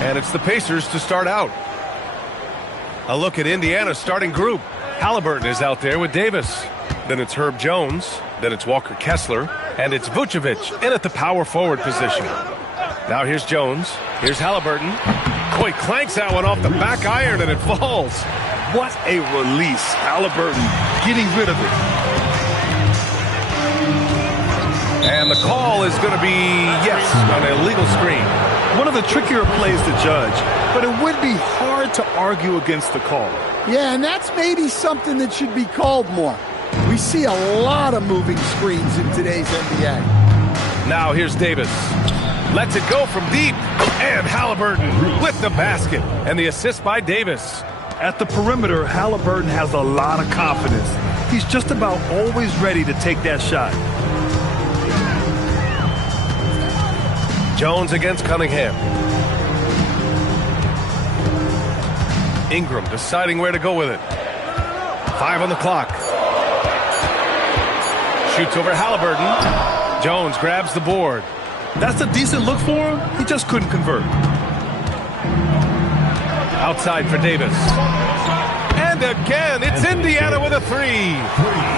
And it's the Pacers to start out. A look at Indiana's starting group. Halliburton is out there with Davis. Then it's Herb Jones. Then it's Walker Kessler. And it's Vucevic in at the power forward position. Now here's Jones. Here's Halliburton. Boy, clanks that one off the back iron and it falls. What a release. Halliburton getting rid of it. And the call is going to be, yes, on an illegal screen. One of the trickier plays to judge, but it would be hard to argue against the call. Yeah, and that's maybe something that should be called more. We see a lot of moving screens in today's NBA. Now here's Davis. Lets it go from deep. And Halliburton with the basket. And the assist by Davis. At the perimeter, Halliburton has a lot of confidence. He's just about always ready to take that shot. Jones against Cunningham. Ingram deciding where to go with it. 5 on the clock. Shoots over Halliburton. Jones grabs the board. That's a decent look for him. He just couldn't convert. Outside for Davis. And again, it's Indiana with a 3.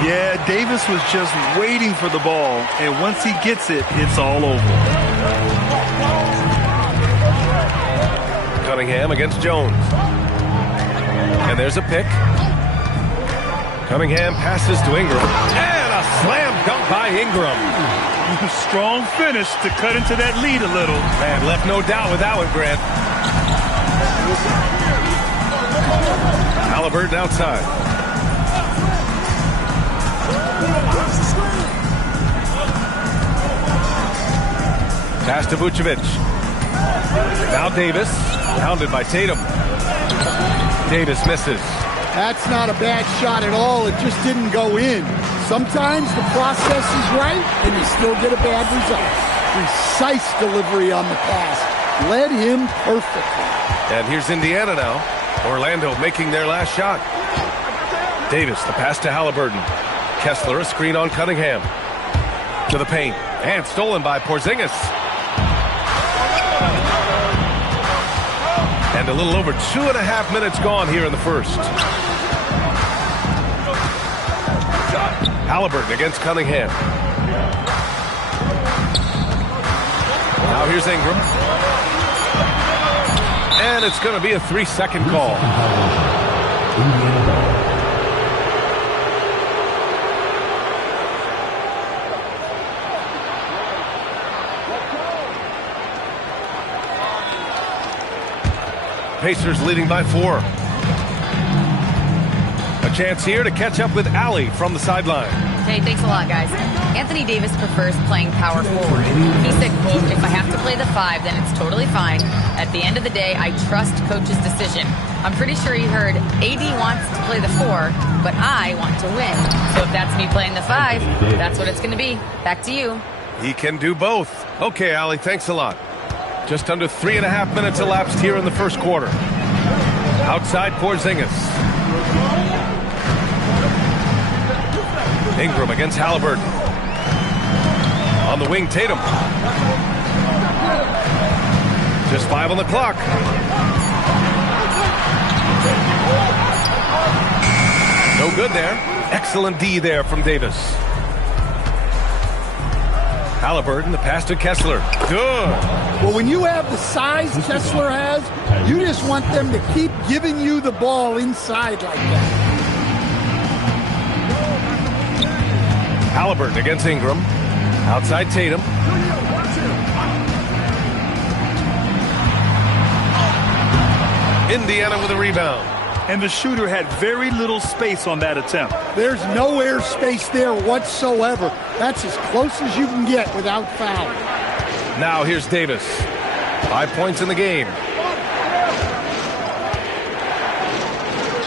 Yeah, Davis was just waiting for the ball, and once he gets it, it's all over. Cunningham against Jones. And there's a pick. Cunningham passes to Ingram. And a slam dunk by Ingram. Strong finish to cut into that lead a little. Man, left no doubt with that one, Grant. Halliburton outside. Pass to Vucevic. Now Davis, pounded by Tatum. Davis misses. That's not a bad shot at all. It just didn't go in. Sometimes the process is right, and you still get a bad result. Precise delivery on the pass. Led him perfectly. And here's Indiana now. Orlando making their last shot. Davis, the pass to Halliburton. Kessler, a screen on Cunningham. To the paint. And stolen by Porzingis. And a little over 2.5 minutes gone here in the first. Halliburton against Cunningham. Now here's Ingram. And it's going to be a 3-second call. Pacers leading by 4. A chance here to catch up with Allie from the sideline. Hey, thanks a lot, guys. Anthony Davis prefers playing power forward. He said, quote, "If I have to play the 5, then it's totally fine. At the end of the day, I trust coach's decision." I'm pretty sure he heard AD wants to play the 4, but I want to win. So if that's me playing the 5, that's what it's going to be. Back to you. He can do both. Okay, Allie, thanks a lot. Just under 3.5 minutes elapsed here in the first quarter. Outside Porzingis. Ingram against Halliburton. On the wing, Tatum. Just 5 on the clock. No good there. Excellent D there from Davis. Halliburton, the pass to Kessler. Good. Well, when you have the size Kessler has, you just want them to keep giving you the ball inside like that. Halliburton against Ingram. Outside Tatum. Indiana with a rebound. And the shooter had very little space on that attempt. There's no air space there whatsoever. That's as close as you can get without foul. Now here's Davis. 5 points in the game.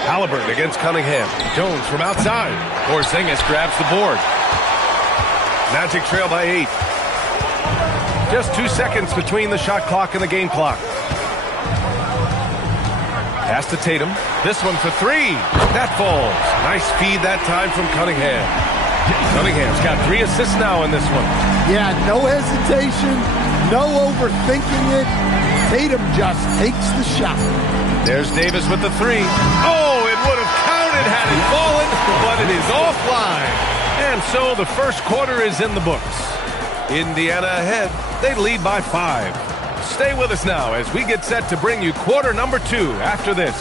Halliburton against Cunningham. Jones from outside. Porzingis grabs the board. Magic trail by 8. Just 2 seconds between the shot clock and the game clock. Pass to Tatum. This one for 3. That falls. Nice feed that time from Cunningham. Cunningham's got 3 assists now in this one. Yeah, no hesitation, no overthinking it. Tatum just takes the shot. There's Davis with the 3. Oh, it would have counted had it fallen, but it is offline. And so the first quarter is in the books. Indiana ahead. They lead by 5. Stay with us now as we get set to bring you quarter number 2 after this.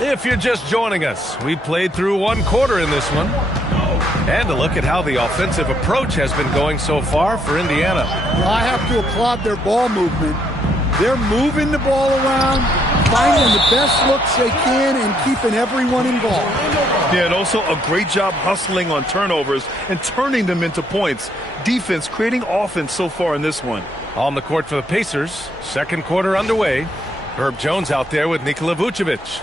If you're just joining us, we played through 1 quarter in this one. And a look at how the offensive approach has been going so far for Indiana. Well, I have to applaud their ball movement. They're moving the ball around, finding the best looks they can, and keeping everyone involved. Yeah, and also a great job hustling on turnovers and turning them into points. Defense creating offense so far in this one. On the court for the Pacers, second quarter underway. Herb Jones out there with Nikola Vucevic.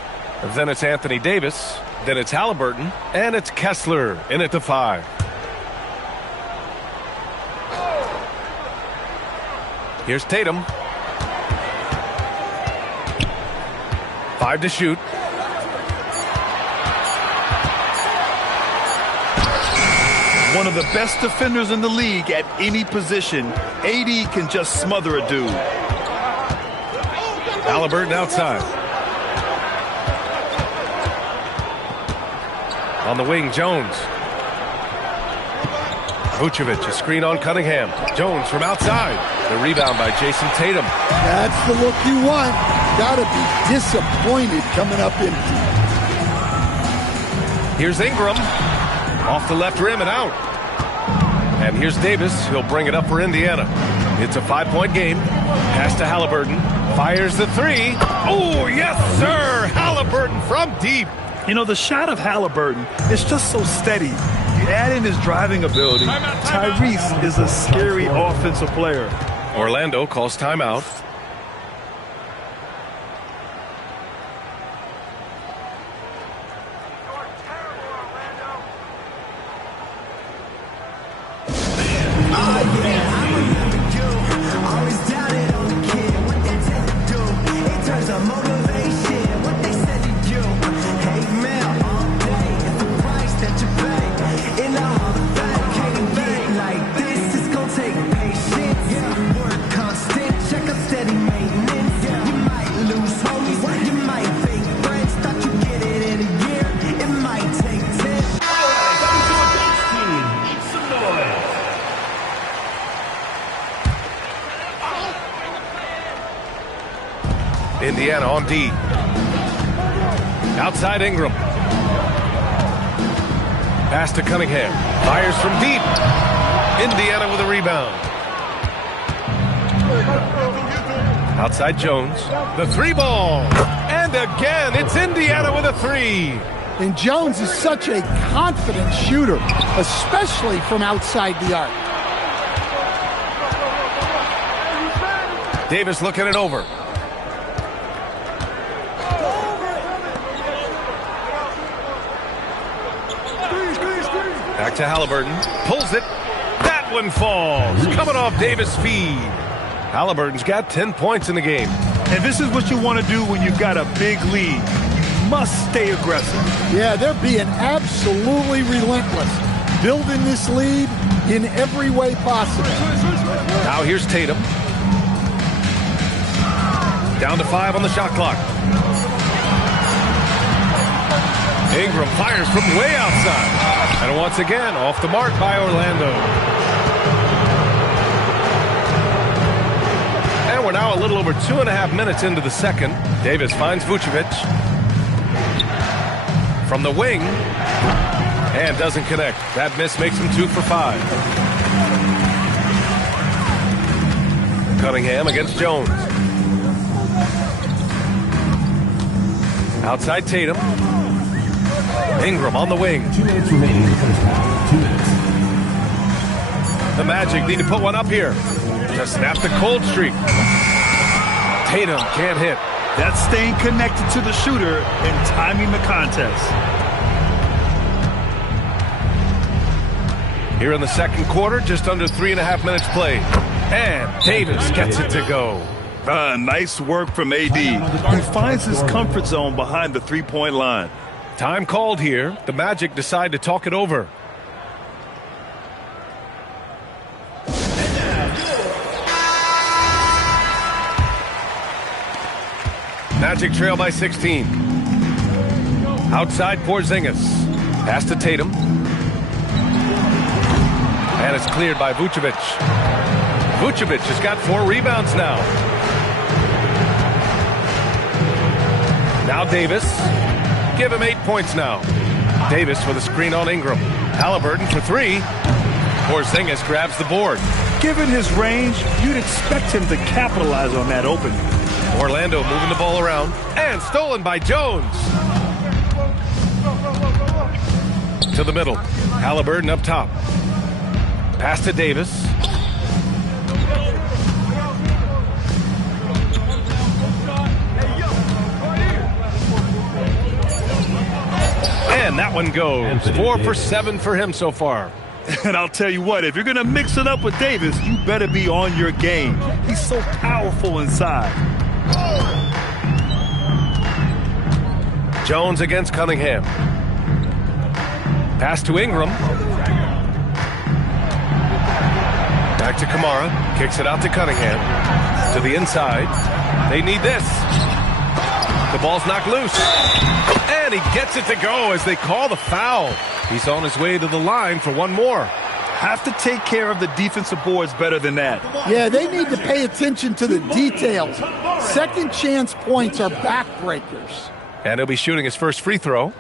Then it's Anthony Davis. Then it's Haliburton. And it's Kessler in at the 5. Here's Tatum. 5 to shoot. One of the best defenders in the league at any position. AD can just smother a dude. Haliburton outside. On the wing, Jones. Vucevic, a screen on Cunningham. Jones from outside. The rebound by Jason Tatum. That's the look you want. Gotta be disappointed coming up empty. Here's Ingram. Off the left rim and out. And here's Davis. He'll bring it up for Indiana. It's a 5-point game. Pass to Haliburton. Fires the 3. Oh, yes, sir. Haliburton from deep. You know, the shot of Haliburton is just so steady. You add in his driving ability. Tyrese is a scary offensive player. Orlando calls timeout. Indiana on D. Outside Ingram. Pass to Cunningham. Fires from deep. Indiana with a rebound. Outside Jones. The 3 ball. And again, it's Indiana with a 3. And Jones is such a confident shooter, especially from outside the arc. Davis looking it over. Back to Haliburton. Pulls it. That one falls. Coming off Davis' feed. Haliburton's got 10 points in the game. And this is what you want to do when you've got a big lead. You must stay aggressive. Yeah, they're being absolutely relentless. Building this lead in every way possible. Now here's Tatum. Down to 5 on the shot clock. Ingram fires from way outside. And once again, off the mark by Orlando. And we're now a little over 2.5 minutes into the second. Davis finds Vucevic. From the wing. And doesn't connect. That miss makes him 2 for 5. Cunningham against Jones. Outside Tatum. Ingram on the wing. 2 minutes remaining in the first half. 2 minutes. The Magic need to put one up here to snap the cold streak. Tatum can't hit. That's staying connected to the shooter and timing the contest. Here in the second quarter, just under 3.5 minutes played. And Davis gets it to go. Nice work from AD. He finds his comfort zone behind the three-point line. Time called here. The Magic decide to talk it over. Magic trail by 16. Outside Porzingis. Pass to Tatum. And it's cleared by Vucevic. Vucevic has got 4 rebounds now. Now Davis. Give him 8 points now. Davis with a screen on Ingram. Haliburton for 3. Porzingis grabs the board. Given his range, you'd expect him to capitalize on that opening. Orlando moving the ball around. And stolen by Jones. To the middle. Haliburton up top. Pass to Davis. And that one goes. 4 for 7 for him so far. And I'll tell you what, if you're going to mix it up with Davis, you better be on your game. He's so powerful inside. Jones against Cunningham. Pass to Ingram. Back to Kamara. Kicks it out to Cunningham. To the inside. They need this. The ball's knocked loose. And he gets it to go as they call the foul. He's on his way to the line for one more. Have to take care of the defensive boards better than that. Yeah, they need to pay attention to the details. Second chance points are backbreakers. And he'll be shooting his first free throw.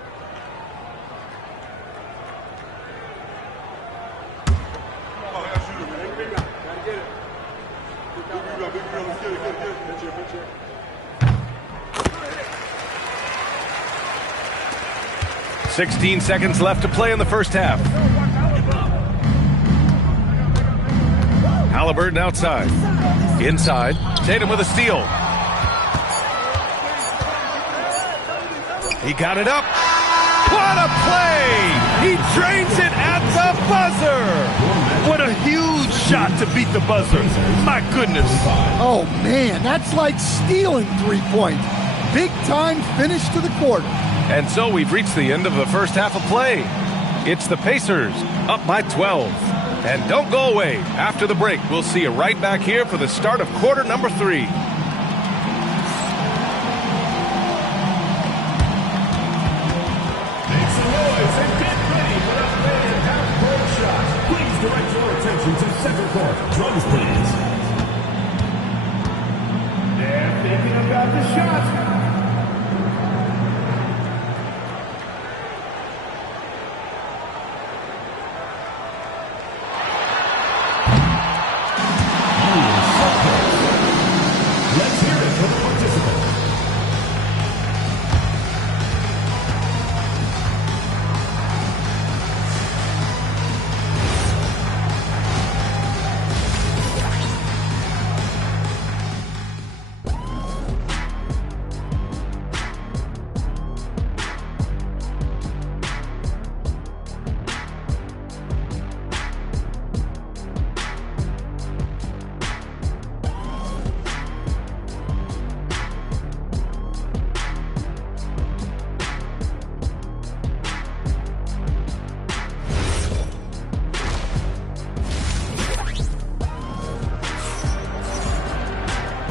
"16 seconds left to play in the first half. Haliburton outside. Inside. Tatum with a steal. He got it up. What a play! He drains it at the buzzer! What a huge shot to beat the buzzer. My goodness. Oh, man, that's like stealing 3 points. Big time finish to the quarter. And so we've reached the end of the first half of play. It's the Pacers up by 12. And don't go away. After the break, we'll see you right back here for the start of quarter number 3. Make some noise and get ready for the main half-court shot. Please direct your attention to center court. Drums, please. They're thinking about the shot. Let's hear it for the participants.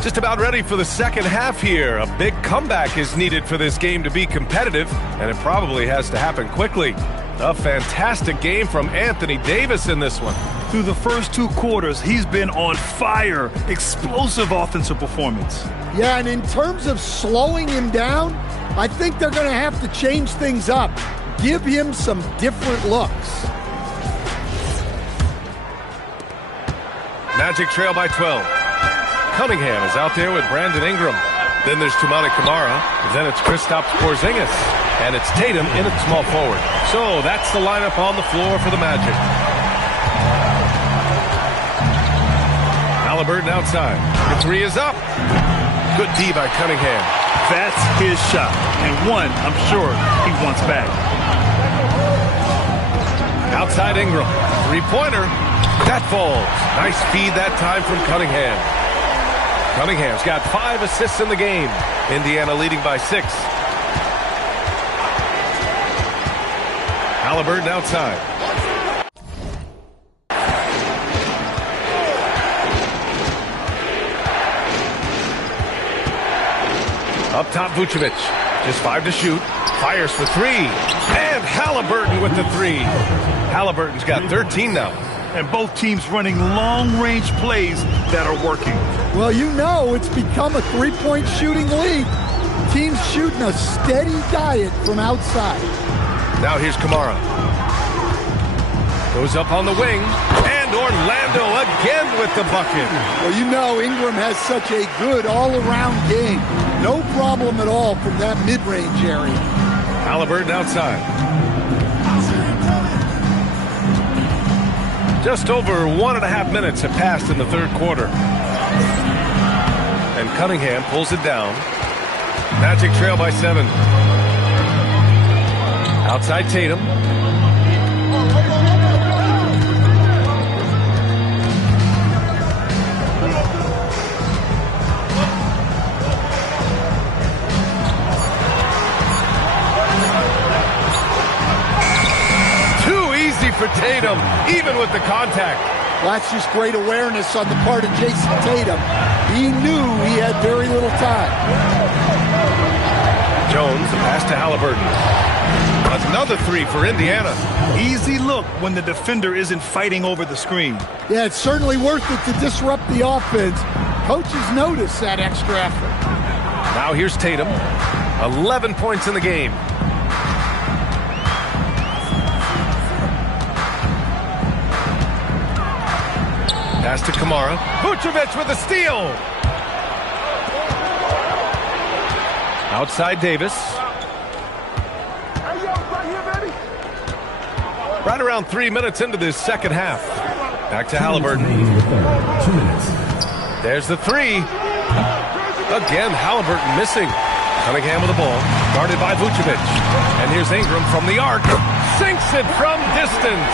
Just about ready for the second half here. A big comeback is needed for this game to be competitive, and it probably has to happen quickly. A fantastic game from Anthony Davis in this one. Through the first 2 quarters, he's been on fire. Explosive offensive performance. Yeah, and in terms of slowing him down, I think they're going to have to change things up. Give him some different looks. Magic trail by 12. Cunningham is out there with Brandon Ingram. Then there's Toumani Camara. Then it's Kristaps Porzingis. And it's Tatum in at small forward. So that's the lineup on the floor for the Magic. Haliburton outside. The 3 is up. Good D by Cunningham. That's his shot. And one, I'm sure, he wants back. Outside Ingram. Three-pointer. That falls. Nice feed that time from Cunningham. Cunningham's got 5 assists in the game. Indiana leading by 6. Haliburton outside. Up top, Vucevic. Just 5 to shoot. Fires for 3. And Haliburton with the 3. Haliburton's got 13 now. And both teams running long-range plays that are working. Well, you know it's become a three-point shooting league. Teams shooting a steady diet from outside. Now here's Kamara. Goes up on the wing. And Orlando again with the bucket. Well, you know Ingram has such a good all-around game. No problem at all from that mid-range area. Haliburton outside. Just over 1.5 minutes have passed in the third quarter. And Cunningham pulls it down. Magic trail by 7. Outside Tatum. For Tatum, even with the contact. That's just great awareness on the part of Jason Tatum. He knew he had very little time. Jones, the pass to Haliburton. Another 3 for Indiana. Easy look when the defender isn't fighting over the screen. Yeah, it's certainly worth it to disrupt the offense. Coaches notice that extra effort. Now here's Tatum. 11 points in the game. Pass to Kamara. Vucevic with a steal. Outside Davis. Right around 3 minutes into this second half. Back to Haliburton. There's the 3. Again, Haliburton missing. Cunningham with the ball. Guarded by Vucevic. And here's Ingram from the arc. Sinks it from distance.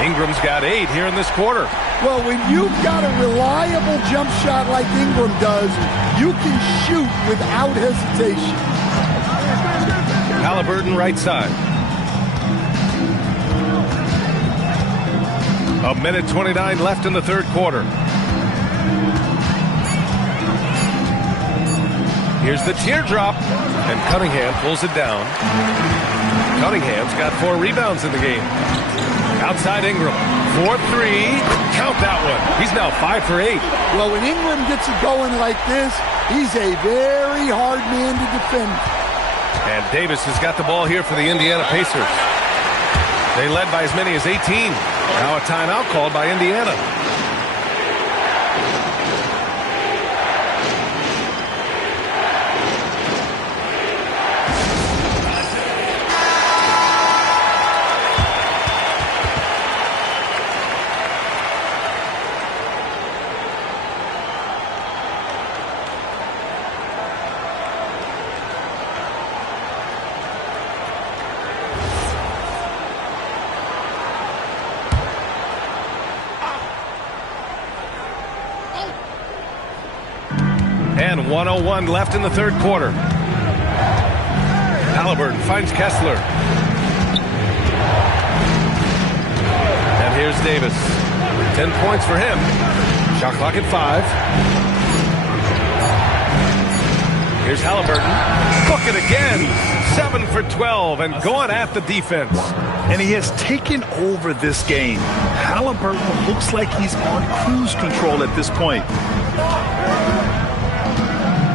Ingram's got 8 here in this quarter. Well, when you've got a reliable jump shot like Ingram does, you can shoot without hesitation. Haliburton right side. 1:29 left in the third quarter. Here's the teardrop. And Cunningham pulls it down. Cunningham's got 4 rebounds in the game. Outside Ingram. 4-3. Count that one. He's now 5 for 8. Well, when Ingram gets it going like this, he's a very hard man to defend. And Davis has got the ball here for the Indiana Pacers. They led by as many as 18. Now a timeout called by Indiana. And 1:01 left in the third quarter. Haliburton finds Kessler. And here's Davis. 10 points for him. Shot clock at 5. Here's Haliburton. Book it again. 7 for 12 and going at the defense. And he has taken over this game. Haliburton looks like he's on cruise control at this point.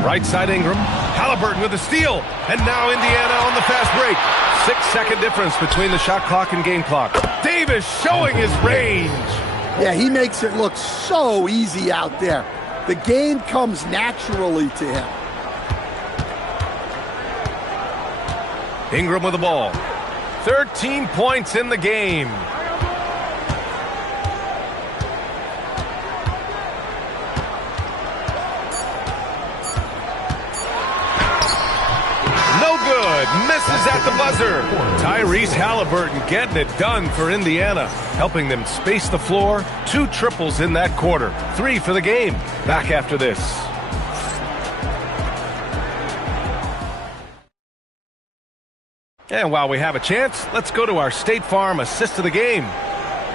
Right side Ingram. Haliburton with a steal. And now Indiana on the fast break. 6-second difference between the shot clock and game clock. Davis showing his range. Yeah, he makes it look so easy out there. The game comes naturally to him. Ingram with the ball. 13 points in the game. No no good. Misses at the buzzer. Tyrese Halliburton getting it done for Indiana, helping them space the floor. 2 triples in that quarter. 3 for the game. Back after this. And while we have a chance, let's go to our State Farm assist of the game.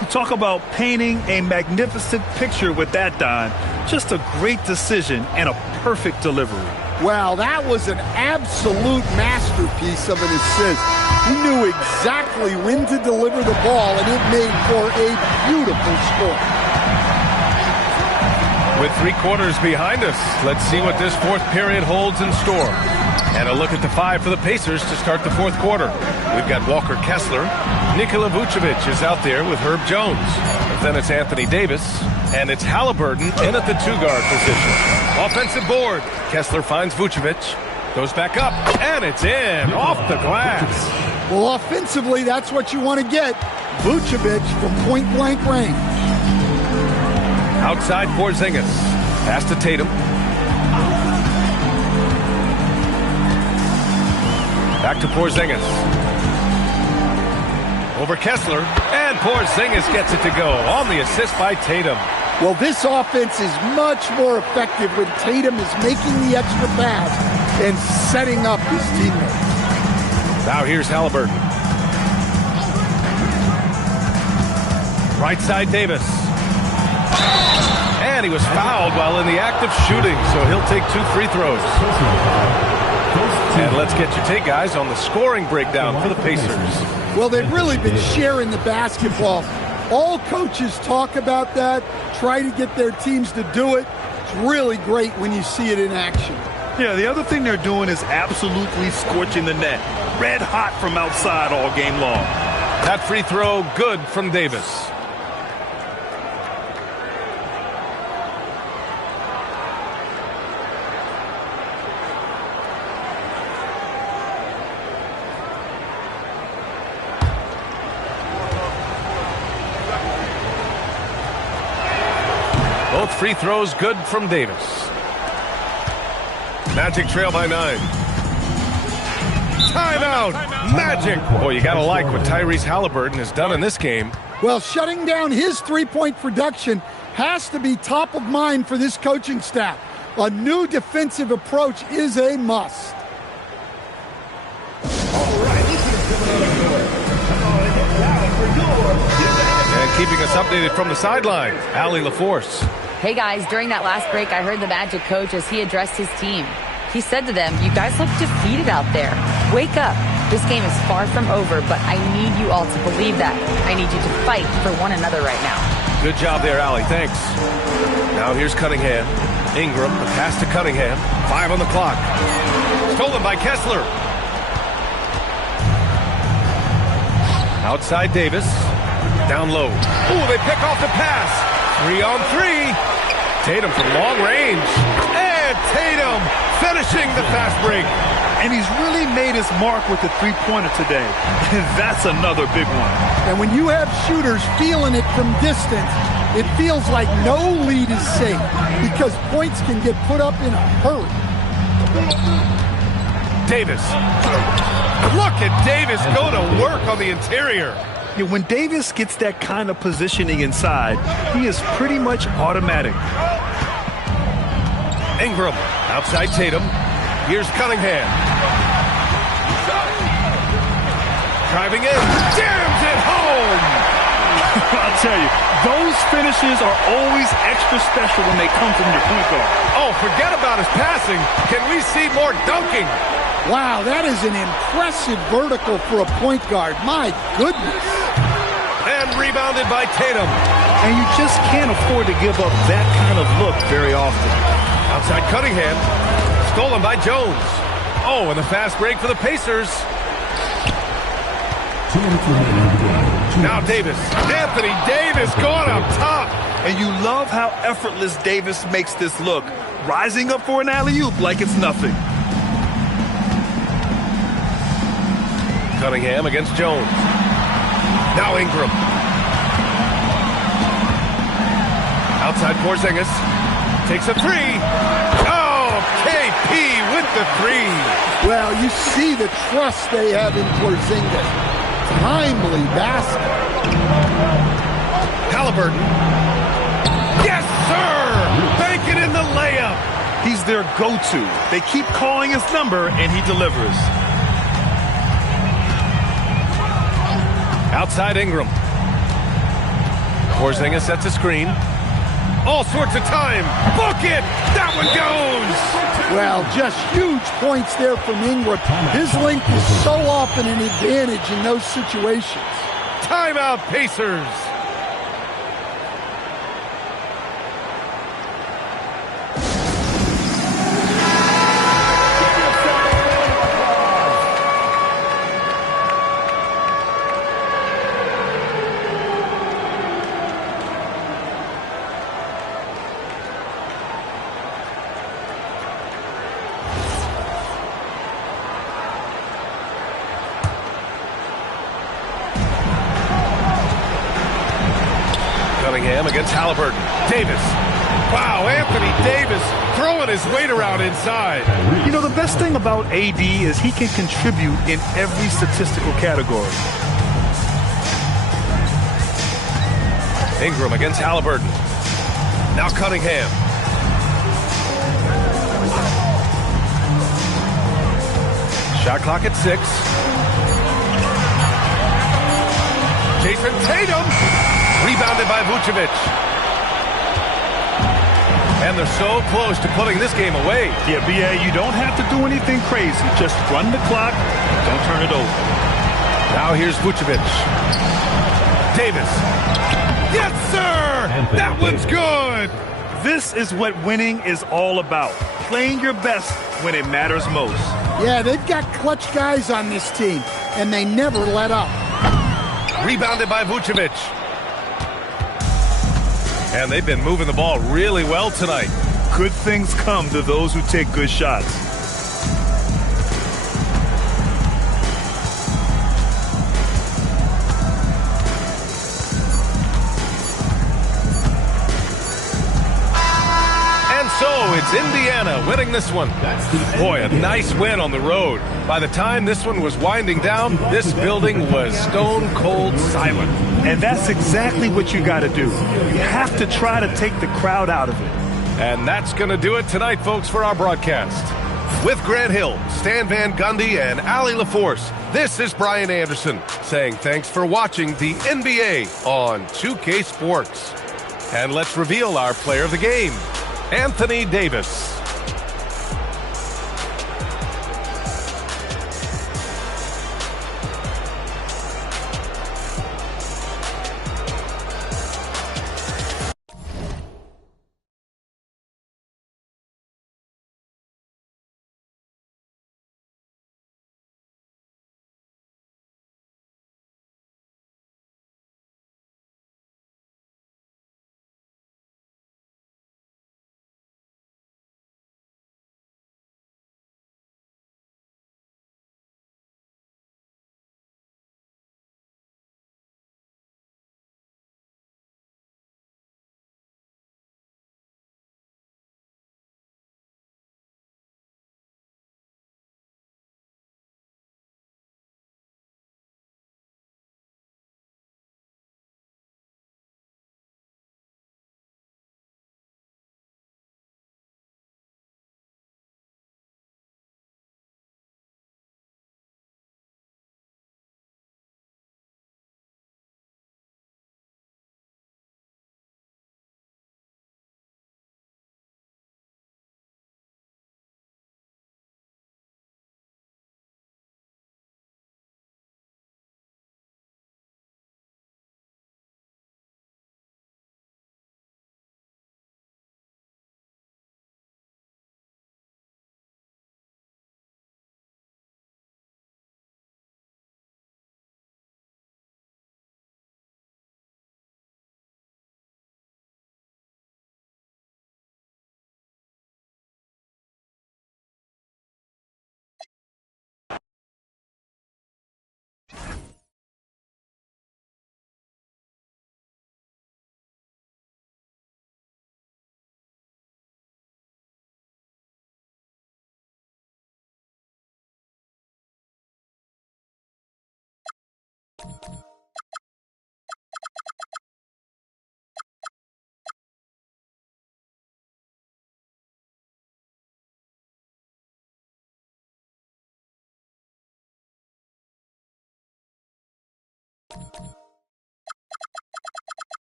You talk about painting a magnificent picture with that, Don. Just a great decision and a perfect delivery. Well, that was an absolute masterpiece of an assist. He knew exactly when to deliver the ball, and it made for a beautiful score. With 3 quarters behind us, let's see what this 4th period holds in store. And a look at the 5 for the Pacers to start the 4th quarter. We've got Walker Kessler. Nikola Vucevic is out there with Herb Jones. Then it's Anthony Davis. And it's Halliburton in at the 2-guard position. Offensive board. Kessler finds Vucevic. Goes back up. And it's in. Off the glass. Well, offensively, that's what you want to get. Vucevic from point-blank range. Outside Porzingis. Pass to Tatum. Back to Porzingis. Over Kessler. And Porzingis gets it to go on the assist by Tatum. Well, this offense is much more effective when Tatum is making the extra pass and setting up his teammates. Now here's Halliburton. Right side Davis. And he was fouled while in the act of shooting, so he'll take 2 free throws. And let's get your take, guys, on the scoring breakdown for the Pacers. Well, they've really been sharing the basketball. All coaches talk about that, try to get their teams to do it. It's really great when you see it in action. Yeah, the other thing they're doing is absolutely scorching the net. Red hot from outside all game long. That free throw good from Davis. Both free throws good from Davis. Magic trail by 9. Timeout! Magic! Boy, you gotta like what Tyrese Halliburton has done in this game. Well, shutting down his three-point production has to be top of mind for this coaching staff. A new defensive approach is a must. And keeping us updated from the sideline, Allie LaForce. Hey guys, during that last break, I heard the Magic coach as he addressed his team. He said to them, "You guys look defeated out there. Wake up. This game is far from over, but I need you all to believe that. I need you to fight for one another right now." Good job there, Allie. Thanks. Now here's Cunningham. Ingram, the pass to Cunningham. 5 on the clock. Stolen by Kessler. Outside Davis. Down low. Ooh, they pick off the pass. 3 on 3. Tatum from long range. And Tatum finishing the fast break. And he's really made his mark with the three-pointer today. And that's another big one. And when you have shooters feeling it from distance, it feels like no lead is safe because points can get put up in a hurry. Davis. Look at Davis go to work on the interior. Yeah, when Davis gets that kind of positioning inside, he is pretty much automatic. Ingram outside Tatum. Here's Cunningham. Driving in. Jams it home. I'll tell you, those finishes are always extra special when they come from your point guard. Oh, forget about his passing. Can we see more dunking? Wow, that is an impressive vertical for a point guard. My goodness. And rebounded by Tatum. And you just can't afford to give up that kind of look very often. Outside Cunningham. Stolen by Jones. Oh, and the fast break for the Pacers. Now Davis. Anthony Davis going up top. And you love how effortless Davis makes this look. Rising up for an alley-oop like it's nothing. Cunningham against Jones. Now Ingram. Outside Porzingis. Takes a 3. Oh, KP with with the three. Well, you see the trust they have in Porzingis. Timely basket. Halliburton. Yes, sir! Banking in the layup. He's their go-to. They keep calling his number, and he delivers. Outside Ingram. Porzingis sets a screen. All sorts of time. Book it! That one goes! Well, just huge points there from Ingram. His length is so often an advantage in those situations. Timeout, Pacers. Cunningham against Halliburton. Davis. Wow, Anthony Davis throwing his weight around inside. You know, the best thing about AD is he can contribute in every statistical category. Ingram against Halliburton. Now Cunningham. Shot clock at 6. Jason Tatum. Rebounded by Vucevic. And they're so close to putting this game away. Yeah, B.A., you don't have to do anything crazy. Just run the clock. Don't turn it over. Now here's Vucevic. Davis. Yes, sir! That one's good! This is what winning is all about. Playing your best when it matters most. Yeah, they've got clutch guys on this team, and they never let up. Rebounded by Vucevic. And they've been moving the ball really well tonight. Good things come to those who take good shots. And so it's Indiana winning this one. Boy, a nice win on the road. By the time this one was winding down, this building was stone cold silent. And that's exactly what you got to do. You have to try to take the crowd out of it. And that's going to do it tonight, folks, for our broadcast. With Grant Hill, Stan Van Gundy, and Allie LaForce, this is Brian Anderson saying thanks for watching the NBA on 2K Sports. And let's reveal our player of the game, Anthony Davis.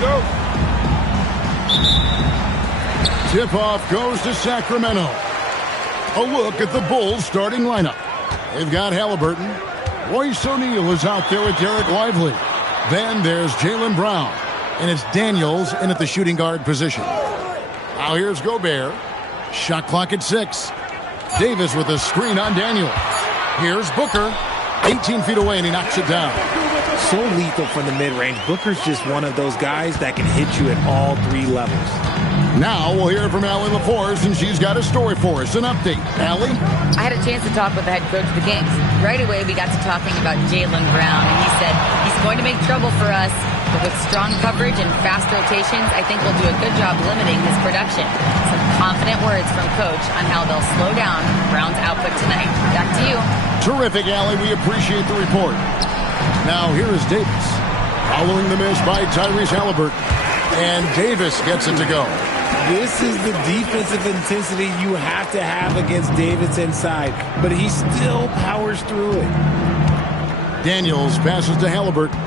Go. Tip-off goes to Sacramento. A look at the Bulls starting lineup. They've got Halliburton. Royce O'Neal is out there with Derek Lively. Then there's Jaylen Brown. And it's Daniels in at the shooting guard position. Now here's Gobert. Shot clock at 6. Davis with a screen on Daniel. Here's Booker. 18 feet away and he knocks it down. So lethal from the mid-range. Booker's just one of those guys that can hit you at all 3 levels. Now we'll hear from Allie LaForce, and she's got a story for us. An update. Allie? I had a chance to talk with the head coach of the Kings. Right away, we got to talking about Jaylen Brown, and he said he's going to make trouble for us, but with strong coverage and fast rotations, I think we'll do a good job limiting his production. Some confident words from Coach on how they'll slow down Brown's output tonight. Back to you. Terrific, Allie. We appreciate the report. Now here is Davis, following the miss by Tyrese Halliburton, and Davis gets it to go. This is the defensive intensity you have to have against Davis inside, but he still powers through it. Daniels passes to Halliburton.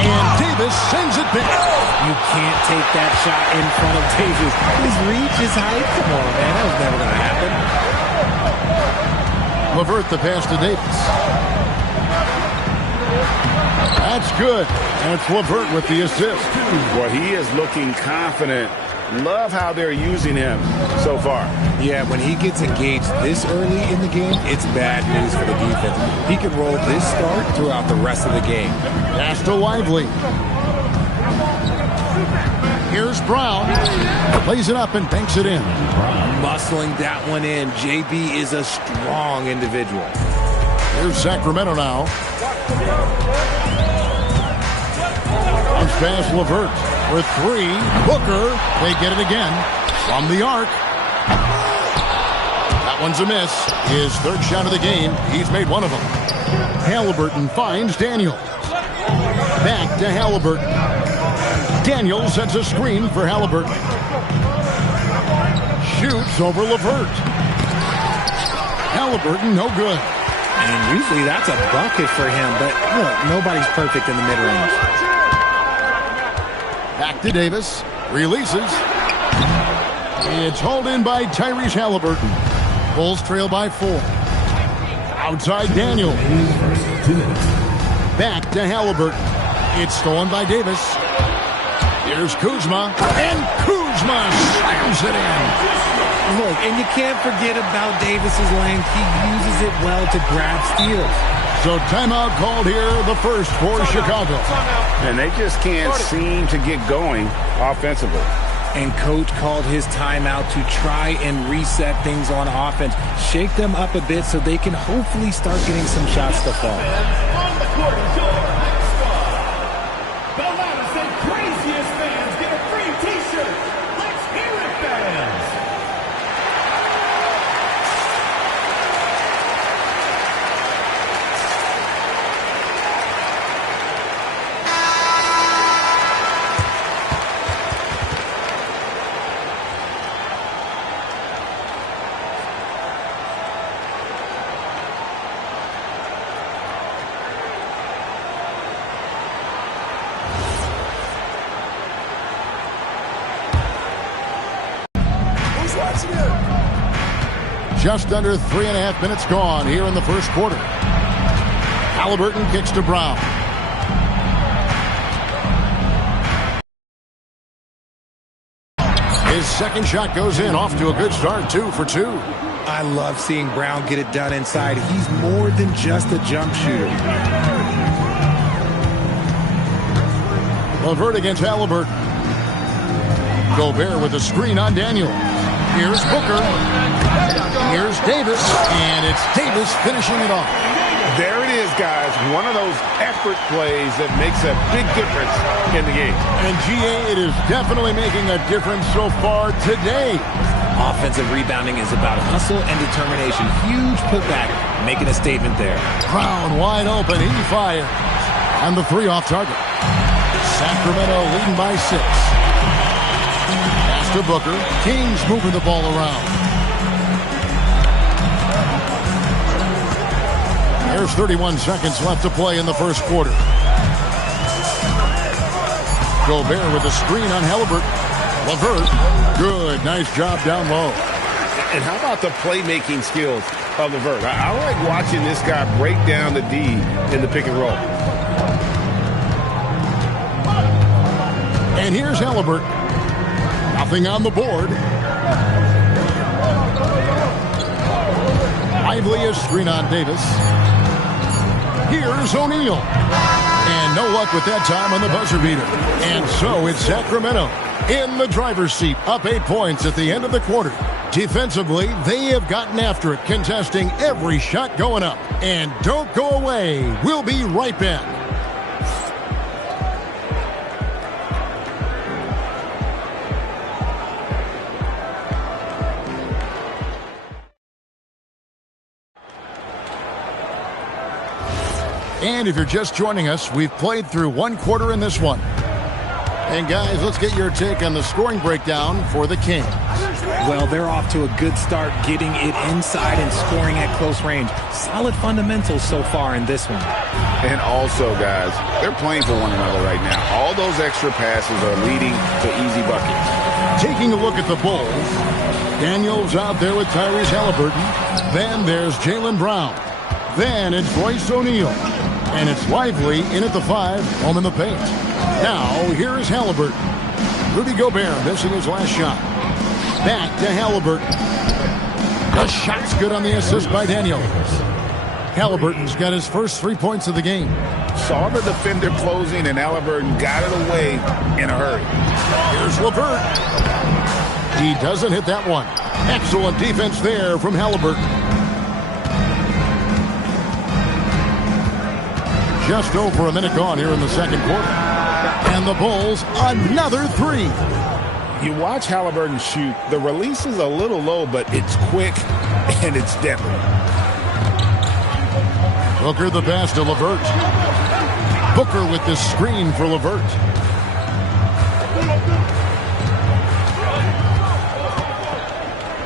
And Davis sends it back. You can't take that shot in front of Davis. His reach is high. Come on, man. That was never going to happen. LeVert the pass to Davis. That's good. That's LeVert with the assist. Well, he is looking confident. Love how they're using him so far. Yeah, when he gets engaged this early in the game, it's bad news for the defense. He can roll this start throughout the rest of the game. Pass to Lively. Here's Brown. Plays it up and banks it in. Muscling that one in. JB is a strong individual. Here's Sacramento now. Bounce pass LeVert for 3. Booker. They get it again from the arc. That one's a miss. His third shot of the game. He's made one of them. Halliburton finds Daniels. Back to Halliburton. Daniels sets a screen for Halliburton. Shoots over LeVert. Halliburton, no good. And usually that's a bucket for him, but look, nobody's perfect in the mid-range. Back to Davis. Releases. It's hauled in by Tyrese Halliburton. Bulls trail by 4. Outside Daniel. Back to Halliburton. It's stolen by Davis. Here's Kuzma. And Kuzma slams it in. Look, and you can't forget about Davis's length. He uses it well to grab steals. So timeout called here, the first for Chicago. And they just can't seem to get going offensively. And Coach called his timeout to try and reset things on offense. Shake them up a bit so they can hopefully start getting some shots to fall. On the court, the loudest and craziest fans get a free T-shirt. Let's hear it, fans. Just under 3.5 minutes gone here in the first quarter. Halliburton kicks to Brown. His second shot goes in, off to a good start, 2 for 2. I love seeing Brown get it done inside. He's more than just a jump shooter. LeVert against Halliburton. Gobert with a screen on Daniel. Here's Booker. Here's Davis. And it's Davis finishing it off. There it is, guys. One of those effort plays that makes a big difference in the game. And GA, it is definitely making a difference so far today. Offensive rebounding is about hustle and determination. Huge putback, making a statement there. Brown wide open. He fires. And the 3 off target. Sacramento leading by 6. Pass to Booker. Kings moving the ball around. There's 31 seconds left to play in the first quarter. Gobert with a screen on Halliburton. LeVert. Good. Nice job down low. And how about the playmaking skills of LeVert? I like watching this guy break down the D in the pick and roll. And here's Halliburton. Nothing on the board. Lively is screen on Davis. Here's O'Neal. And no luck with that time on the buzzer beater. And so it's Sacramento in the driver's seat, up 8 points at the end of the quarter. Defensively, they have gotten after it, contesting every shot going up. And don't go away. We'll be right back. And if you're just joining us, we've played through 1 quarter in this one. And guys, let's get your take on the scoring breakdown for the Kings. Well, they're off to a good start, getting it inside and scoring at close range. Solid fundamentals so far in this one. And also, guys, they're playing for one another right now. All those extra passes are leading to easy buckets. Taking a look at the Bulls, Daniels out there with Tyrese Halliburton. Then there's Jaylen Brown. Then it's Royce O'Neal. And it's Lively in at the 5, home in the paint. Now, here is Halliburton. Rudy Gobert missing his last shot. Back to Halliburton. The shot's good on the assist by Daniels. Halliburton's got his first 3 points of the game. Saw the defender closing, and Halliburton got it away in a hurry. Here's LeVert. He doesn't hit that one. Excellent defense there from Halliburton. Just over a minute gone here in the second quarter. And the Bulls, another 3. You watch Halliburton shoot. The release is a little low, but it's quick and it's deadly. Booker the pass to LeVert. Booker with the screen for LeVert.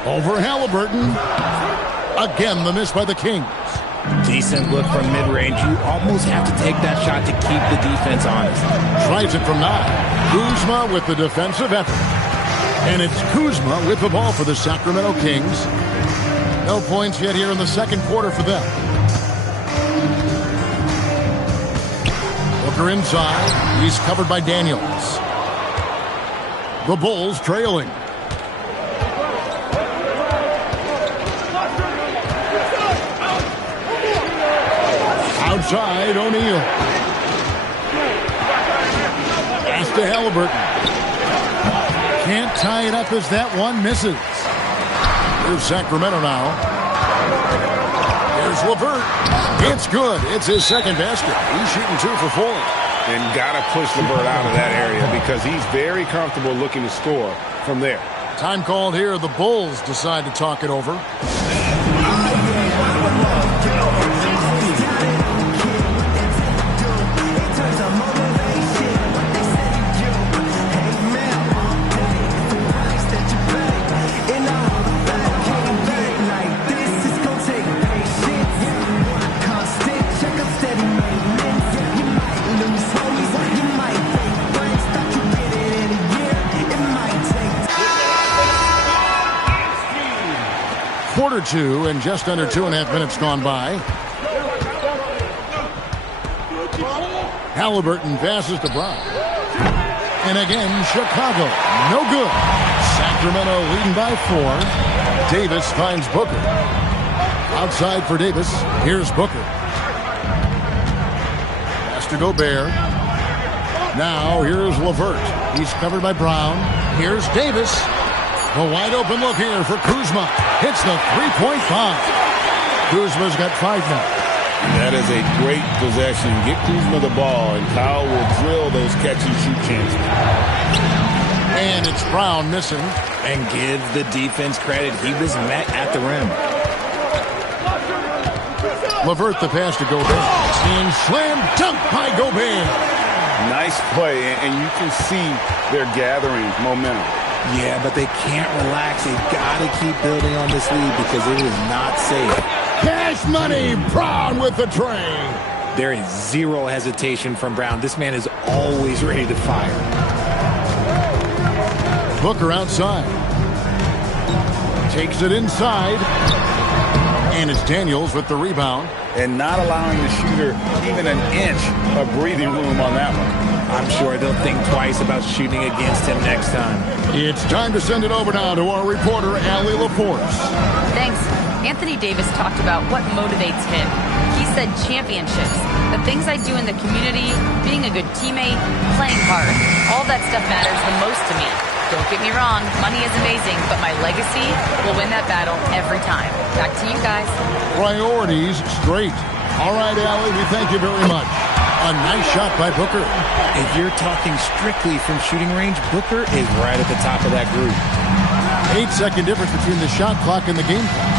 Over Halliburton. Again, the miss by the Kings. Decent look from mid-range. You almost have to take that shot to keep the defense honest. Tries it from 9. Kuzma with the defensive effort. And it's Kuzma with the ball for the Sacramento Kings. No points yet here in the second quarter for them. Booker inside. He's covered by Daniels. The Bulls trailing. Outside, O'Neal. Pass to Halliburton. Can't tie it up as that one misses. Here's Sacramento now. Here's LeVert. It's good. It's his second basket. He's shooting 2 for 4. And got to push LeVert out of that area because he's very comfortable looking to score from there. Time called here. The Bulls decide to talk it over. or two in just under 2.5 minutes gone by. Halliburton passes to Brown. And again, Chicago. No good. Sacramento leading by 4. Davis finds Booker. Outside for Davis. Here's Booker. Has to Gobert. Now here's LeVert. He's covered by Brown. Here's Davis. The wide open look here for Kuzma. Hits the three-point bomb. Kuzma's got 5 now. That is a great possession. Get Kuzma the ball, and Kyle will drill those catch-and-shoot chances. And it's Brown missing. And give the defense credit. He was met at the rim. LeVert the pass to Gobert. And slam dunk by Gobert. Nice play, and you can see they're gathering momentum. Yeah, but they can't relax. They've got to keep building on this lead because it is not safe. Cash money. Brown with the tray. There is zero hesitation from Brown. This man is always ready to fire. Booker outside. Takes it inside. And it's Daniels with the rebound. And not allowing the shooter even an inch of breathing room on that one. I'm sure they'll think twice about shooting against him next time. It's time to send it over now to our reporter, Allie LaForce. Thanks. Anthony Davis talked about what motivates him. He said championships, the things I do in the community, being a good teammate, playing hard. All that stuff matters the most to me. Don't get me wrong, money is amazing, but my legacy will win that battle every time. Back to you guys. Priorities straight. All right, Allie, we thank you very much. A nice shot by Booker. If you're talking strictly from shooting range, Booker is right at the top of that group. 8-second difference between the shot clock and the game clock.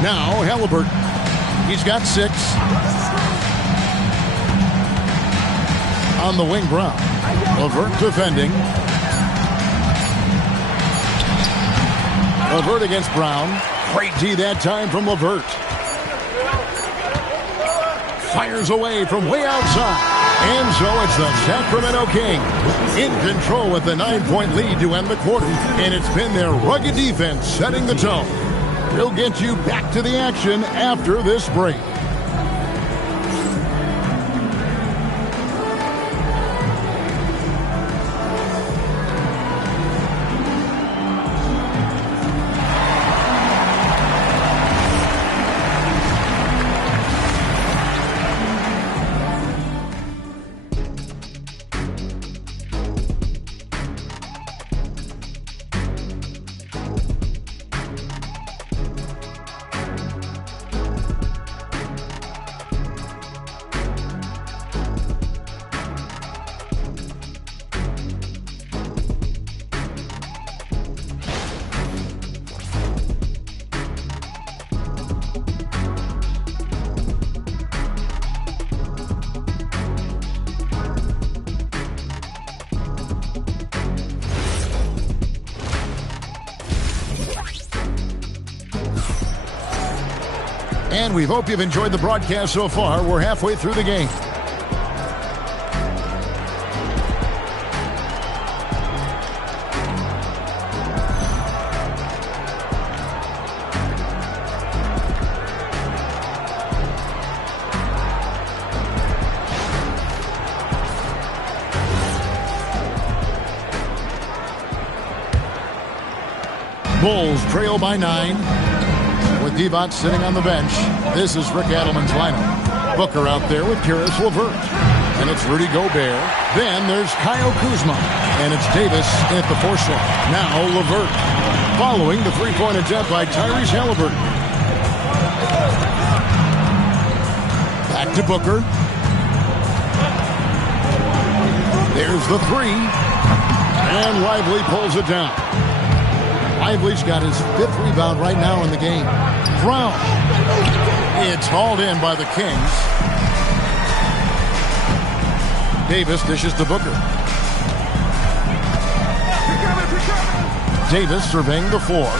Now, Halliburton. He's got 6. On the wing, Brown. LeVert defending. LeVert against Brown. Great D that time from LeVert. Fires away from way outside. And so it's the Sacramento Kings in control with the 9-point lead to end the quarter. And it's been their rugged defense setting the tone. We'll get you back to the action after this break. And we hope you've enjoyed the broadcast so far. We're halfway through the game. Bulls trail by 9. With Divac sitting on the bench, this is Rick Adelman's lineup. Booker out there with Caris LeVert. And it's Rudy Gobert. Then there's Kyle Kuzma. And it's Davis at the 4 slot. Now LeVert. Following the three-point attempt by Tyrese Halliburton. Back to Booker. There's the 3. And Lively pulls it down. Lively's got his 5th rebound right now in the game. Brown. It's hauled in by the Kings. Davis dishes to Booker. Davis surveying the floor.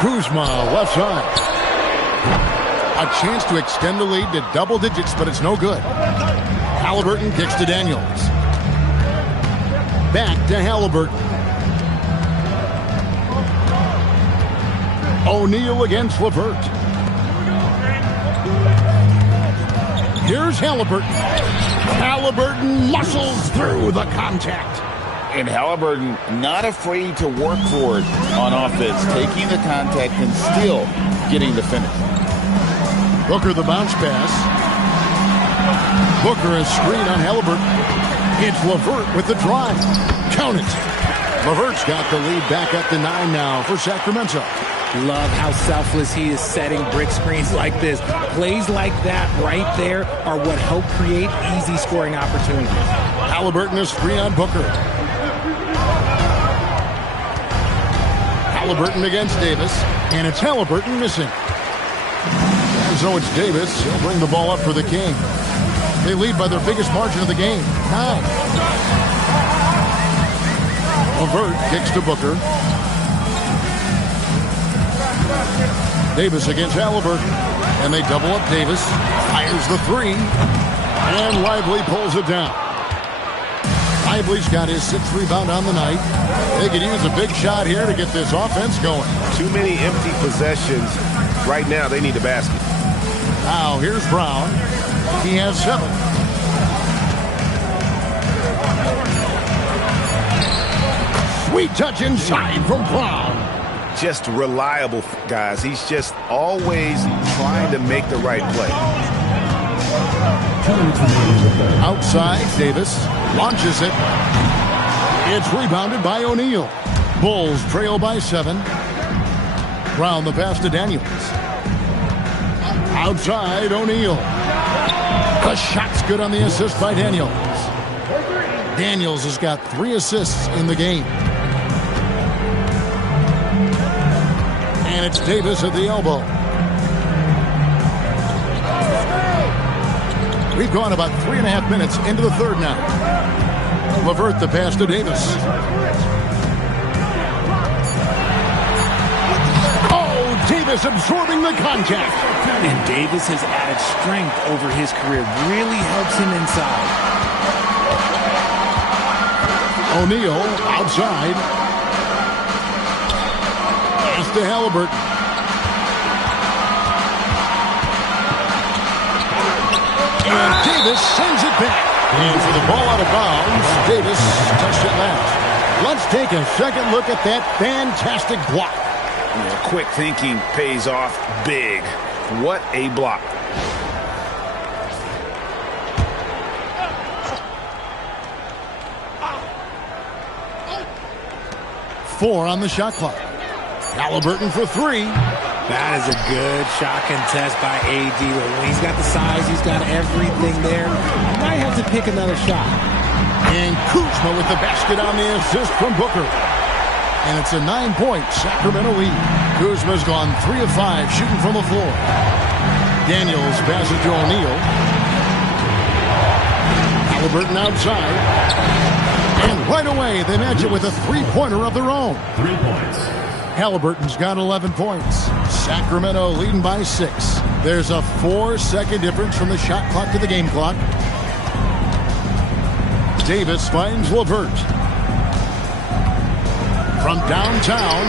Kuzma left side. A chance to extend the lead to double digits, but it's no good. Halliburton kicks to Daniels. Back to Halliburton. O'Neal against LeVert. Here's Halliburton. Halliburton muscles through the contact. And Halliburton not afraid to work for it on offense, taking the contact and still getting the finish. Booker the bounce pass. Booker a screen on Halliburton. It's LeVert with the drive. Count it. LeVert's got the lead back up to 9 now for Sacramento. Love how selfless he is setting brick screens like this. Plays like that right there are what help create easy scoring opportunities. Halliburton is free on Booker. Halliburton against Davis, and it's Halliburton missing. And so it's Davis. He'll bring the ball up for the King. They lead by their biggest margin of the game, 9. LeVert kicks to Booker. Davis against Halliburton, and they double up Davis. Fires the 3, and Lively pulls it down. Lively's got his 6th rebound on the night. They could use a big shot here to get this offense going. Too many empty possessions. Right now, they need a basket. Now, here's Brown. He has 7. Sweet touch inside from Brown. Just reliable, guys. He's just always trying to make the right play. Outside, Davis launches it. It's rebounded by O'Neal. Bulls trail by 7. Brown the pass to Daniels. Outside, O'Neal. The shot's good on the assist by Daniels. Daniels has got 3 assists in the game. And it's Davis at the elbow. We've gone about 3.5 minutes into the third now. LeVert the pass to Davis. Oh, Davis absorbing the contact. And Davis has added strength over his career. Really helps him inside. O'Neal outside. Pass to Halliburton. And Davis sends it back. And for the ball out of bounds, Davis touched it last. Let's take a second look at that fantastic block. Yeah, quick thinking pays off big. What a block. Four on the shot clock. Halliburton for 3. That is a good shot contest by AD. When he's got the size, he's got everything there. He might have to pick another shot. And Kuzma with the basket on the assist from Booker. And it's a 9-point Sacramento lead. Kuzma's gone 3 of 5 shooting from the floor. Daniels passes to O'Neal. Halliburton outside. And right away, they match it with a 3-pointer of their own. 3 points. Halliburton's got 11 points. Sacramento leading by 6. There's a 4-second difference from the shot clock to the game clock. Davis finds LeVert. From downtown.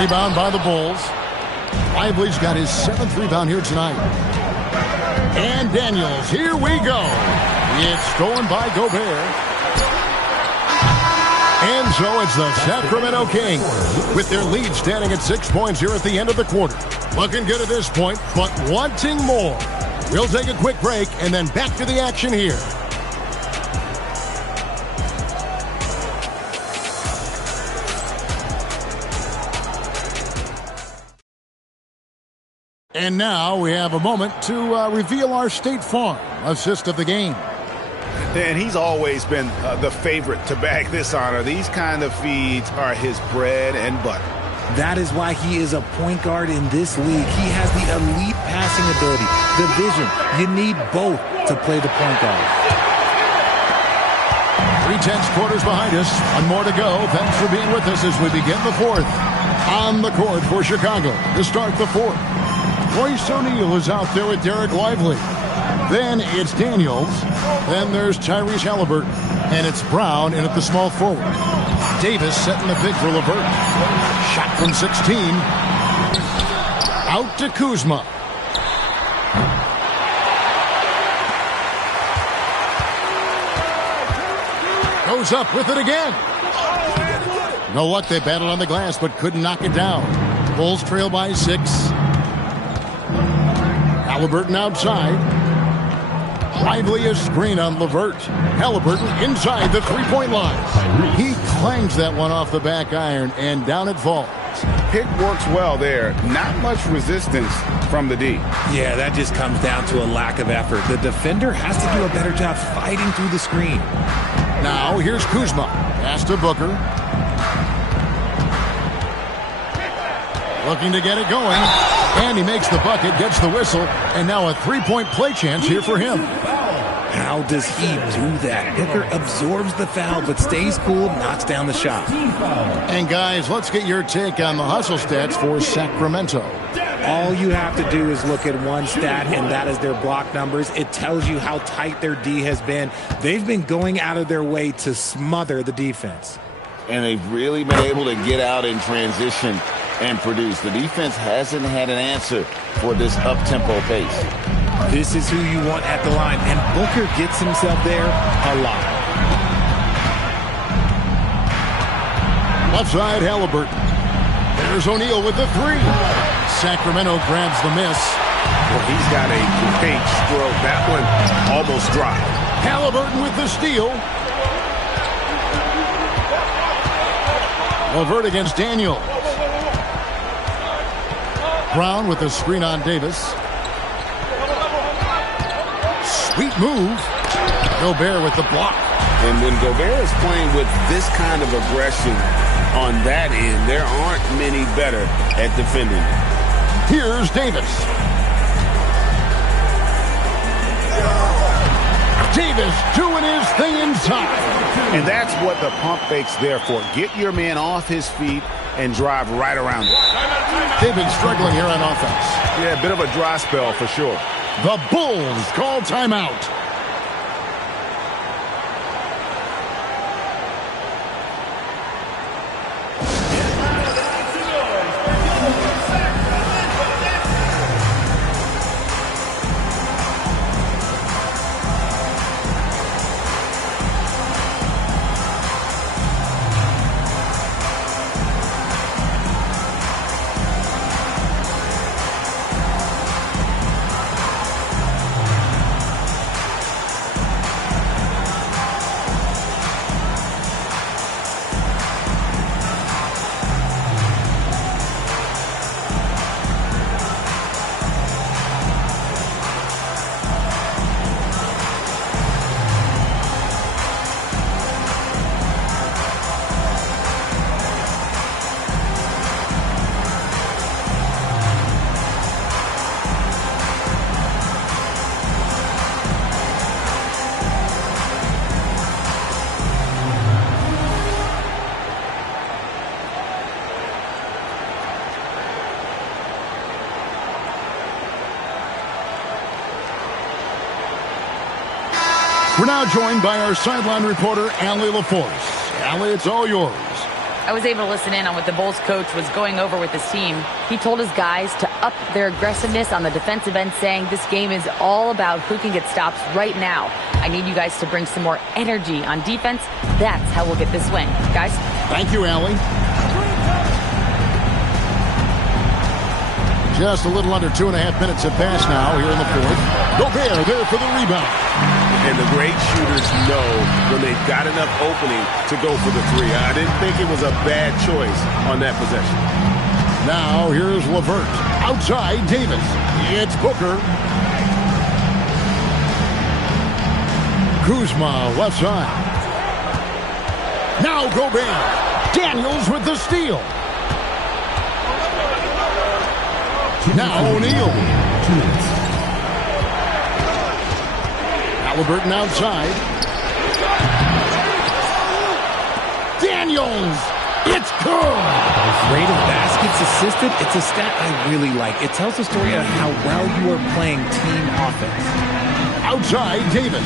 Rebound by the Bulls. Lively's got his 7th rebound here tonight. And Daniels, here we go. It's stolen by Gobert. And so it's the Sacramento Kings with their lead standing at 6 points here at the end of the quarter. Looking good at this point, but wanting more. We'll take a quick break and then back to the action here. And now we have a moment to reveal our State Farm assist of the game. And he's always been the favorite to bag this honor. These kind of feeds are his bread and butter. That is why he is a point guard in this league. He has the elite passing ability, the vision. You need both to play the point guard. 3/10 quarters behind us. One more to go. Thanks for being with us as we begin the fourth. On the court for Chicago to start the fourth. Royce O'Neal is out there with Derek Lively. Then it's Daniels. Then there's Tyrese Halliburton. And it's Brown in at the small forward. Davis setting the pick for LeVert. Shot from 16. Out to Kuzma. Goes up with it again. No luck. They battled on the glass but couldn't knock it down. Bulls trail by 6. Halliburton outside. Lively a screen on LeVert. Halliburton inside the three-point line. He clangs that one off the back iron, and down it falls. Pick works well there. Not much resistance from the D. Yeah, that just comes down to a lack of effort. The defender has to do a better job fighting through the screen. Now here's Kuzma. Pass to Booker. Looking to get it going. And he makes the bucket, gets the whistle, and now a three-point play chance here for him. How does he do that? Booker absorbs the foul, but stays cool, knocks down the shot. And guys, let's get your take on the hustle stats for Sacramento. All you have to do is look at one stat, and that is their block numbers. It tells you how tight their D has been. They've been going out of their way to smother the defense. And they've really been able to get out in transition and produce. The defense hasn't had an answer for this up-tempo pace. This is who you want at the line, and Booker gets himself there a lot. Left side, Halliburton. There's O'Neal with the three. Sacramento grabs the miss. Well, he's got a great stroke. That one almost dropped. Halliburton with the steal. LeVert against Daniels. Brown with the screen on Davis. Sweet move. Gobert with the block. And when Gobert is playing with this kind of aggression on that end, there aren't many better at defending. Here's Davis. Davis doing his thing inside. And that's what the pump fake's there for. Get your man off his feet and drive right around it. They've been struggling here on offense. Yeah, a bit of a dry spell for sure. The Bulls call timeout. We're now joined by our sideline reporter, Allie LaForce. Allie, it's all yours. I was able to listen in on what the Bulls coach was going over with his team. He told his guys to up their aggressiveness on the defensive end, saying this game is all about who can get stops right now. I need you guys to bring some more energy on defense. That's how we'll get this win. Guys? Thank you, Allie. Just a little under 2.5 minutes have passed now here in the fourth. Gobert there for the rebound. And the great shooters know when they've got enough opening to go for the three. I didn't think it was a bad choice on that possession. Now here's LeVert. Outside, Davis. It's Booker. Kuzma, left side. Now Gobert. Daniels with the steal. Now O'Neal. Halliburton outside. Daniels. It's good. Rate of baskets assisted. It's a stat I really like. It tells the story of how well you are playing team offense. Outside, Davis.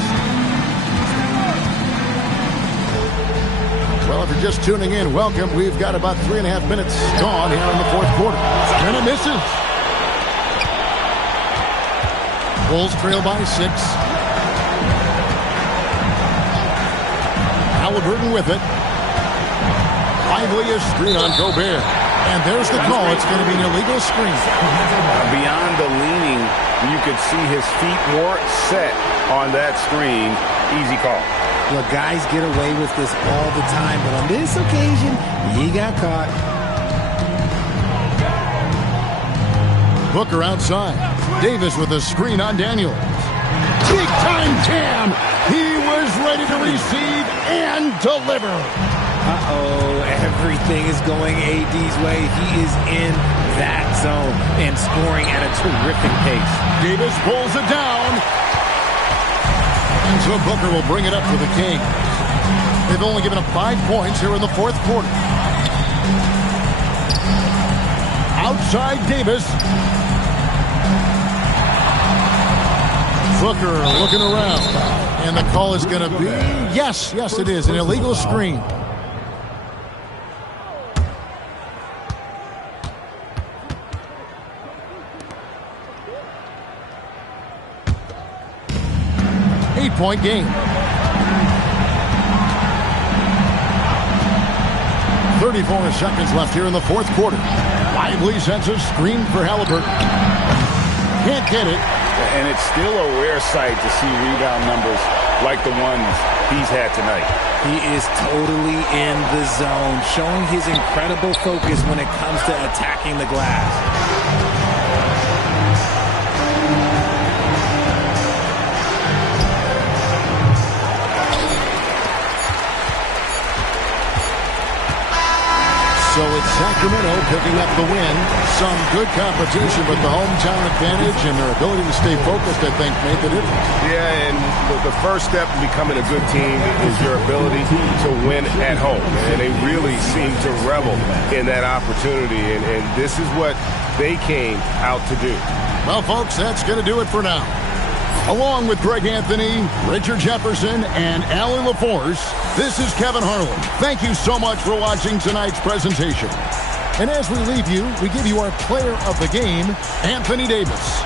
Well, if you're just tuning in, welcome. We've got about 3.5 minutes gone here in the fourth quarter. And it misses. Bulls trail by 6. Halliburton with it. Lively a screen on Gobert. And there's the call. It's going to be an illegal screen. Beyond the leaning, you could see his feet more set on that screen. Easy call. Look, guys get away with this all the time, but on this occasion, he got caught. Booker outside. Davis with a screen on Daniels. Big time jam. He was ready to receive and deliver. Uh-oh, everything is going AD's way. He is in that zone and scoring at a terrific pace. Davis pulls it down. And so Booker will bring it up for the Kings. They've only given up 5 points here in the fourth quarter. Outside Davis. Booker looking around. And the call is going to be, yes, it is, an illegal screen. Point game. 34 seconds left here in the fourth quarter. Lively sends a screen for Halliburton. Can't get it. And it's still a rare sight to see rebound numbers like the ones he's had tonight. He is totally in the zone, showing his incredible focus when it comes to attacking the glass. So it's Sacramento picking up the win. Some good competition, but the hometown advantage and their ability to stay focused, I think, made the difference. Yeah, and the first step in becoming a good team is your ability to win at home. And they really seem to revel in that opportunity, and this is what they came out to do. Well, folks, that's going to do it for now. Along with Greg Anthony, Richard Jefferson, and Allie LaForce, this is Kevin Harlan. Thank you so much for watching tonight's presentation. And as we leave you, we give you our player of the game, Anthony Davis.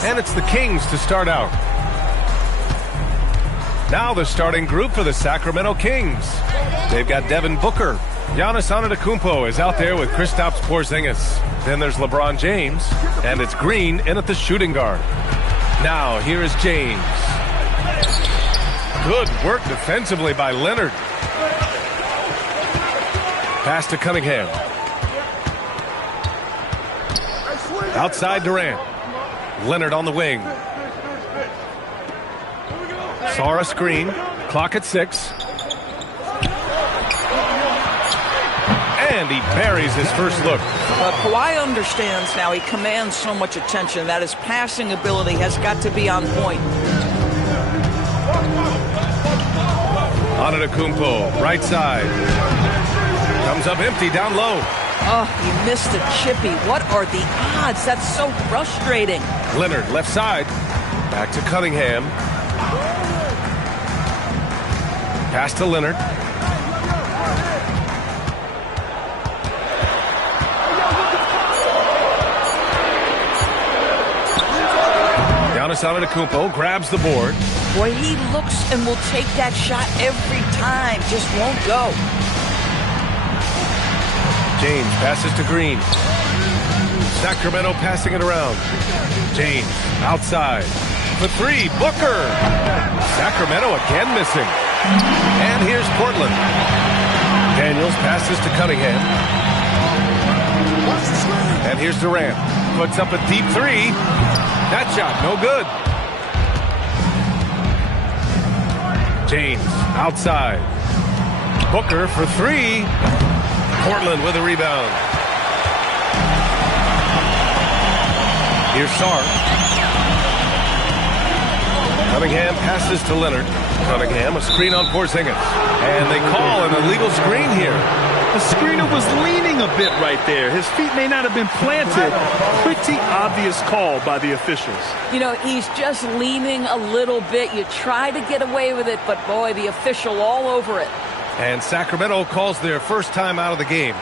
And it's the Kings to start out. Now the starting group for the Sacramento Kings. They've got Devin Booker. Giannis Antetokounmpo is out there with Kristaps Porzingis. Then there's LeBron James. And it's Green in at the shooting guard. Now here is James. Good work defensively by Leonard. Pass to Cunningham. Outside Durant. Leonard on the wing. Saw a screen. Clock at 6. And he buries his first look. But Kawhi understands now he commands so much attention that his passing ability has got to be on point. Antetokounmpo, right side. Comes up empty down low. Oh, he missed a chippy. What are the odds? That's so frustrating. Leonard, left side. Back to Cunningham. Pass to Leonard. Giannis Antetokounmpo grabs the board. Boy, he looks and will take that shot every time. Just won't go. James passes to Green. Sacramento passing it around. James outside. For 3, Booker. Sacramento again missing. And here's Portland. Daniels passes to Cunningham. And here's Durant. Puts up a deep 3. That shot, no good. James outside. Booker for 3. Portland with a rebound. Here's Sarr. Cunningham passes to Leonard. Cunningham, a screen on Porzingis. And they call an illegal screen here. The screener was leaning a bit right there. His feet may not have been planted. Pretty obvious call by the officials. You know, he's just leaning a little bit. You try to get away with it, but boy, the official all over it. And Sacramento calls their first time out of the game.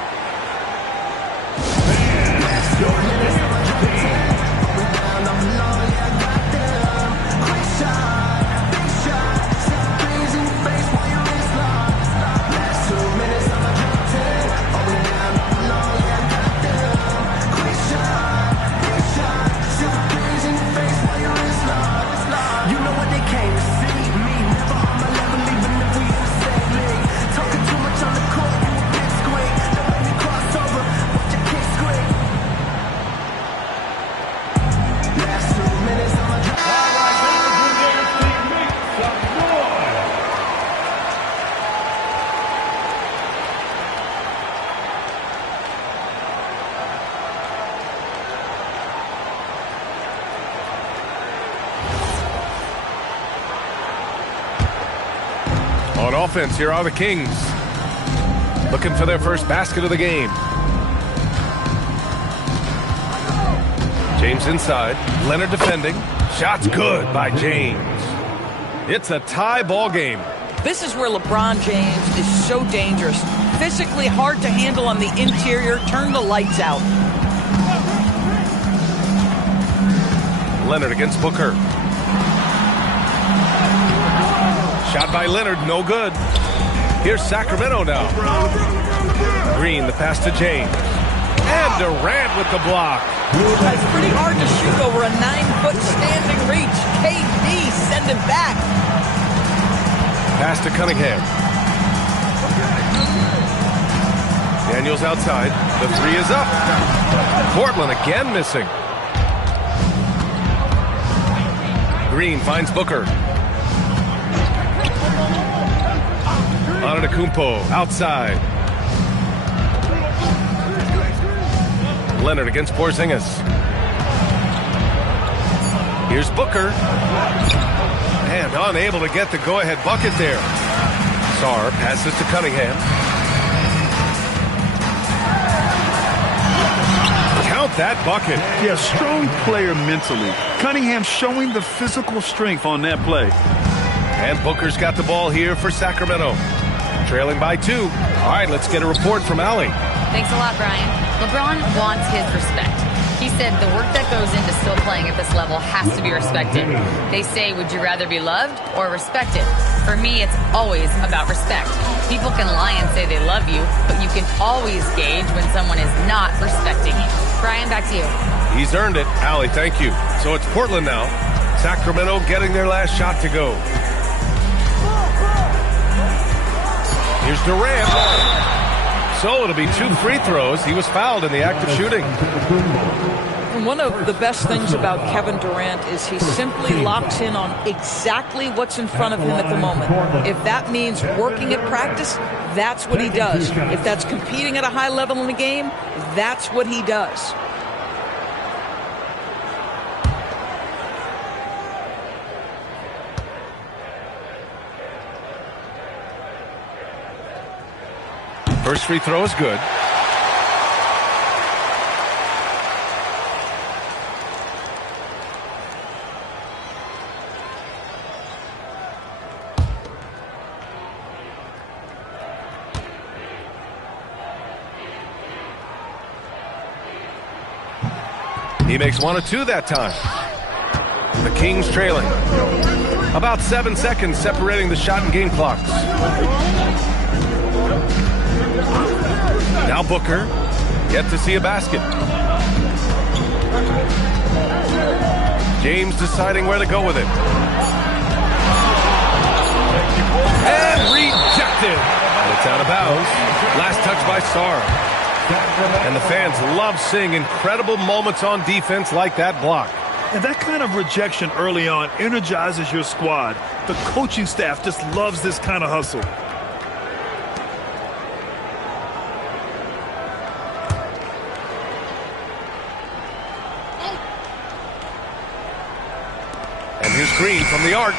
On offense, here are the Kings. Looking for their first basket of the game. James inside. Leonard defending. Shot's good by James. It's a tie ball game. This is where LeBron James is so dangerous. Physically hard to handle on the interior. Turn the lights out. Leonard against Booker. Shot by Leonard, no good. Here's Sacramento now. Green, the pass to James. And Durant with the block. It's pretty hard to shoot over a 9-foot standing reach. KD send him back. Pass to Cunningham. Daniels outside. The 3 is up. Portland again missing. Green finds Booker. Antetokounmpo outside. Leonard against Porzingis. Here's Booker. And unable to get the go-ahead bucket there. Sarr passes to Cunningham. Count that bucket. Yeah, strong player mentally. Cunningham showing the physical strength on that play. And Booker's got the ball here for Sacramento. Trailing by 2. All right, let's get a report from Allie. Thanks a lot, Brian. LeBron wants his respect. He said the work that goes into still playing at this level has to be respected. They say, would you rather be loved or respected? For me, it's always about respect. People can lie and say they love you, but you can always gauge when someone is not respecting you. Brian, back to you. He's earned it. Allie, thank you. So it's Portland now. Sacramento getting their last shot to go. Here's Durant. So it'll be 2 free throws. He was fouled in the act of shooting. And one of the best things about Kevin Durant is he simply locks in on exactly what's in front of him at the moment. If that means working at practice, that's what he does. If that's competing at a high level in the game, that's what he does. First free throw is good. He makes 1 of 2 that time. The Kings trailing. About 7 seconds separating the shot and game clocks. Now Booker, yet to see a basket. James deciding where to go with it. And rejected. And it's out of bounds. Last touch by Sarr. And the fans love seeing incredible moments on defense like that block. And that kind of rejection early on energizes your squad. The coaching staff just loves this kind of hustle. And here's Green from the arc.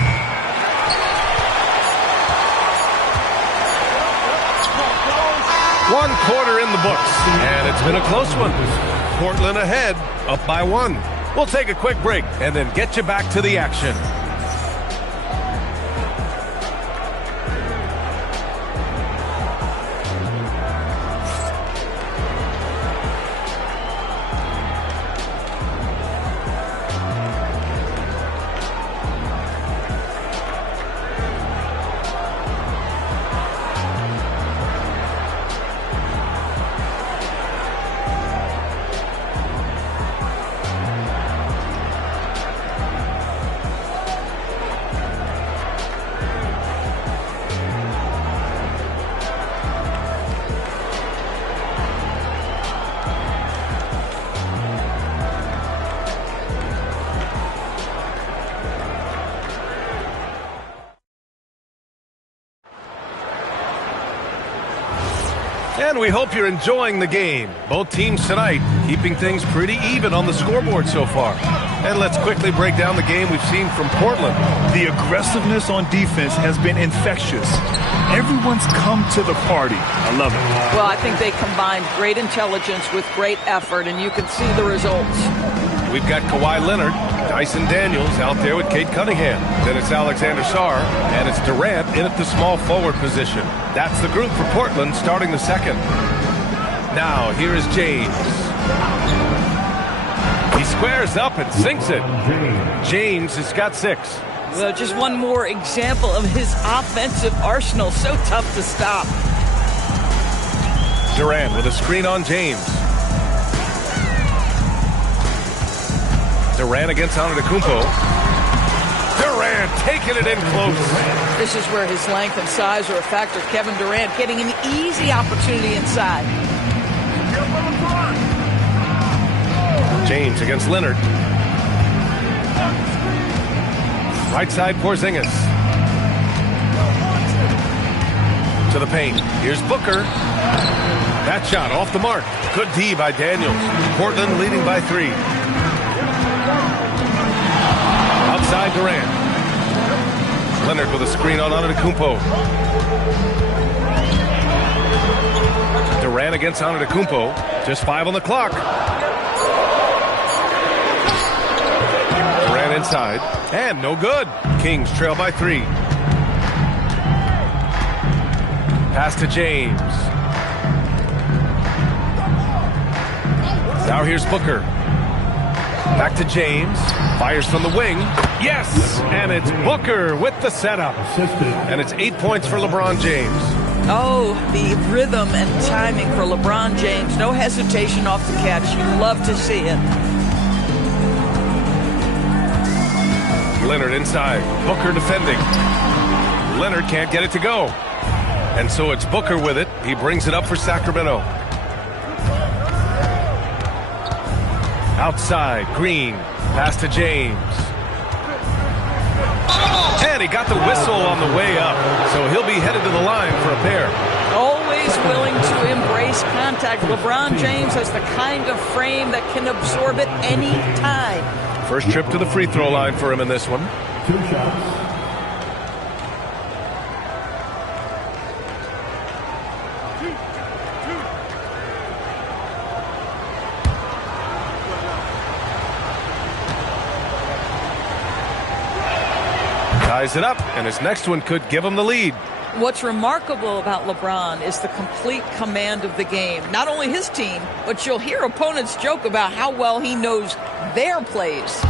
One quarter in the books, and it's been a close one. Portland ahead, up by 1. We'll take a quick break and then get you back to the action. And we hope you're enjoying the game. Both teams tonight keeping things pretty even on the scoreboard so far. And let's quickly break down the game we've seen from Portland. The aggressiveness on defense has been infectious. Everyone's come to the party. I love it. Well, I think they combined great intelligence with great effort, and you can see the results. We've got Kawhi Leonard, Dyson Daniels out there with Cade Cunningham. Then it's Alexander Sarr, and it's Durant in at the small forward position. That's the group for Portland starting the second. Now, here is James. He squares up and sinks it. James has got 6. Well, just one more example of his offensive arsenal. So tough to stop. Durant with a screen on James. Durant against Antetokounmpo. Durant taking it in close. This is where his length and size are a factor. Kevin Durant getting an easy opportunity inside. James against Leonard. Right side, Porzingis. To the paint. Here's Booker. That shot off the mark. Good D by Daniels. Portland leading by 3. Durant. Leonard with a screen on Antetokounmpo. Durant against Antetokounmpo. Just 5 on the clock. Durant inside. And no good. Kings trail by 3. Pass to James. Now here's Booker. Back to James. Fires from the wing. Yes! And it's Booker with the setup. And it's 8 points for LeBron James. Oh, the rhythm and timing for LeBron James. No hesitation off the catch. You love to see it. Leonard inside. Booker defending. Leonard can't get it to go. And so it's Booker with it. He brings it up for Sacramento. Outside, Green. Pass to James. And he got the whistle on the way up. So he'll be headed to the line for a pair. Always willing to embrace contact. LeBron James has the kind of frame that can absorb it any time. First trip to the free throw line for him in this one. 2 shots. Ties it up, and his next one could give him the lead. What's remarkable about LeBron is the complete command of the game. Not only his team, but you'll hear opponents joke about how well he knows their plays.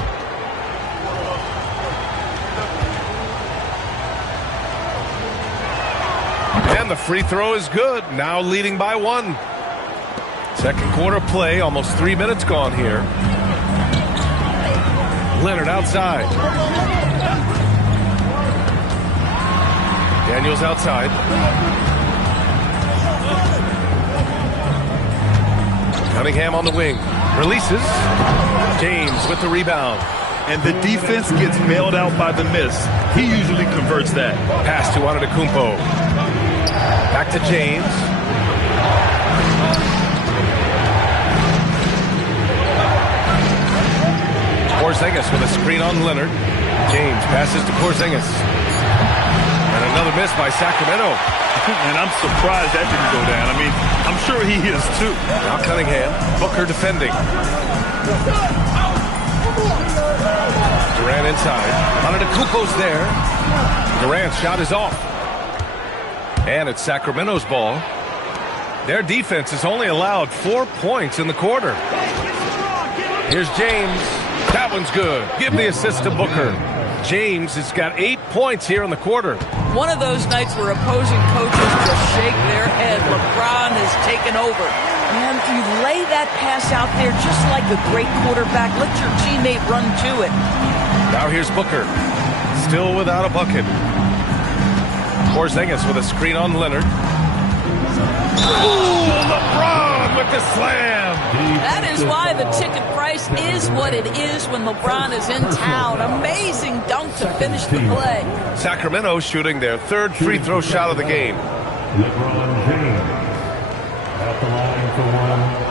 And the free throw is good. Now leading by 1. Second quarter play, almost 3 minutes gone here. Leonard outside. Daniels outside. Cunningham on the wing. Releases. James with the rebound. And the defense gets bailed out by the miss. He usually converts that. Pass to Antetokounmpo. Back to James. Porzingis with a screen on Leonard. James passes to Porzingis. And another miss by Sacramento. And I'm surprised that didn't go down. I mean, I'm sure he is too. Now Cunningham. Booker defending. Durant inside. Antetokounmpo's there. Durant's shot is off. And it's Sacramento's ball. Their defense has only allowed 4 points in the quarter. Here's James. That one's good. Give the assist to Booker. James has got 8 points here in the quarter. One of those nights where opposing coaches just shake their head. LeBron has taken over. And you lay that pass out there just like a great quarterback. Let your teammate run to it. Now here's Booker. Still without a bucket. Porzingis with a screen on Leonard. Ooh, LeBron with the slam. That is why the ticket price is what it is when LeBron is in town. Amazing dunk to finish the play. Sacramento shooting their 3rd free throw shot of the game. LeBron James at the line for 1.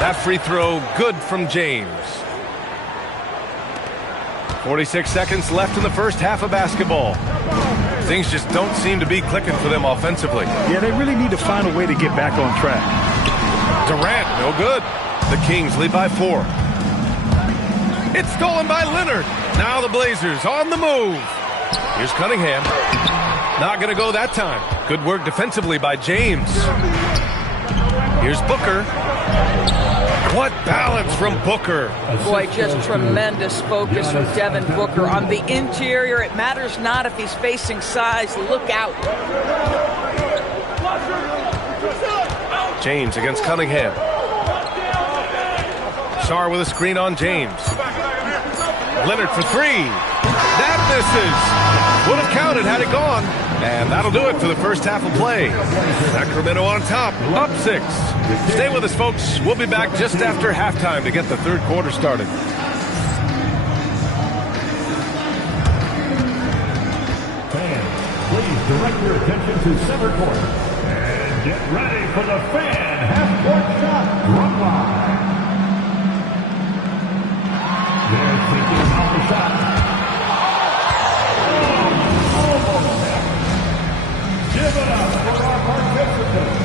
That free throw good from James. 46 seconds left in the first half of basketball. Things just don't seem to be clicking for them offensively. Yeah, they really need to find a way to get back on track. Durant, no good. The Kings lead by 4. It's stolen by Leonard. Now the Blazers on the move. Here's Cunningham. Not going to go that time. Good work defensively by James. Here's Booker. What balance from Booker. Boy, just tremendous focus from Devin Booker. On the interior, it matters not if he's facing size. Look out. James against Cunningham. Sarr with a screen on James. Leonard for 3. That misses. Would have counted had it gone. And that'll do it for the first half of play. Sacramento on top, up 6. Stay with us, folks. We'll be back just after halftime to get the 3rd quarter started. Fans, direct your attention to center court. And get ready for the fan half-court shot run line. They're thinking about the shot. Give it up for our participants.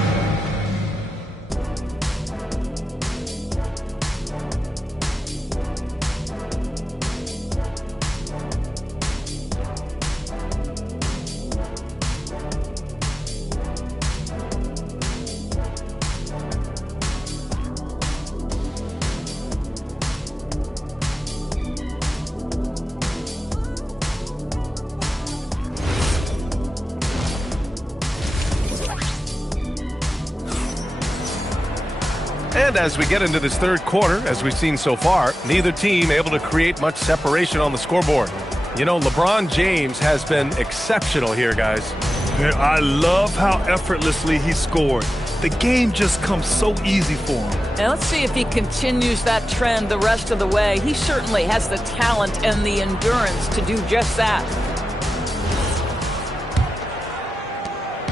And as we get into this third quarter, as we've seen so far, neither team able to create much separation on the scoreboard. You know, LeBron James has been exceptional here, guys. Man, I love how effortlessly he scored. The game just comes so easy for him. And let's see if he continues that trend the rest of the way. He certainly has the talent and the endurance to do just that.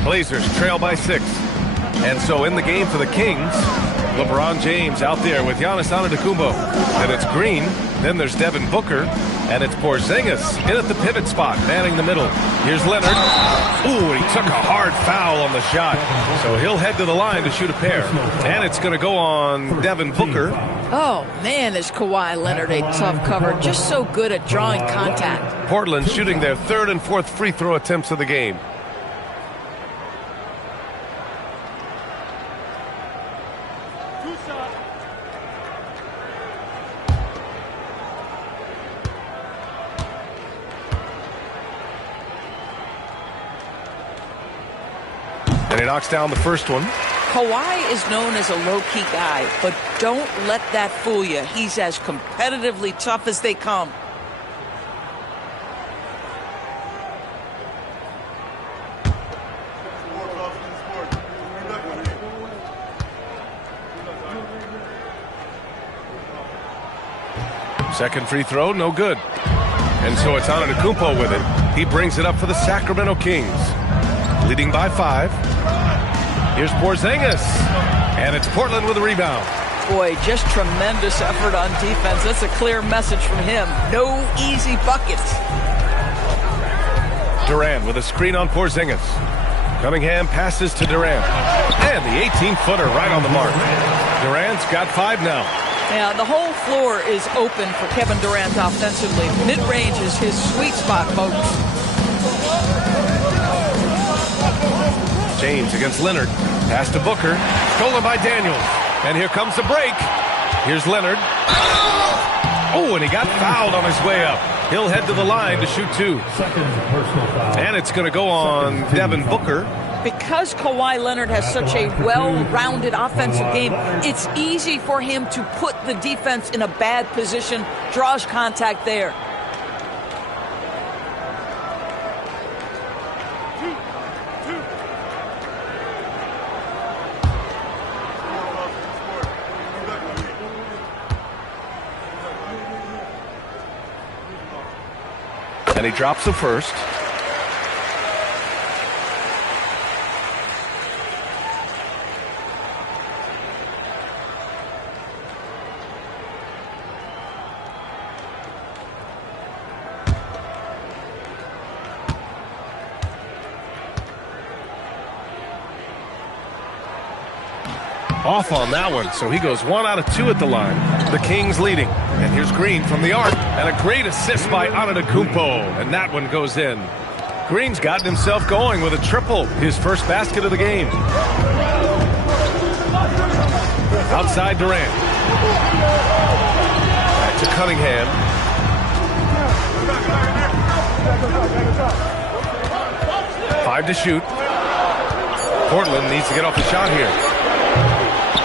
Blazers trail by 6. And so in the game for the Kings, LeBron James out there with Giannis Antetokounmpo. Then it's Green, then there's Devin Booker, and it's Porzingis in at the pivot spot, manning the middle. Here's Leonard. Ooh, he took a hard foul on the shot. So he'll head to the line to shoot a pair. And it's going to go on Devin Booker. Oh, man, is Kawhi Leonard a tough cover. Just so good at drawing contact. Portland shooting their third and fourth free throw attempts of the game. And he knocks down the first one. Kawhi is known as a low-key guy, but don't let that fool you. He's as competitively tough as they come. Second free throw, no good. And so it's Antetokounmpo with it. He brings it up for the Sacramento Kings. Leading by 5. Here's Porzingis. And it's Portland with a rebound. Boy, just tremendous effort on defense. That's a clear message from him. No easy buckets. Durant with a screen on Porzingis. Cunningham passes to Durant. And the 18-footer right on the mark. Durant's got 5 now. Yeah, the whole floor is open for Kevin Durant offensively. Mid-range is his sweet spot, folks. James against Leonard. Pass to Booker. Stolen by Daniels. And here comes the break. Here's Leonard. Oh, and he got fouled on his way up. He'll head to the line to shoot 2. And it's going to go on Devin Booker. Because Kawhi Leonard has such a well-rounded offensive game, it's easy for him to put the defense in a bad position, draws contact there. And he drops the first. Off on that one, so he goes 1 out of 2 at the line. The Kings leading. And here's Green from the arc. And a great assist by Antetokounmpo. And that one goes in. Green's gotten himself going with a triple. His first basket of the game. Outside Durant. Back to Cunningham. Five to shoot. Portland needs to get off the shot here.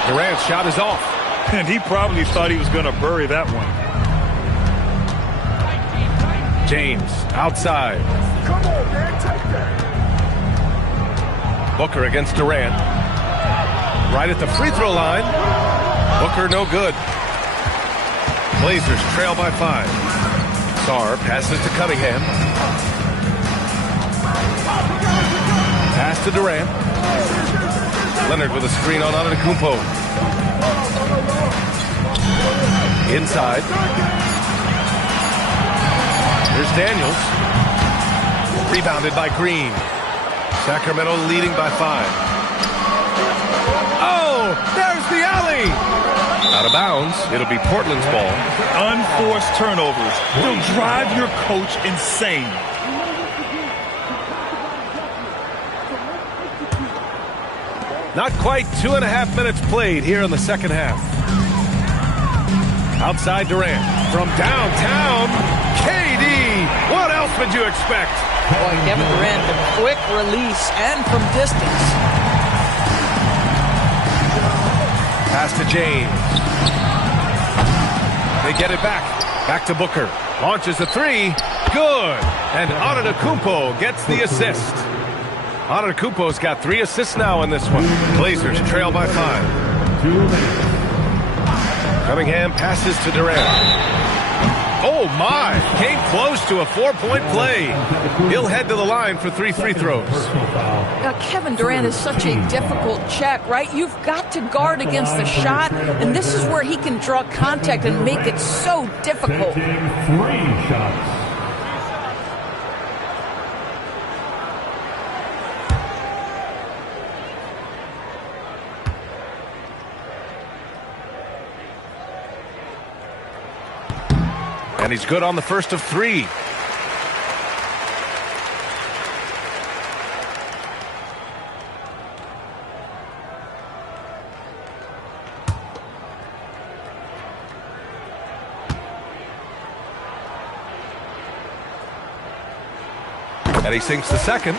Durant's shot is off. And he probably thought he was going to bury that one. James outside. Come on, man, take that. Booker against Durant. Right at the free throw line. Booker no good. Blazers trail by 5. Sarr passes to Cunningham. to Durant. Leonard with a screen on Antetokounmpo. Inside. Here's Daniels. Rebounded by Green. Sacramento leading by 5. Oh, there's the alley. Out of bounds. It'll be Portland's ball. Unforced turnovers. They'll drive your coach insane. Not quite 2.5 minutes played here in the second half. Outside Durant. From downtown, KD. What else would you expect? Boy, Kevin Durant, a quick release and from distance. Pass to James. They get it back. Back to Booker. Launches a 3. Good. And Antetokounmpo gets the assist. Antetokounmpo's got 3 assists now in this one. Blazers trail by 5. Cunningham passes to Durant. Oh, my. Came close to a 4-point play. He'll head to the line for 3 free throws. Kevin Durant is such a difficult check, right? You've got to guard against the shot, and this is where he can draw contact and make it so difficult. 3 shots. And he's good on the first of 3. And he sinks the second.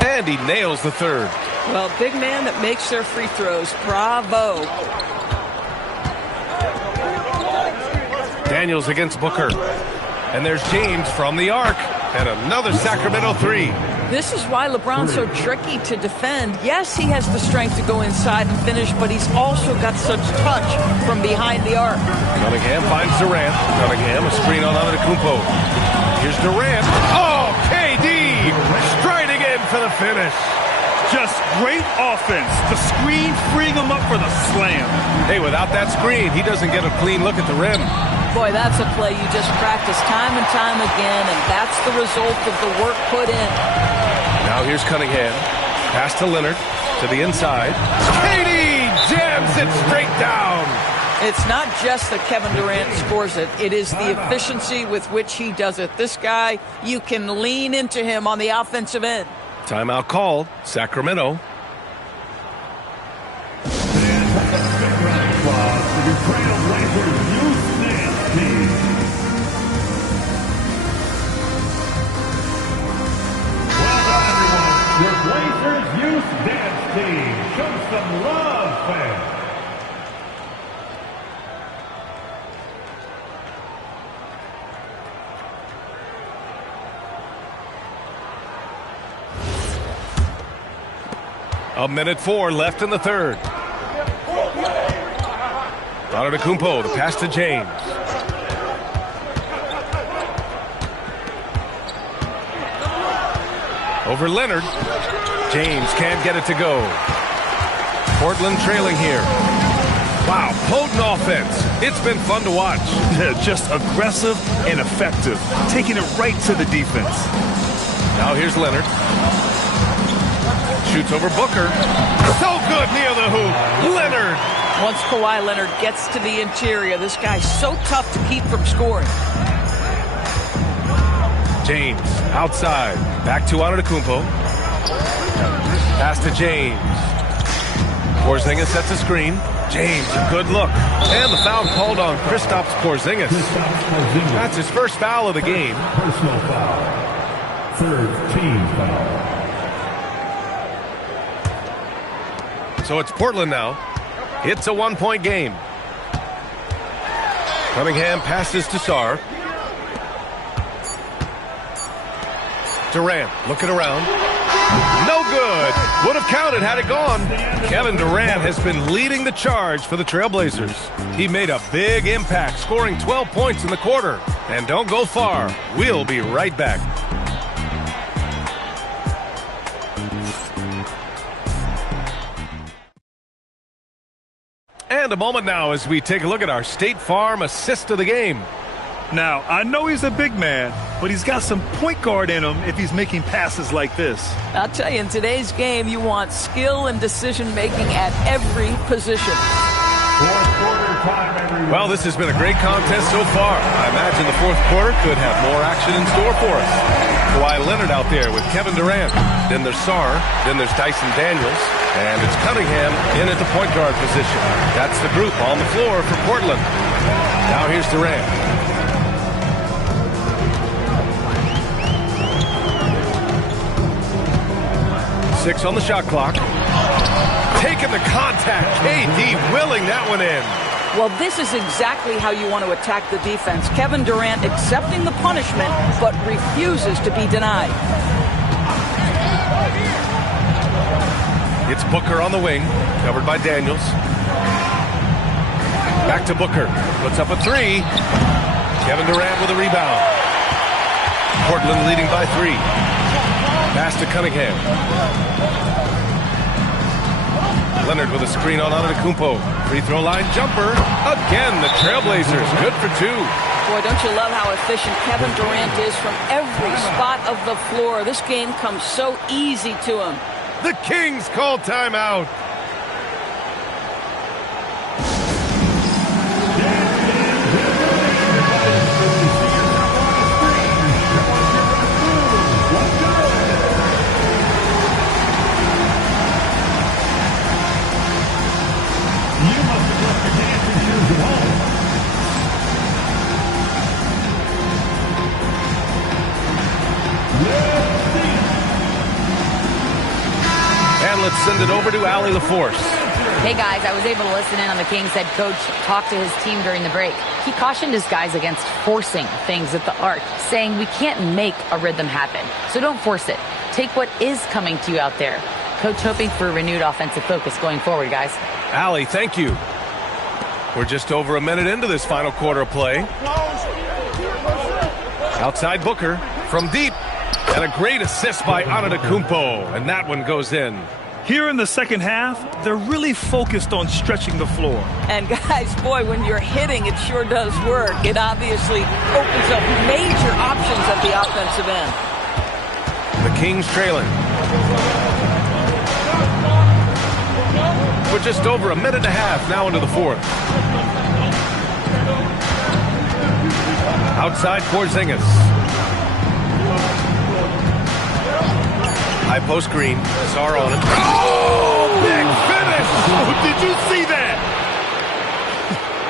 And he nails the third. Well, big man that makes their free throws. Bravo. Daniels against Booker. And there's James from the arc. And another Sacramento 3. This is why LeBron's so tricky to defend. Yes, he has the strength to go inside and finish, but he's also got such touch from behind the arc. Cunningham finds Durant. Cunningham, a screen on Antetokounmpo. Here's Durant. Oh, KD striding in for the finish. Just great offense. The screen freeing him up for the slam. Hey, without that screen, he doesn't get a clean look at the rim. Boy, that's a play you just practice time and time again, and that's the result of the work put in. Now here's Cunningham. Pass to Leonard. To the inside. KD jams it straight down. It's not just that Kevin Durant scores it. It is the efficiency with which he does it. This guy, you can lean into him on the offensive end. Timeout called. Sacramento. Your Blazers Youth Dance Team. Show some love, fans. A minute 4 left in the third. Antetokounmpo, the pass to James. Over Leonard. James can't get it to go. Portland trailing here. Wow, potent offense. It's been fun to watch. Yeah, just aggressive and effective, taking it right to the defense. Now here's Leonard. Shoots over Booker. So good near the hoop. Leonard. Once Kawhi Leonard gets to the interior, this guy's so tough to keep from scoring. James outside. Back to Antetokounmpo. Pass to James. Porzingis sets a screen. James, a good look. And the foul called on Kristaps Porzingis. That's his first foul of the game. Personal foul. Third team foul. So it's Portland now. It's a 1-point game. Cunningham passes to Sarr. Durant looking around. No good. Would have counted had it gone. Kevin Durant has been leading the charge for the Trailblazers. He made a big impact, scoring 12 points in the quarter. And don't go far. We'll be right back. And a moment now as we take a look at our State Farm assist of the game. Now, I know he's a big man, but he's got some point guard in him if he's making passes like this. I'll tell you, in today's game, you want skill and decision-making at every position. Well, this has been a great contest so far. I imagine the fourth quarter could have more action in store for us. Kawhi Leonard out there with Kevin Durant. Then there's Sarr. Then there's Dyson Daniels. And it's Cunningham in at the point guard position. That's the group on the floor for Portland. Now here's Durant. Six on the shot clock. Taking the contact. KD willing that one in. Well, this is exactly how you want to attack the defense. Kevin Durant accepting the punishment, but refuses to be denied. It's Booker on the wing, covered by Daniels. Back to Booker. Puts up a three. Kevin Durant with a rebound. Portland leading by 3. Pass to Cunningham. Leonard with a screen on Antetokounmpo. Free throw line jumper. Again, the Trailblazers good for 2. Boy, don't you love how efficient Kevin Durant is from every spot of the floor. This game comes so easy to him. The Kings call timeout. And let's send it over to Allie LaForce. Hey guys, I was able to listen in on the Kings head coach talk to his team during the break. He cautioned his guys against forcing things at the arc, saying we can't make a rhythm happen. So don't force it. Take what is coming to you out there. Coach hoping for a renewed offensive focus going forward, guys. Allie, thank you. We're just over a minute into this final quarter of play. Outside Booker from deep. And a great assist by Antetokounmpo. And that one goes in. Here in the second half, they're really focused on stretching the floor. And guys, boy, when you're hitting, it sure does work. It obviously opens up major options at the offensive end. The Kings trailing. We're just over a minute and a half now into the fourth. Outside Porzingis. High post screen. Sarr on it. Oh, big finish! Oh, did you see that?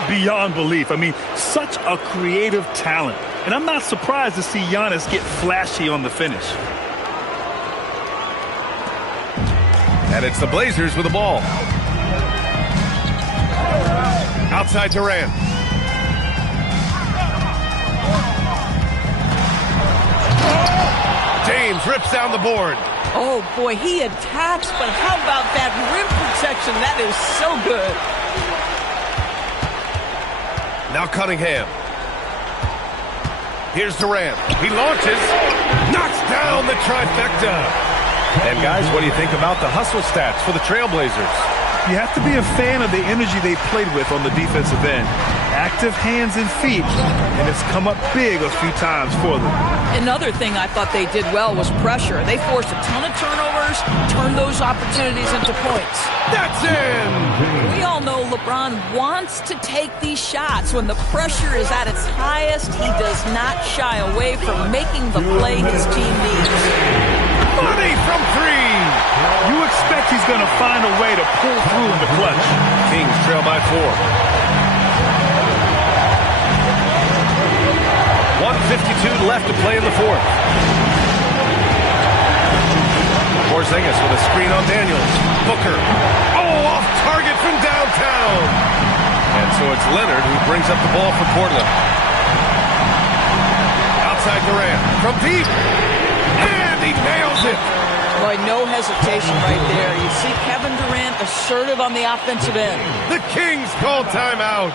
Beyond belief. I mean, such a creative talent. And I'm not surprised to see Giannis get flashy on the finish. And it's the Blazers with the ball. Outside Durant. James rips down the board. Oh, boy, he attacks, but how about that rim protection? That is so good. Now Cunningham. Here's Durant. He launches. Knocks down the trifecta. And guys, what do you think about the hustle stats for the Trailblazers? You have to be a fan of the energy they played with on the defensive end. Active hands and feet, and it's come up big a few times for them. Another thing I thought they did well was pressure. They forced a ton of turnovers, turned those opportunities into points. That's in! We all know LeBron wants to take these shots. When the pressure is at its highest, he does not shy away from making the play his team needs. Money from 3! You expect he's going to find a way to pull through in the clutch. Kings trail by 4. 1:52 left to play in the fourth. Porzingis with a screen on Daniels. Booker. Oh, off target from downtown. And so it's Leonard who brings up the ball for Portland. Outside Durant. From deep. And And he nails it. Boy, no hesitation right there. You see Kevin Durant assertive on the offensive end. The Kings call timeout.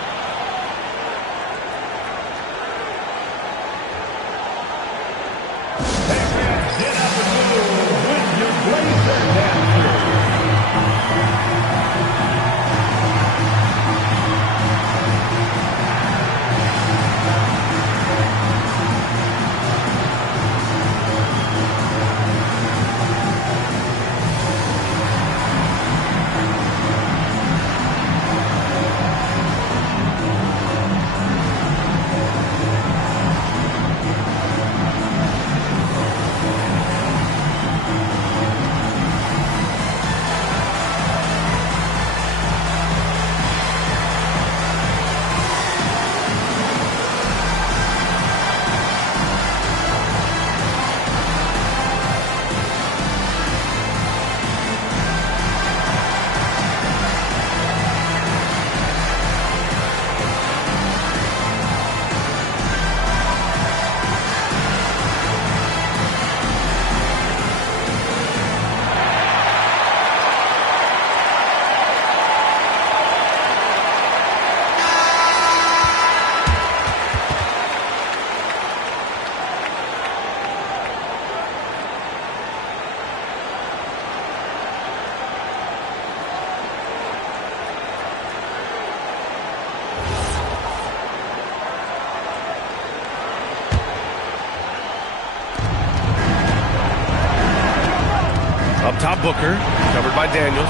Up top, Booker, covered by Daniels.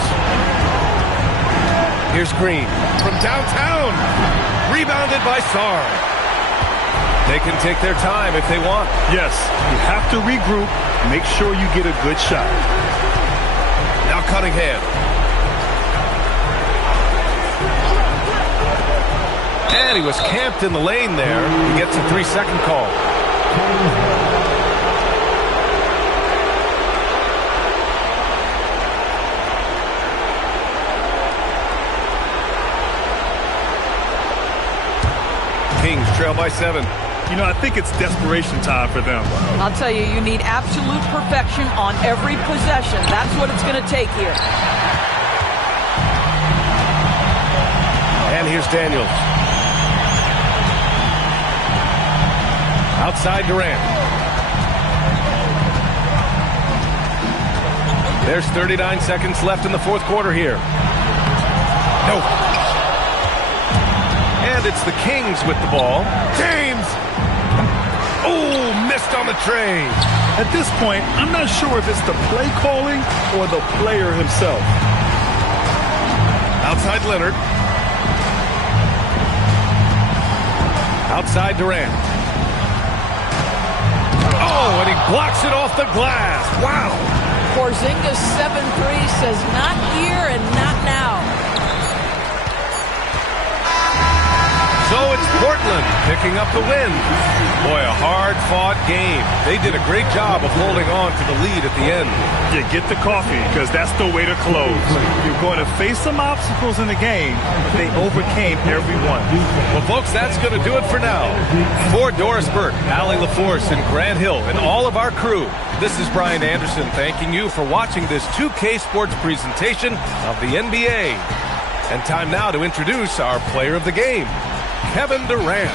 Here's Green from downtown. Rebounded by Sarr. They can take their time if they want. Yes, you have to regroup. Make sure you get a good shot. Now Cunningham. And he was camped in the lane there. He gets a 3-second call. Kings trail by 7. You know, I think it's desperation time for them. I'll tell you, you need absolute perfection on every possession. That's what it's going to take here. And here's Daniels. Outside Durant. There's 39 seconds left in the fourth quarter here. No. And it's the Kings with the ball. James! Oh, missed on the tray. At this point, I'm not sure if it's the play calling or the player himself. Outside Leonard. Outside Durant. Oh, and he blocks it off the glass. Wow. Porzingis 7-3 says not here and not now. So it's Portland picking up the win. Boy, a hard-fought game. They did a great job of holding on to the lead at the end. You get the coffee, because that's the way to close. You're going to face some obstacles in the game, but they overcame every one. Well, folks, that's going to do it for now. For Doris Burke, Allie LaForce, and Grant Hill, and all of our crew, this is Brian Anderson thanking you for watching this 2K Sports presentation of the NBA. And time now to introduce our player of the game, Kevin Durant.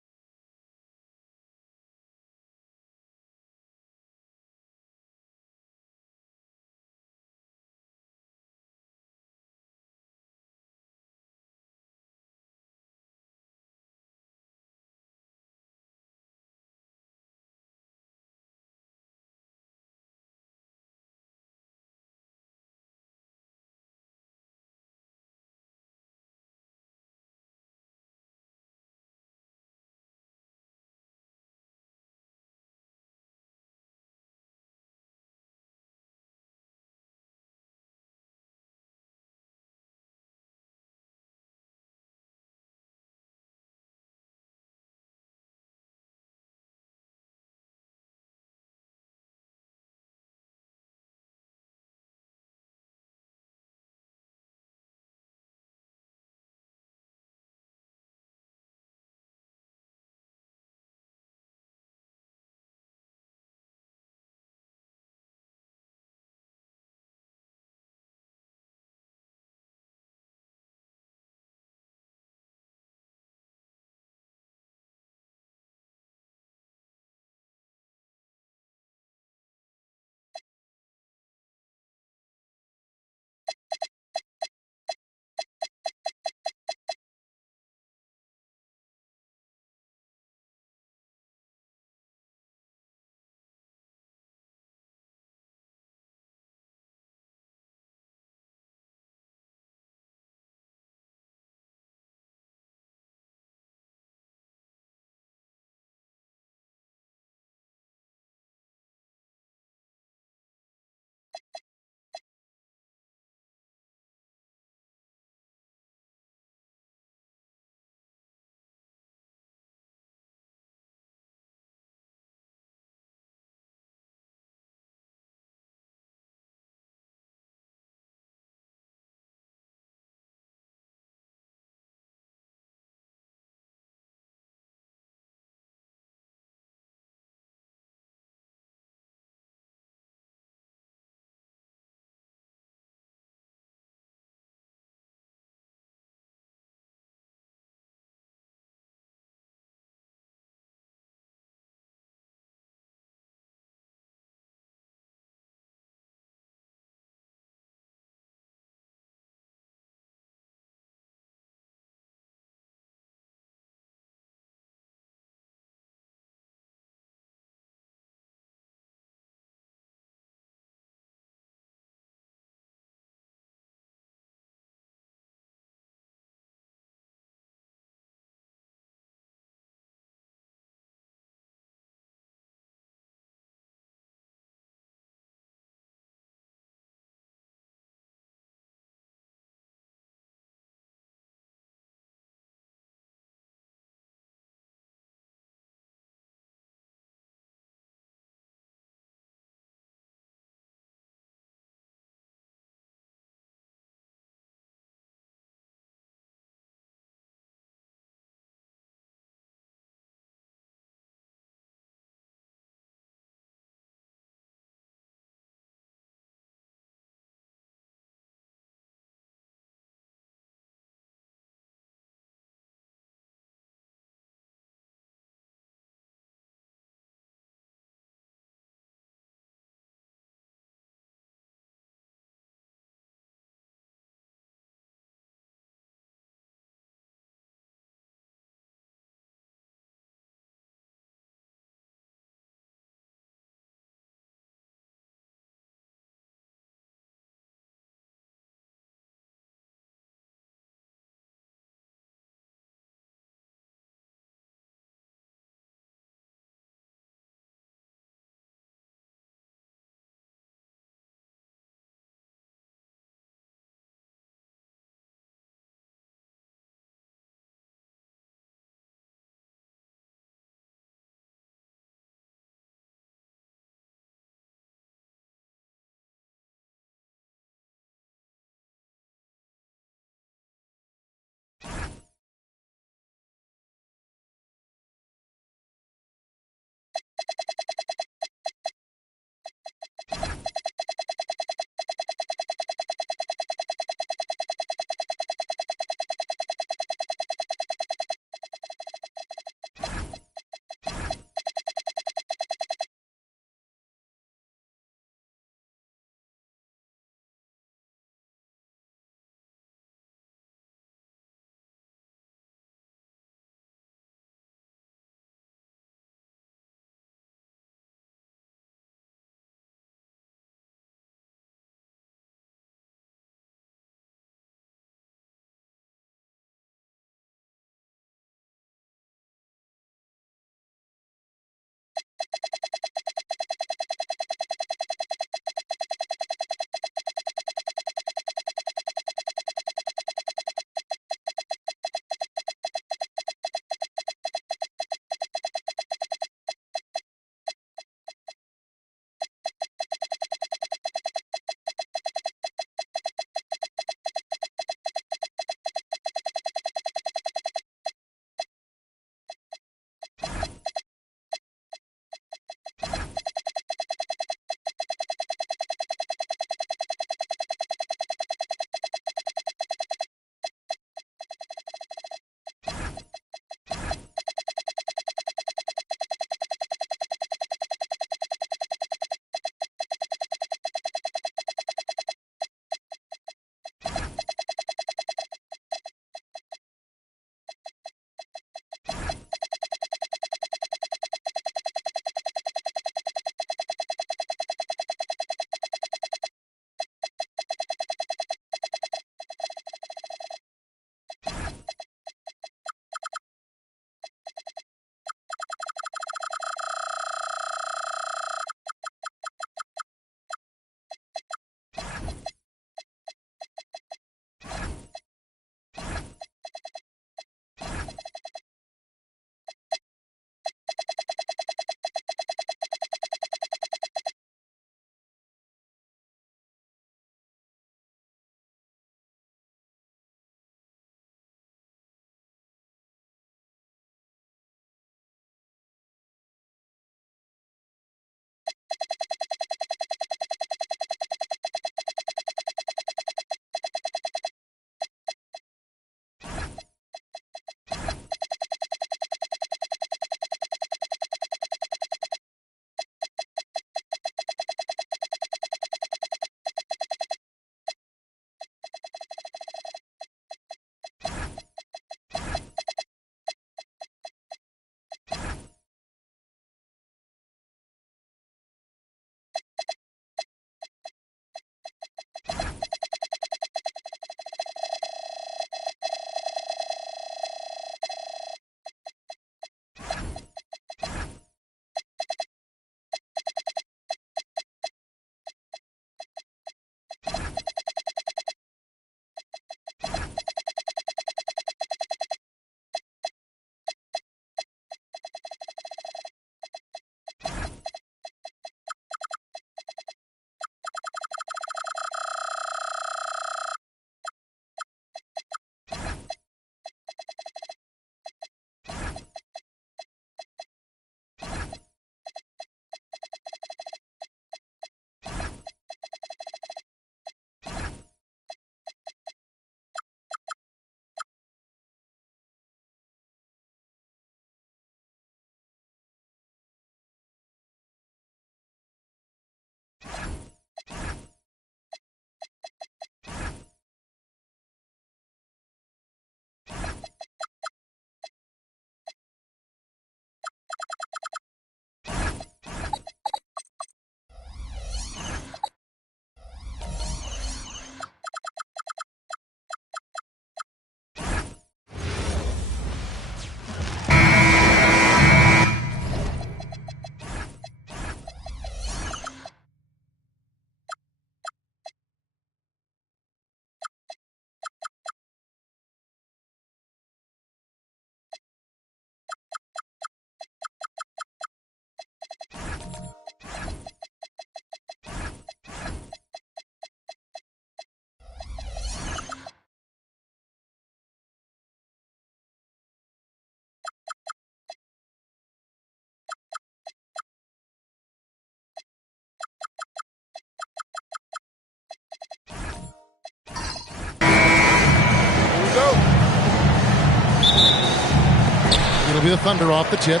be the Thunder off the tip.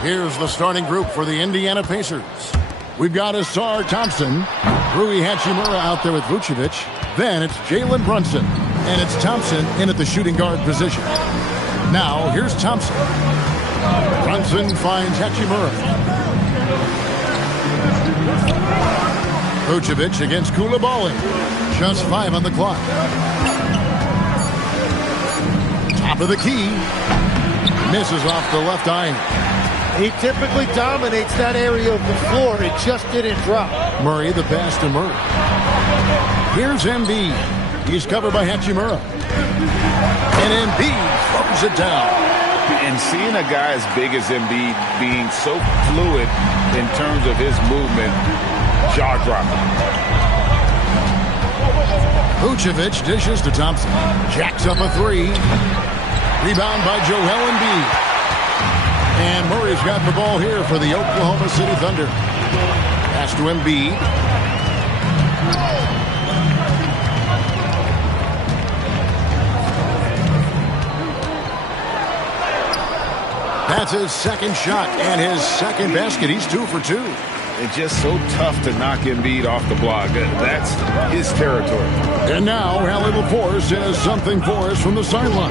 Here's the starting group for the Indiana Pacers. We've got Ausar Thompson, Rui Hachimura out there with Vucevic. Then it's Jalen Brunson, and it's Thompson in at the shooting guard position. Now, here's Thompson. Brunson finds Hachimura. Vucevic against Coulibaly. Just 5 on the clock. Top of the key. Misses off the left eye. He typically dominates that area of the floor. It just didn't drop. Murray, the pass to Murray. Here's Embiid. He's covered by Hachimura. And Embiid throws it down. And seeing a guy as big as Embiid being so fluid in terms of his movement, jaw-dropping. Vucevic dishes to Thompson. Jacks up a 3. Rebound by Joel Embiid. And Murray's got the ball here for the Oklahoma City Thunder. Pass to Embiid. That's his second shot and his second basket. He's 2 for 2. It's just so tough to knock Embiid off the block. That's his territory. And now, Allie Laforce has something for us from the sideline.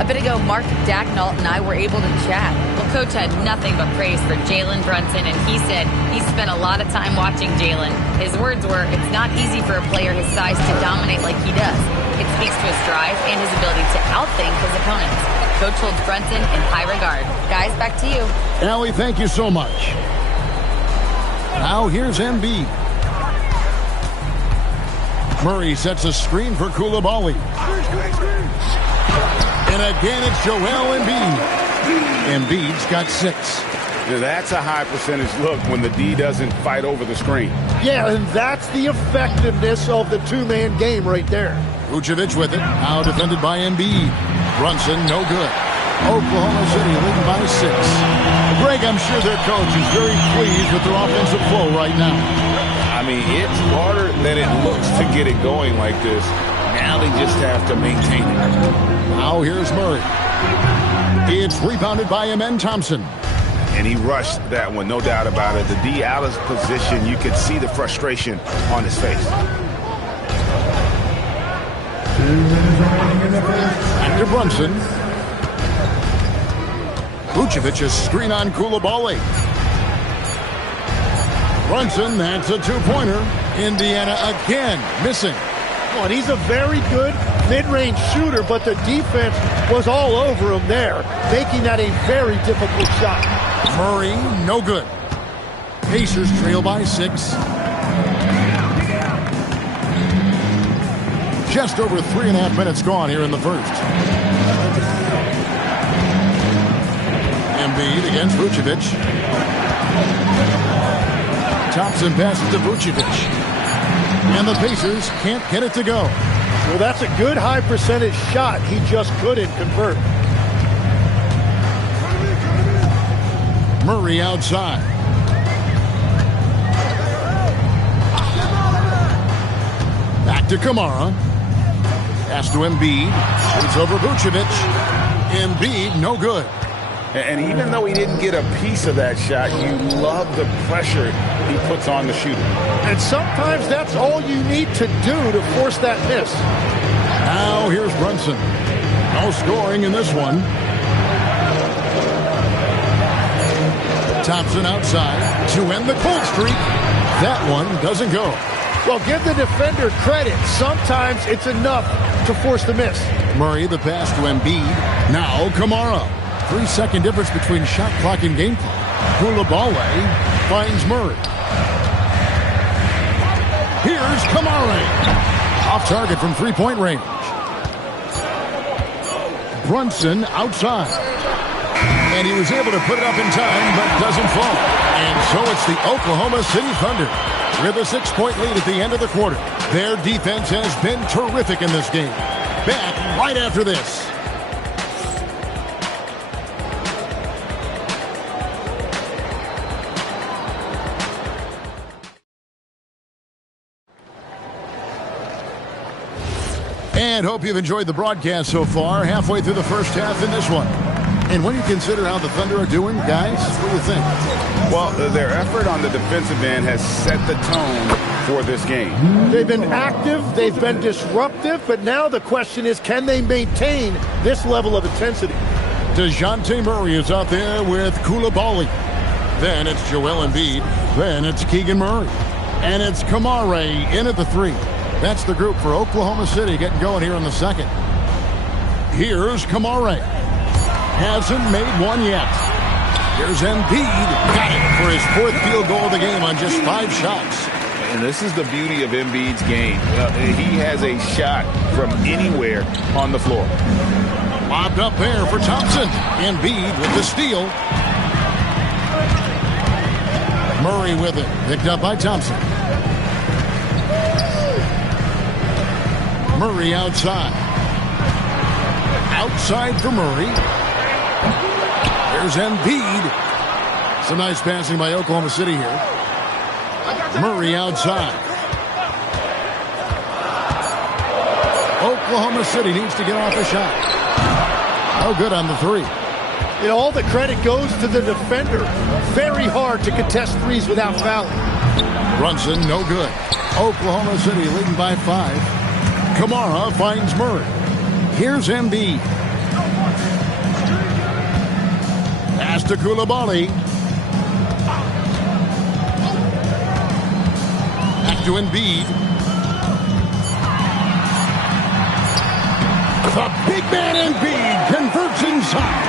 A bit ago, Mark Daigneault and I were able to chat. Well, Coach had nothing but praise for Jalen Brunson, and he said he spent a lot of time watching Jalen. His words were, it's not easy for a player his size to dominate like he does. It speaks to his drive and his ability to outthink his opponents. Coach holds Brunson in high regard. Guys, back to you. Allie, thank you so much. Now here's Embiid. Murray sets a screen for Coulibaly. And again, it's Joel Embiid. Embiid's got 6. That's a high percentage look when the D doesn't fight over the screen. Yeah, and that's the effectiveness of the two-man game right there. Vucevic with it. Now defended by Embiid. Brunson, no good. Oklahoma City leading by 6. Greg, I'm sure their coach is very pleased with their offensive flow right now. I mean, it's harder than it looks to get it going like this. Now they just have to maintain it. Now here's Murray. It's rebounded by Amen Thompson. And he rushed that one, no doubt about it. The D out of position, you could see the frustration on his face. Back to Brunson. Vucevic a screen on Coulibaly. Brunson, that's a 2-pointer. Indiana again missing. Oh, and he's a very good mid-range shooter, but the defense was all over him there, making that a very difficult shot. Murray, no good. Pacers trail by 6. Just over 3.5 minutes gone here in the first. Embiid against Vucevic. Thompson passes to Vucevic. And the Pacers can't get it to go. Well, that's a good high percentage shot. He just couldn't convert. Murray outside. Back to Kamara. Pass to Embiid. Shoots over Vucevic. Embiid, no good. And even though he didn't get a piece of that shot, you love the pressure he puts on the shooter. And sometimes that's all you need to do to force that miss. Now here's Brunson. No scoring in this one. Thompson outside to end the cold streak. That one doesn't go. Well, give the defender credit. Sometimes it's enough to force the miss. Murray, the pass to Embiid. Now Kamara. 3-second difference between shot clock and game clock. Coulibaly finds Murray. Here's Kamara. Off target from 3-point range. Brunson outside. And he was able to put it up in time, but doesn't fall. And so it's the Oklahoma City Thunder with a 6-point lead at the end of the quarter. Their defense has been terrific in this game. Back right after this. And hope you've enjoyed the broadcast so far. Halfway through the first half in this one. And when you consider how the Thunder are doing, guys, what do you think? Well, their effort on the defensive end has set the tone for this game. They've been active, they've been disruptive, but now the question is, can they maintain this level of intensity? DeJounte Murray is out there with Coulibaly. Then it's Joel Embiid. Then it's Keegan Murray. And it's Kamare in at the 3. That's the group for Oklahoma City getting going here in the second. Here's Kamare. Hasn't made one yet. Here's Embiid. Got it for his 4th field goal of the game on just 5 shots. And this is the beauty of Embiid's game. He has a shot from anywhere on the floor. Lobbed up there for Thompson. Embiid with the steal. Murray with it. Picked up by Thompson. Murray outside. Outside for Murray. There's Embiid. Some nice passing by Oklahoma City here. Murray outside. Oklahoma City needs to get off a shot. No good on the 3. You know, all the credit goes to the defender. Very hard to contest threes without fouling. Brunson, no good. Oklahoma City leading by 5. Kamara finds Murray. Here's Embiid. Pass to Coulibaly. Back to Embiid. The big man Embiid converts inside.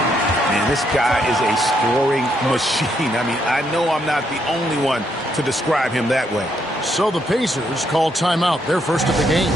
Man, this guy is a scoring machine. I mean, I know I'm not the only one to describe him that way. So the Pacers call timeout, their first of the game.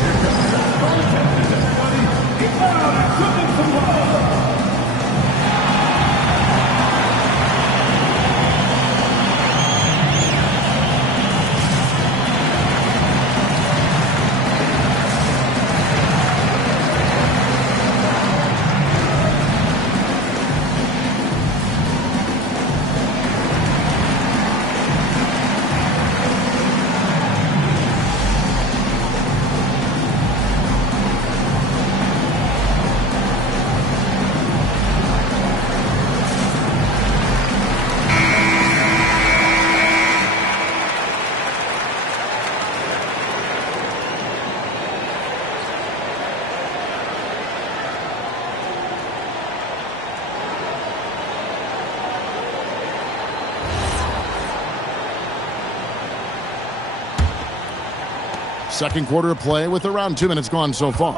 Second quarter of play with around 2 minutes gone so far.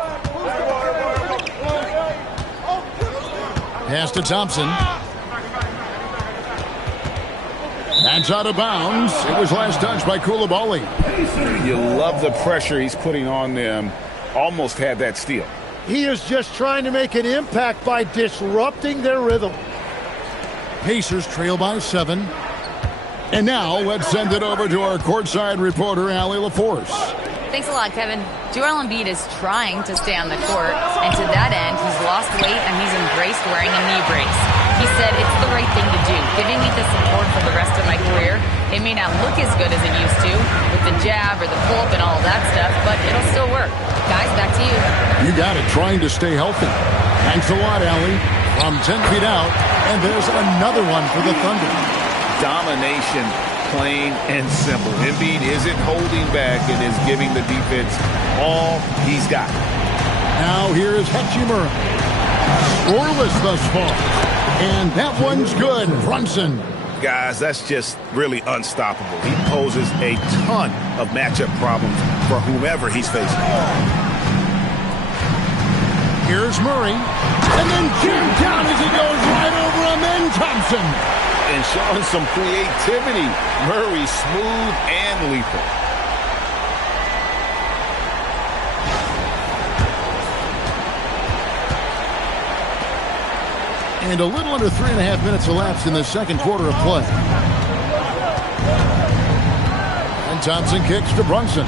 Pass to Thompson. That's out of bounds. It was last touched by Coulibaly. You love the pressure he's putting on them. Almost had that steal. He is just trying to make an impact by disrupting their rhythm. Pacers trail by 7. And now let's send it over to our courtside reporter, Allie LaForce. Thanks a lot, Kevin. Joel Embiid is trying to stay on the court, and to that end, he's lost weight and he's embraced wearing a knee brace. He said, it's the right thing to do, giving me the support for the rest of my career. It may not look as good as it used to, with the jab or the pull-up and all that stuff, but it'll still work. Guys, back to you. You got it, trying to stay healthy. Thanks a lot, Allie. From 10 feet out, and there's another one for the Thunder. Domination, plain and simple. Embiid isn't holding back and is giving the defense all he's got. Now here's Hachimura. Scoreless thus far. And that one's good. Brunson. Guys, that's just really unstoppable. He poses a ton of matchup problems for whomever he's facing. Here's Murray. And then jammed down as he goes right over him. And Thompson. And showing some creativity. Murray smooth and lethal. And a little under 3.5 minutes elapsed in the second quarter of play. And Thompson kicks to Brunson.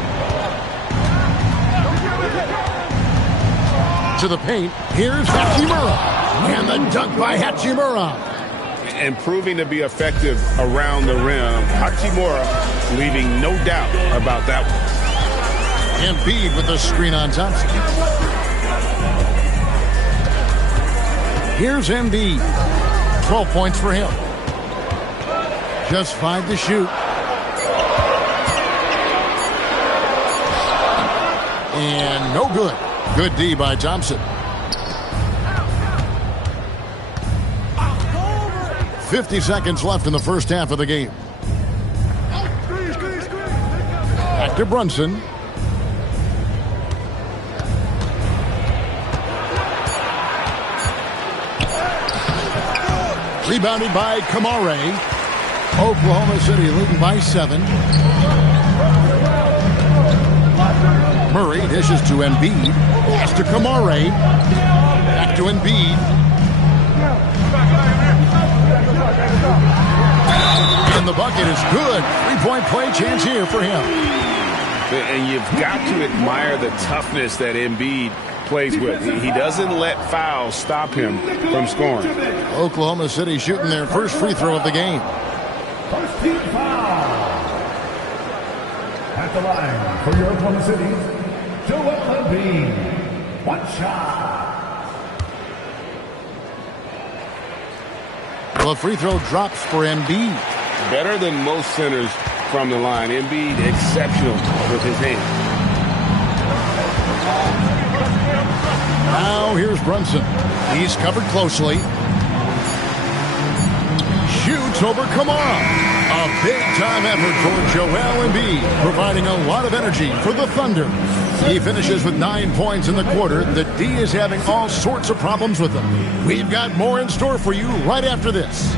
To the paint. Here's Hachimura. And the dunk by Hachimura. And proving to be effective around the rim. Hachimura leaving no doubt about that one. Embiid with the screen on Thompson. Here's Embiid. 12 points for him. Just 5 to shoot. And no good. Good D by Thompson. 50 seconds left in the first half of the game. Back to Brunson. Rebounded by Kamare. Oklahoma City leading by 7. Murray dishes to Embiid. Pass to Kamare. Back to Embiid. And the bucket is good. 3-point play chance here for him. And you've got to admire the toughness that Embiid plays with. He doesn't let fouls stop him from scoring. Oklahoma City shooting their first free throw of the game. First team foul. At the line for your Oklahoma City, Joel Embiid. 1 shot. Well, a free throw drops for Embiid. Better than most centers from the line. Embiid exceptional with his hands. Now here's Brunson. He's covered closely. Shoots over Kamara. A big-time effort for Joel Embiid, providing a lot of energy for the Thunder. He finishes with 9 points in the quarter. The D is having all sorts of problems with them. We've got more in store for you right after this.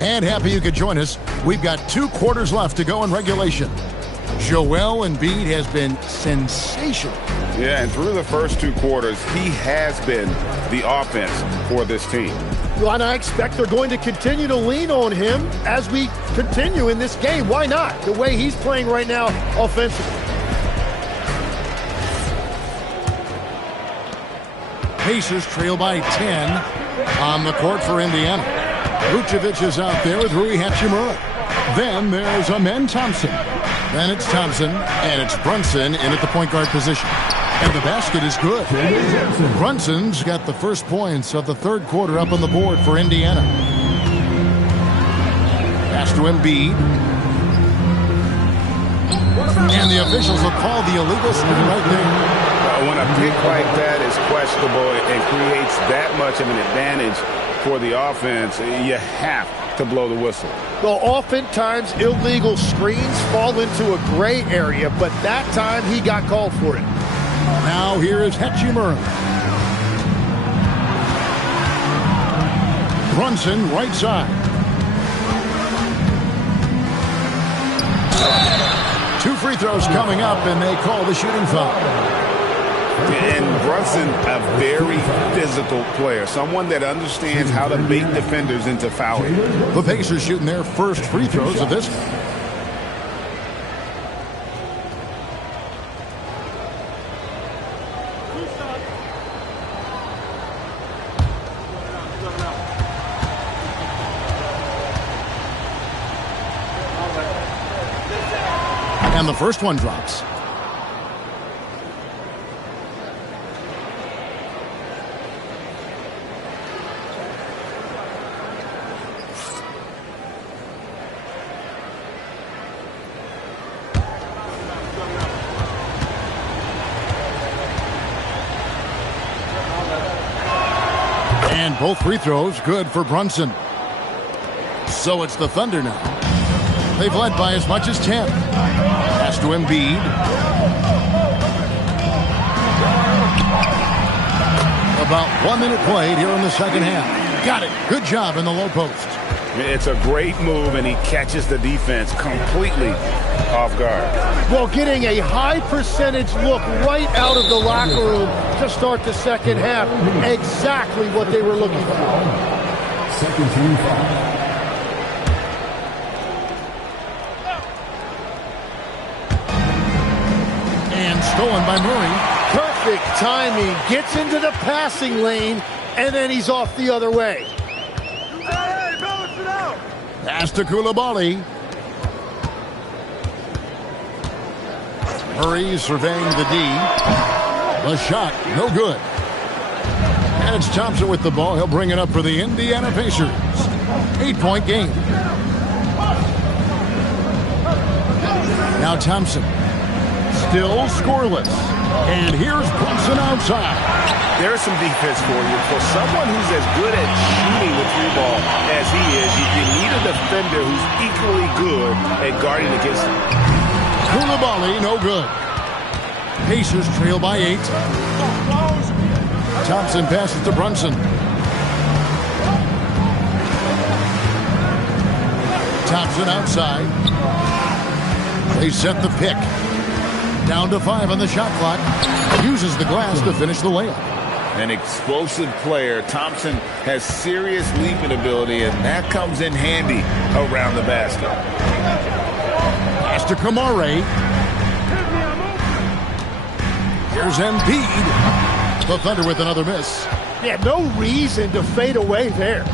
And happy you could join us. We've got 2 quarters left to go in regulation. Joel Embiid has been sensational. Yeah, and through the first 2 quarters, he has been the offense for this team. Well, and I expect they're going to continue to lean on him as we continue in this game. Why not? The way he's playing right now offensively. Pacers trail by 10 on the court for Indiana. Vucevic is out there with Rui Hachimura. Then there's Amen Thompson. Then it's Thompson, and it's Brunson in at the point guard position. And the basket is good. Brunson's got the first points of the third quarter up on the board for Indiana. Pass to Embiid. And the officials will call the illegal screen right there. When a pick like that is questionable and creates that much of an advantage for the offense, you have to blow the whistle. Well, oftentimes illegal screens fall into a gray area, but that time he got called for it. Now here is Hachimura. Brunson right side. 2 free throws coming up, and they call the shooting foul. And Brunson, a very physical player, someone that understands how to bait defenders into fouling. The Pacers shooting their first free throws of this. And the first one drops. And both free throws good for Brunson. So it's the Thunder now. They've led by as much as 10. Pass to Embiid. About 1 minute played here in the second half. Got it. Good job in the low post. It's a great move, and he catches the defense completely off guard. Well, getting a high percentage look right out of the locker room to start the second half. Exactly what they were looking for. Second team foul. Stolen by Murray. Perfect timing. Gets into the passing lane, and then he's off the other way. Pass to Coulibaly. Murray surveying the D. The shot, no good. And it's Thompson with the ball. He'll bring it up for the Indiana Pacers. 8-point game. Now Thompson. Still scoreless. And here's Brunson outside. There's some defense for you. For someone who's as good at shooting the three ball as he is, you need a defender who's equally good at guarding against him. Coulibaly, no good. Pacers trail by 8. Thompson passes to Brunson. Thompson outside. They set the pick. Down to 5 on the shot clock. Uses the glass to finish the layup. An explosive player. Thompson has serious leaping ability, and that comes in handy around the basket. Pass to Kamare. Here's Embiid. The Thunder with another miss. Yeah, no reason to fade away there.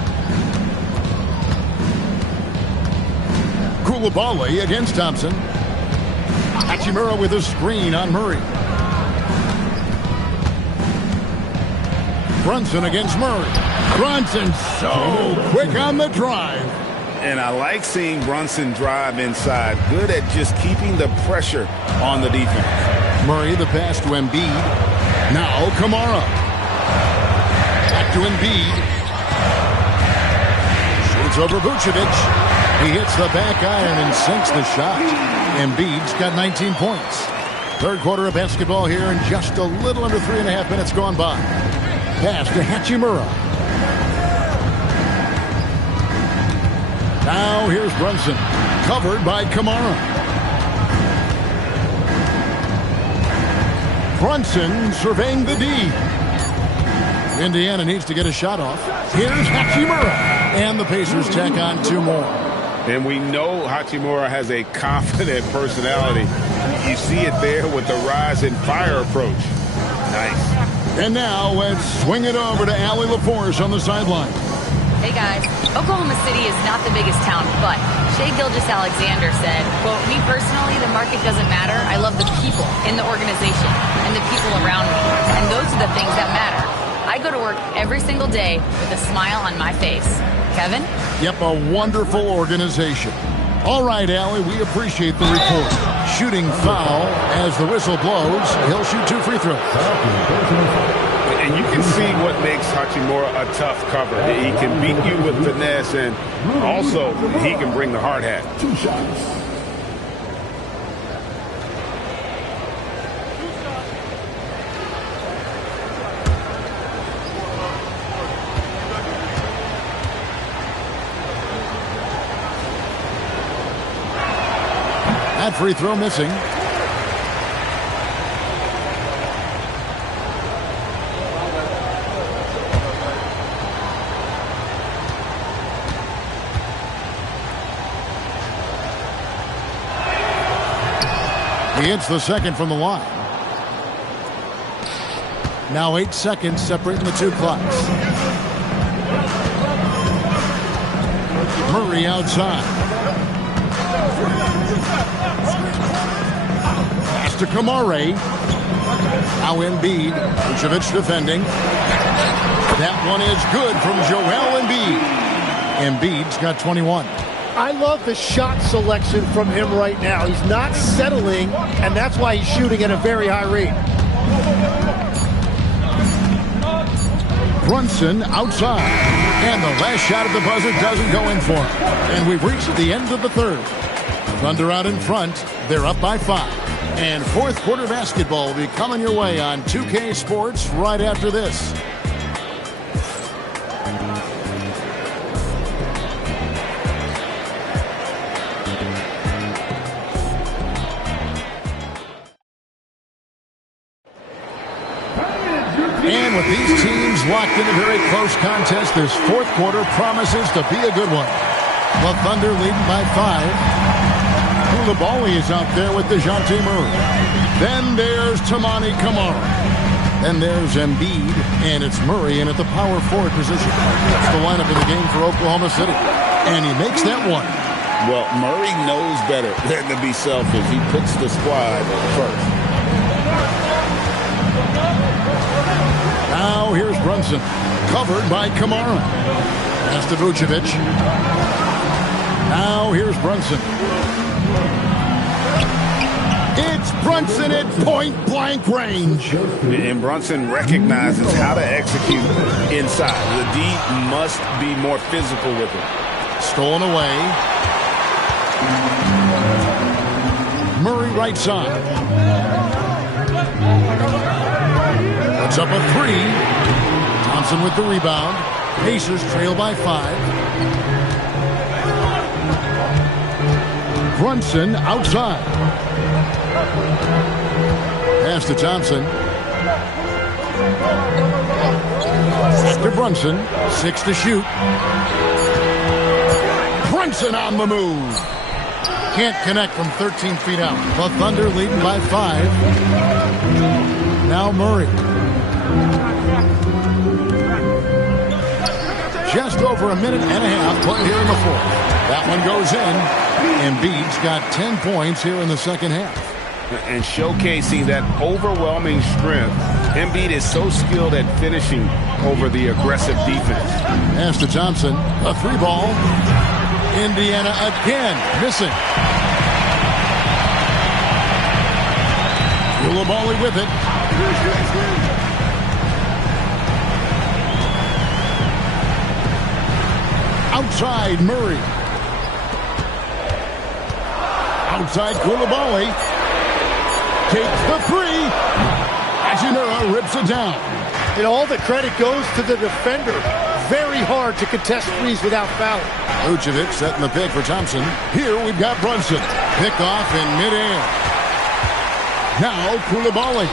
Coulibaly against Thompson. Hachimura with a screen on Murray. Brunson against Murray. Brunson so quick on the drive. And I like seeing Brunson drive inside. Good at just keeping the pressure on the defense. Murray, the pass to Embiid. Now Kamara. Back to Embiid. Shoots over Vucevic. He hits the back iron and sinks the shot. Embiid's got 19 points. Third quarter of basketball here, and just a little under 3.5 minutes gone by. Pass to Hachimura. Now here's Brunson. Covered by Kamara. Brunson surveying the D. Indiana needs to get a shot off. Here's Hachimura. And the Pacers tack on 2 more. And we know Hachimura has a confident personality. You see it there with the rise and fire approach. Nice. And now let's swing it over to Allie LaForce on the sideline. Hey guys, Oklahoma City is not the biggest town, but Shai Gilgeous-Alexander said, quote, "Me personally, the market doesn't matter. I love the people in the organization and the people around me. And those are the things that matter. I go to work every single day with a smile on my face." Kevin? Yep, a wonderful organization. All right, Allie, we appreciate the report. Shooting foul as the whistle blows. He'll shoot 2 free throws. And you can see what makes Hachimura a tough cover. He can beat you with finesse, and also he can bring the hard hat. 2 shots. That free throw missing. He hits the second from the line. Now 8 seconds separating the 2 clocks. Murray outside. Pass to Kamare. Now Embiid. Vucevic defending. That one is good from Joel Embiid. Embiid's got 21. I love the shot selection from him right now. He's not settling, and that's why he's shooting at a very high rate. Brunson outside. And the last shot at the buzzer doesn't go in for him. And we've reached the end of the third. Thunder out in front. They're up by 5. And fourth quarter basketball will be coming your way on 2K Sports right after this. And with these teams locked in a very close contest, this fourth quarter promises to be a good one. The Thunder leading by 5. Coulibaly is out there with DeJounte Murray. Then there's Toumani Camara. Then there's Embiid, and it's Murray in at the power forward position. That's the lineup in the game for Oklahoma City. And he makes that one. Well, Murray knows better than to be selfish. He puts the squad first. Now here's Brunson, covered by Camara. That's to Vucevic. Now here's Brunson. It's Brunson at point-blank range. And Brunson recognizes how to execute inside. The D must be more physical with him. Stolen away. Murray right side. Puts up a 3. Thompson with the rebound. Pacers trail by 5. Brunson outside. Pass to Thompson. Back to Brunson. 6 to shoot. Brunson on the move. Can't connect from 13 feet out. The Thunder leading by 5. Now Murray. Just over a minute and a half put here in the fourth. That one goes in. Embiid's got 10 points here in the second half. And showcasing that overwhelming strength. Embiid is so skilled at finishing over the aggressive defense. Pass to Thompson. A 3-ball. Indiana again missing. Coulibaly with it. Outside Murray. Outside Coulibaly. Takes the 3. Hachimura rips it down. And all the credit goes to the defender. Very hard to contest threes without fouling. Vucevic setting the pick for Thompson. Here we've got Brunson. Pick off in midair. Now Coulibaly.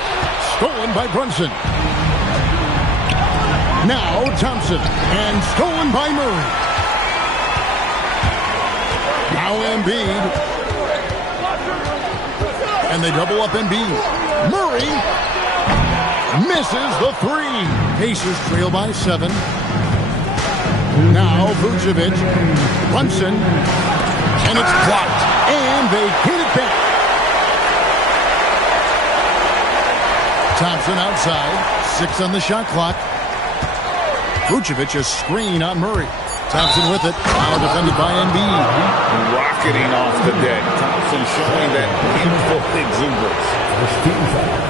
Stolen by Brunson. Now Thompson. And stolen by Murray. Now Embiid. And they double up Embiid. Murray misses the 3. Pacers trail by 7. Now Vucevic. Brunson. And it's blocked. And they hit it back. Thompson outside. 6 on the shot clock. Vucevic a screen on Murray. Thompson with it. Now defended by Embiid. Rocketing off the deck. Thompson showing that beautiful exuberance. First team foul.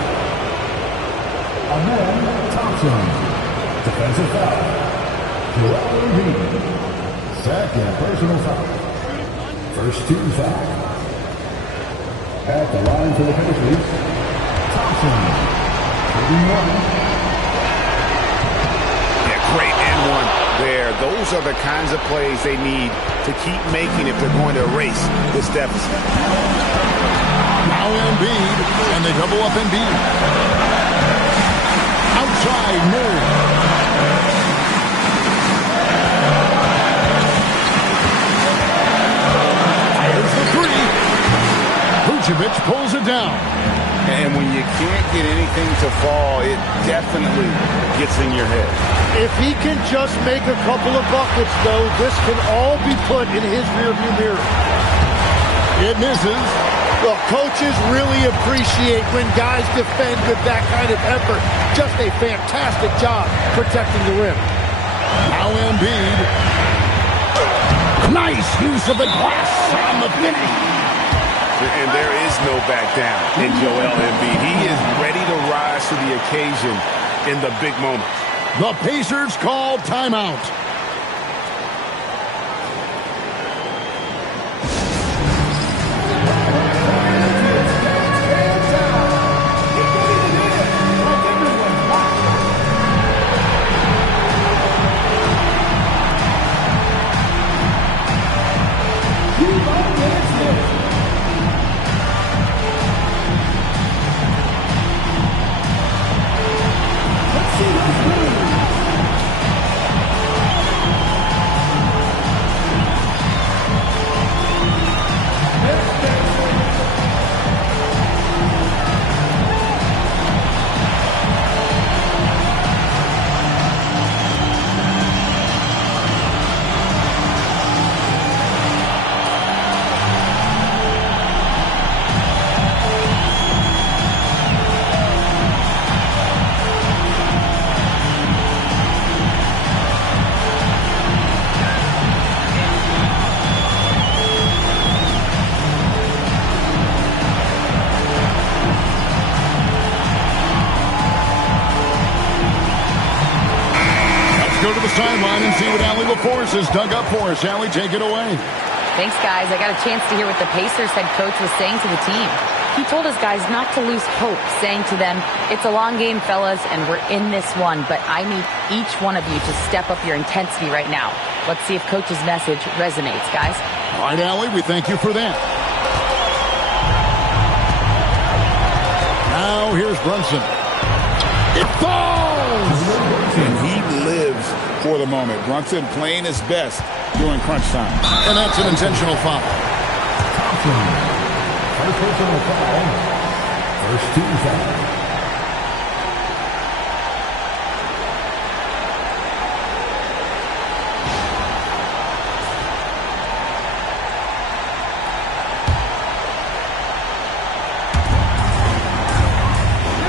Amen Thompson. Defensive foul. Joel Embiid. Second personal foul. First team foul. At the line for the Pacers, Thompson. 31. Great and one there. Those are the kinds of plays they need to keep making if they're going to erase this deficit. Now Embiid, and they double up Embiid. Outside Murray. There's the 3. Vucevic pulls it down. And when you can't get anything to fall, it definitely gets in your head. If he can just make a couple of buckets, though, this can all be put in his rearview mirror. It misses. Well, coaches really appreciate when guys defend with that kind of effort. Just a fantastic job protecting the rim. Now Embiid. Nice use of the glass on the finish. And there is no back down in Joel Embiid. He is ready to rise to the occasion in the big moments. The Pacers call timeout. sideline and see what Allie LaForce has dug up for us. Allie, take it away. Thanks, guys. I got a chance to hear what the Pacers head coach was saying to the team. He told his guys not to lose hope, saying to them, it's a long game, fellas, and we're in this one, but I need each one of you to step up your intensity right now. Let's see if Coach's message resonates, guys. All right, Allie, we thank you for that. Now here's Brunson. It falls! And he lives for the moment. Brunson playing his best during crunch time. And that's an intentional foul. First personal foul. First team foul.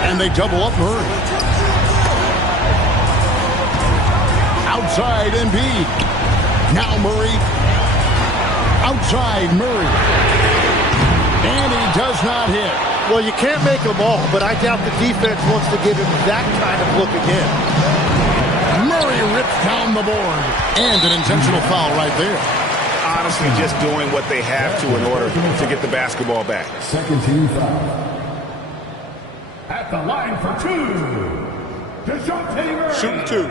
And they double up Murray. Outside Embiid. Now Murray. Outside Murray. And he does not hit. Well, you can't make them all, but I doubt the defense wants to give him that kind of look again. Murray rips down the board. And an intentional foul right there. Honestly, just doing what they have to in order to get the basketball back. Second team foul. At the line for two, DeJounte Murray. Shooting two.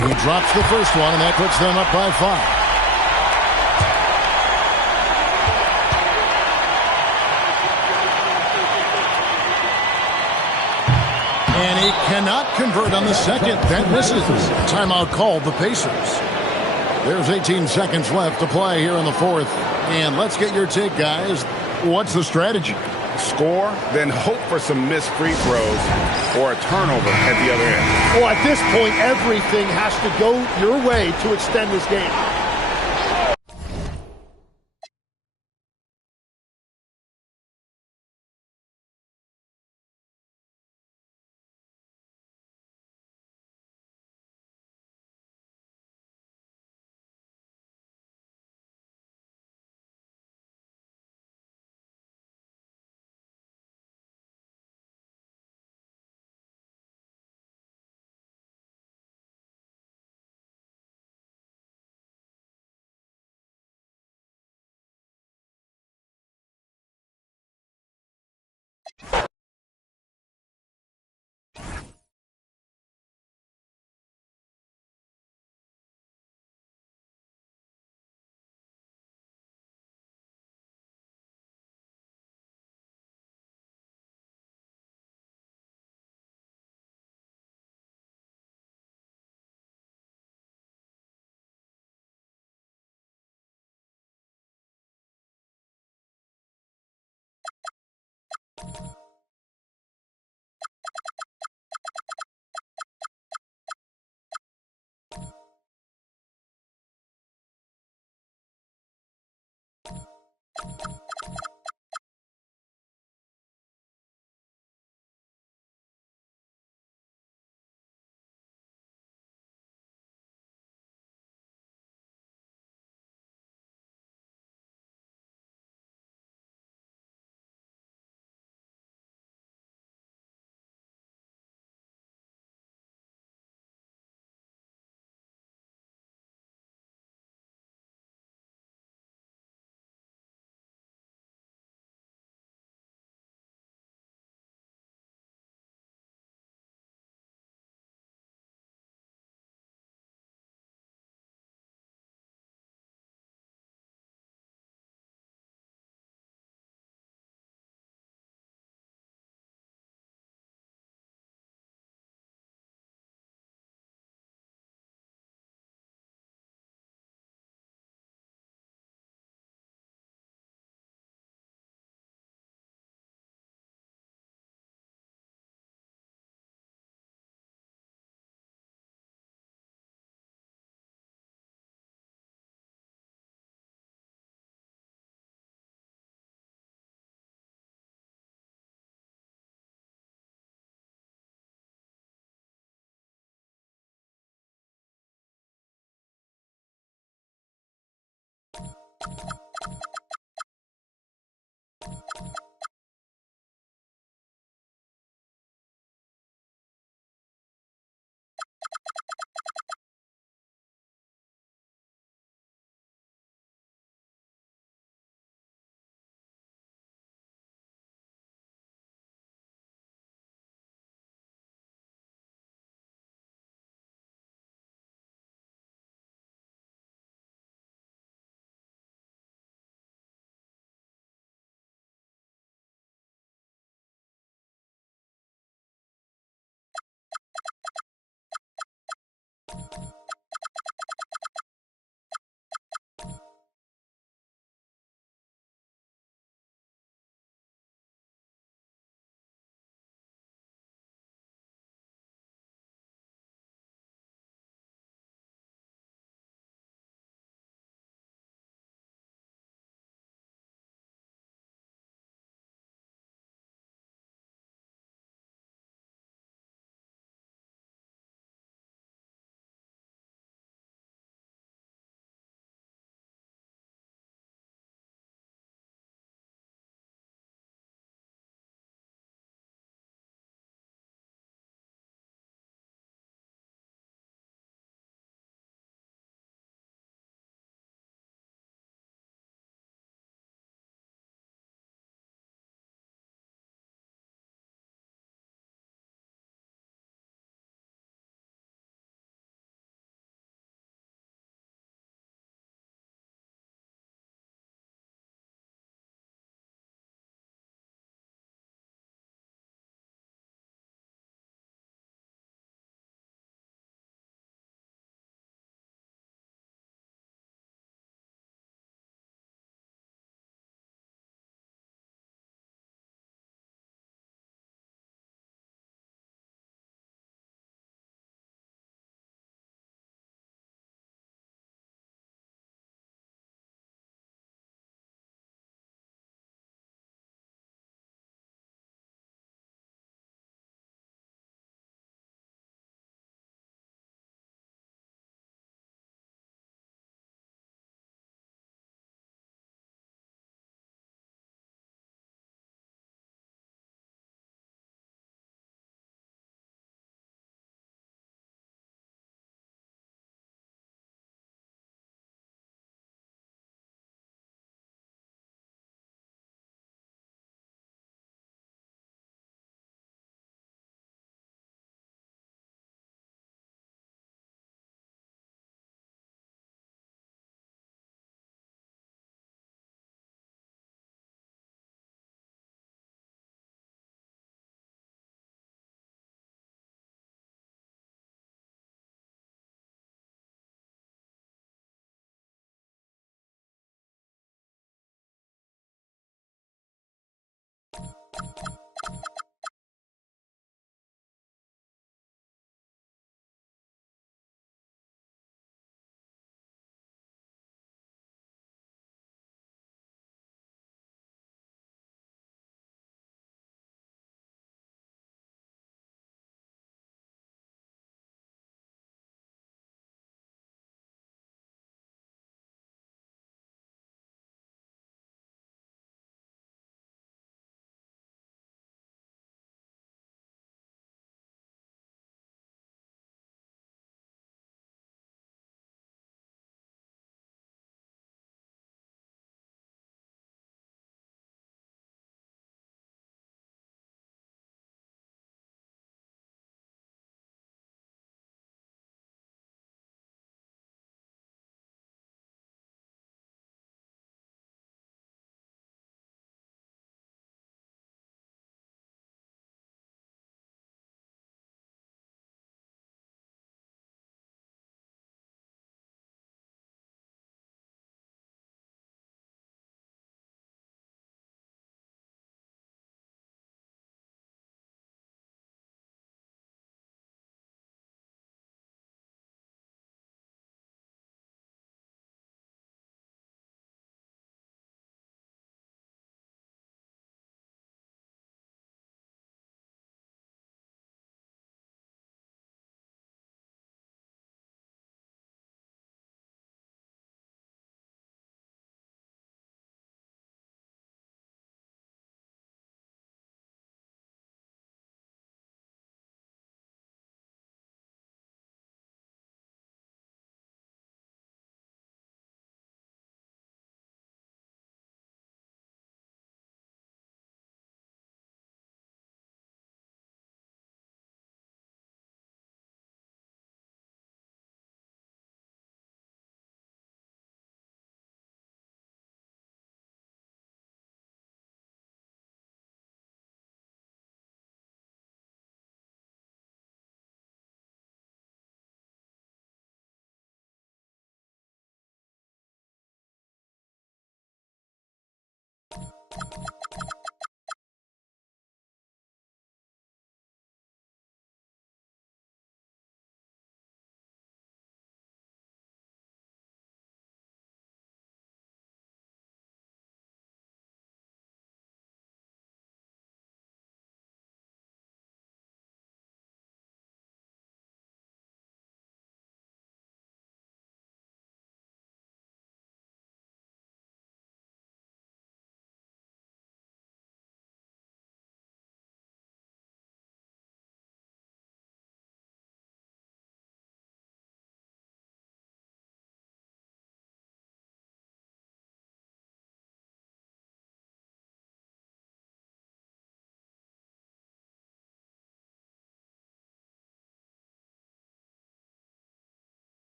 He drops the first one, and that puts them up by 5. And he cannot convert on the second. That misses. Timeout called the Pacers. There's 18 seconds left to play here in the fourth. And let's get your take, guys. What's the strategy? Score, then hope for some missed free throws or a turnover at the other end. Well, at this point, everything has to go your way to extend this game.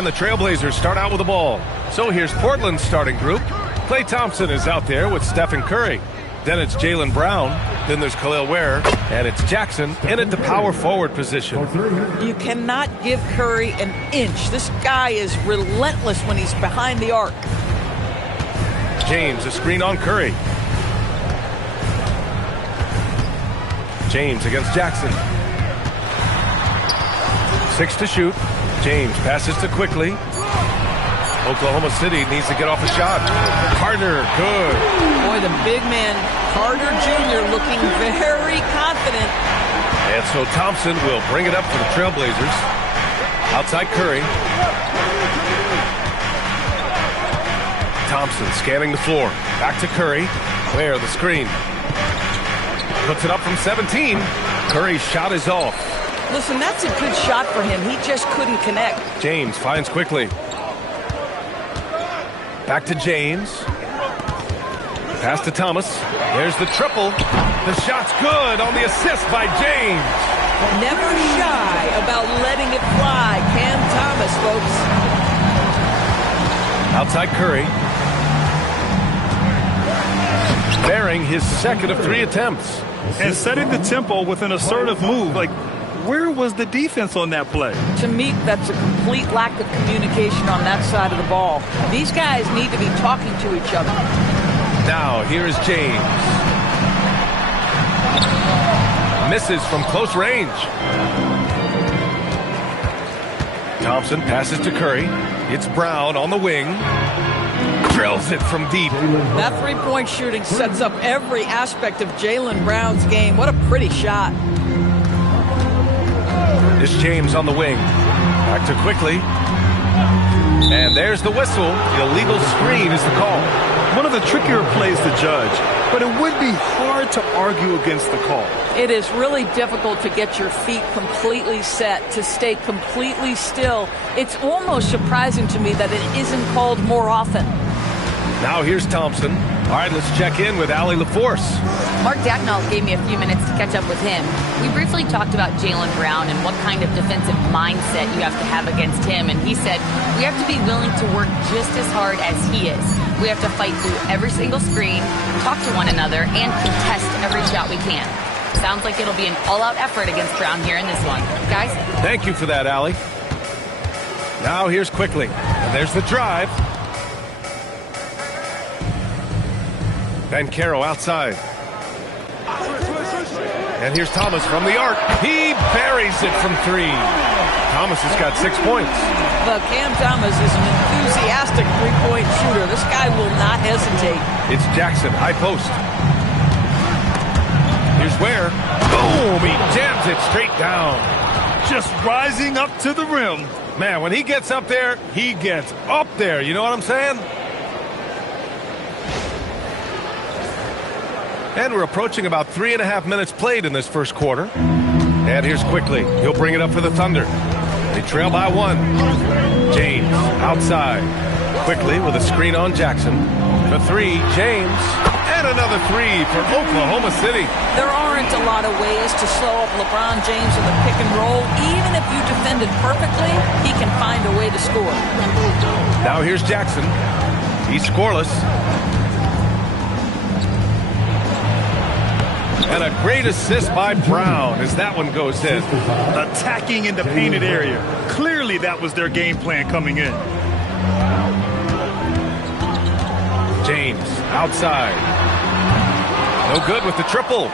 And the Trailblazers start out with the ball. So here's Portland's starting group. Klay Thompson is out there with Stephen Curry. Then it's Jaylen Brown. Then there's Khalil Ware. And it's Jackson in at the power forward position. You cannot give Curry an inch. This guy is relentless when he's behind the arc. James, a screen on Curry. James against Jackson. 6 to shoot. James passes to Quickly. Oklahoma City needs to get off a shot. Carter, good. Boy, the big man, Carter Jr., looking very confident. And so Thompson will bring it up for the Trailblazers. Outside Curry. Thompson scanning the floor. Back to Curry. Where the screen. Puts it up from 17. Curry's shot is off. Listen, that's a good shot for him. He just couldn't connect. James finds Quickly. Back to James. Pass to Thomas. There's the triple. The shot's good on the assist by James. Never shy about letting it fly. Cam Thomas, folks. Outside Curry. Bearing his second of 3 attempts. And setting the tempo with an assertive move. Like, where was the defense on that play? To me, that's a complete lack of communication on that side of the ball. These guys need to be talking to each other. Now, here is James. Misses from close range. Thompson passes to Curry. It's Brown on the wing. Drills it from deep. That three-point shooting sets up every aspect of Jaylen Brown's game. What a pretty shot. It's James on the wing. Back to Quickly. And there's the whistle. Illegal screen is the call. One of the trickier plays to judge, but it would be hard to argue against the call. It is really difficult to get your feet completely set, to stay completely still. It's almost surprising to me that it isn't called more often. Now here's Thompson. All right, let's check in with Allie LaForce. Mark Dagnall gave me a few minutes to catch up with him. We briefly talked about Jaylen Brown and what kind of defensive mindset you have to have against him. And he said, we have to be willing to work just as hard as he is. We have to fight through every single screen, talk to one another, and contest every shot we can. Sounds like it'll be an all-out effort against Brown here in this one. Guys? Thank you for that, Allie. Now here's Quickly. And there's the drive. Banchero outside. And here's Thomas from the arc. He buries it from 3. Thomas has got 6 points. But Cam Thomas is an enthusiastic three-point shooter. This guy will not hesitate. It's Jackson, high post. Here's Ware. Boom! He jams it straight down. Just rising up to the rim. Man, when he gets up there, he gets up there. You know what I'm saying? And we're approaching about 3.5 minutes played in this first quarter. And here's Quickly. He'll bring it up for the Thunder. They trail by 1. James outside. Quickly with a screen on Jackson. The 3, James. And another 3 for Oklahoma City. There aren't a lot of ways to slow up LeBron James in the pick and roll. Even if you defend it perfectly, he can find a way to score. Now here's Jackson. He's scoreless. And a great assist by Brown as that one goes in. Attacking in the painted area. Clearly that was their game plan coming in. James outside. No good with the triple.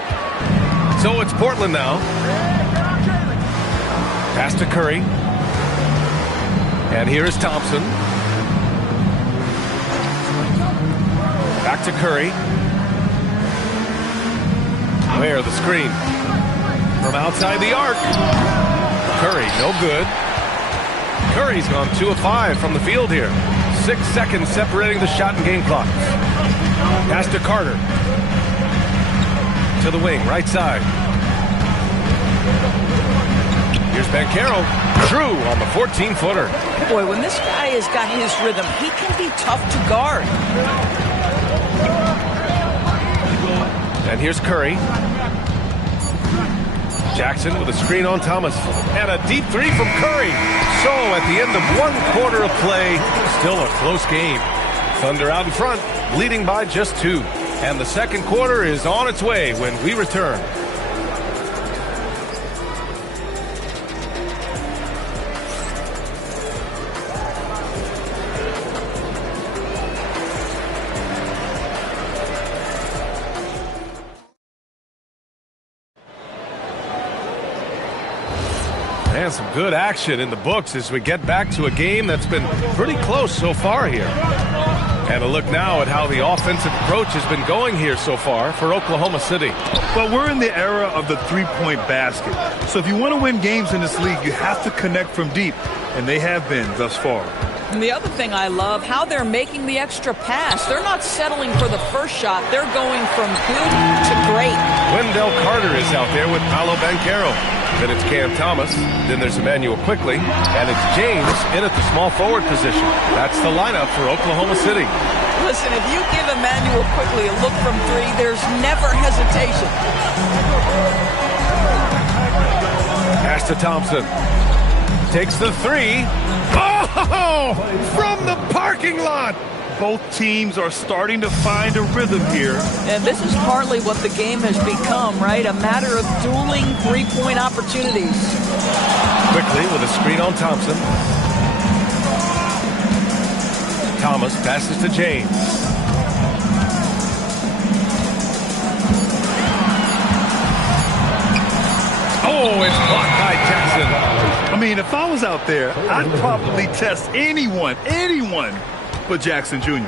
So it's Portland now. Pass to Curry. And here is Thompson. Back to Curry. Where the screen from outside the arc. Curry, no good. Curry's gone 2 of 5 from the field here. 6 seconds separating the shot and game clock. Pass to Carter. To the wing, right side. Here's Banchero. Drew on the 14-footer. Boy, when this guy has got his rhythm, he can be tough to guard. And here's Curry. Jackson with a screen on Thomas. And a deep three from Curry. So at the end of 1 quarter of play, still a close game. Thunder out in front, leading by just 2. And the second quarter is on its way when we return. And some good action in the books as we get back to a game that's been pretty close so far here. And a look now at how the offensive approach has been going here so far for Oklahoma City. Well, we're in the era of the three-point basket. So if you want to win games in this league, you have to connect from deep. And they have been thus far. And the other thing I love, how they're making the extra pass. They're not settling for the first shot. They're going from good to great. Wendell Carter is out there with Paolo Banchero. Then it's Cam Thomas. Then there's Emmanuel Quickley. And it's James in at the small forward position. That's the lineup for Oklahoma City. Listen, if you give Emmanuel Quickley a look from 3, there's never hesitation. Pass to Thompson. Takes the 3. Oh! From the parking lot! Both teams are starting to find a rhythm here. And this is partly what the game has become, right? A matter of dueling three-point opportunities. Quickly with a screen on Thompson. Thomas passes to James. Oh, it's blocked by Jackson. I mean, if I was out there, I'd probably test anyone but Jackson Jr.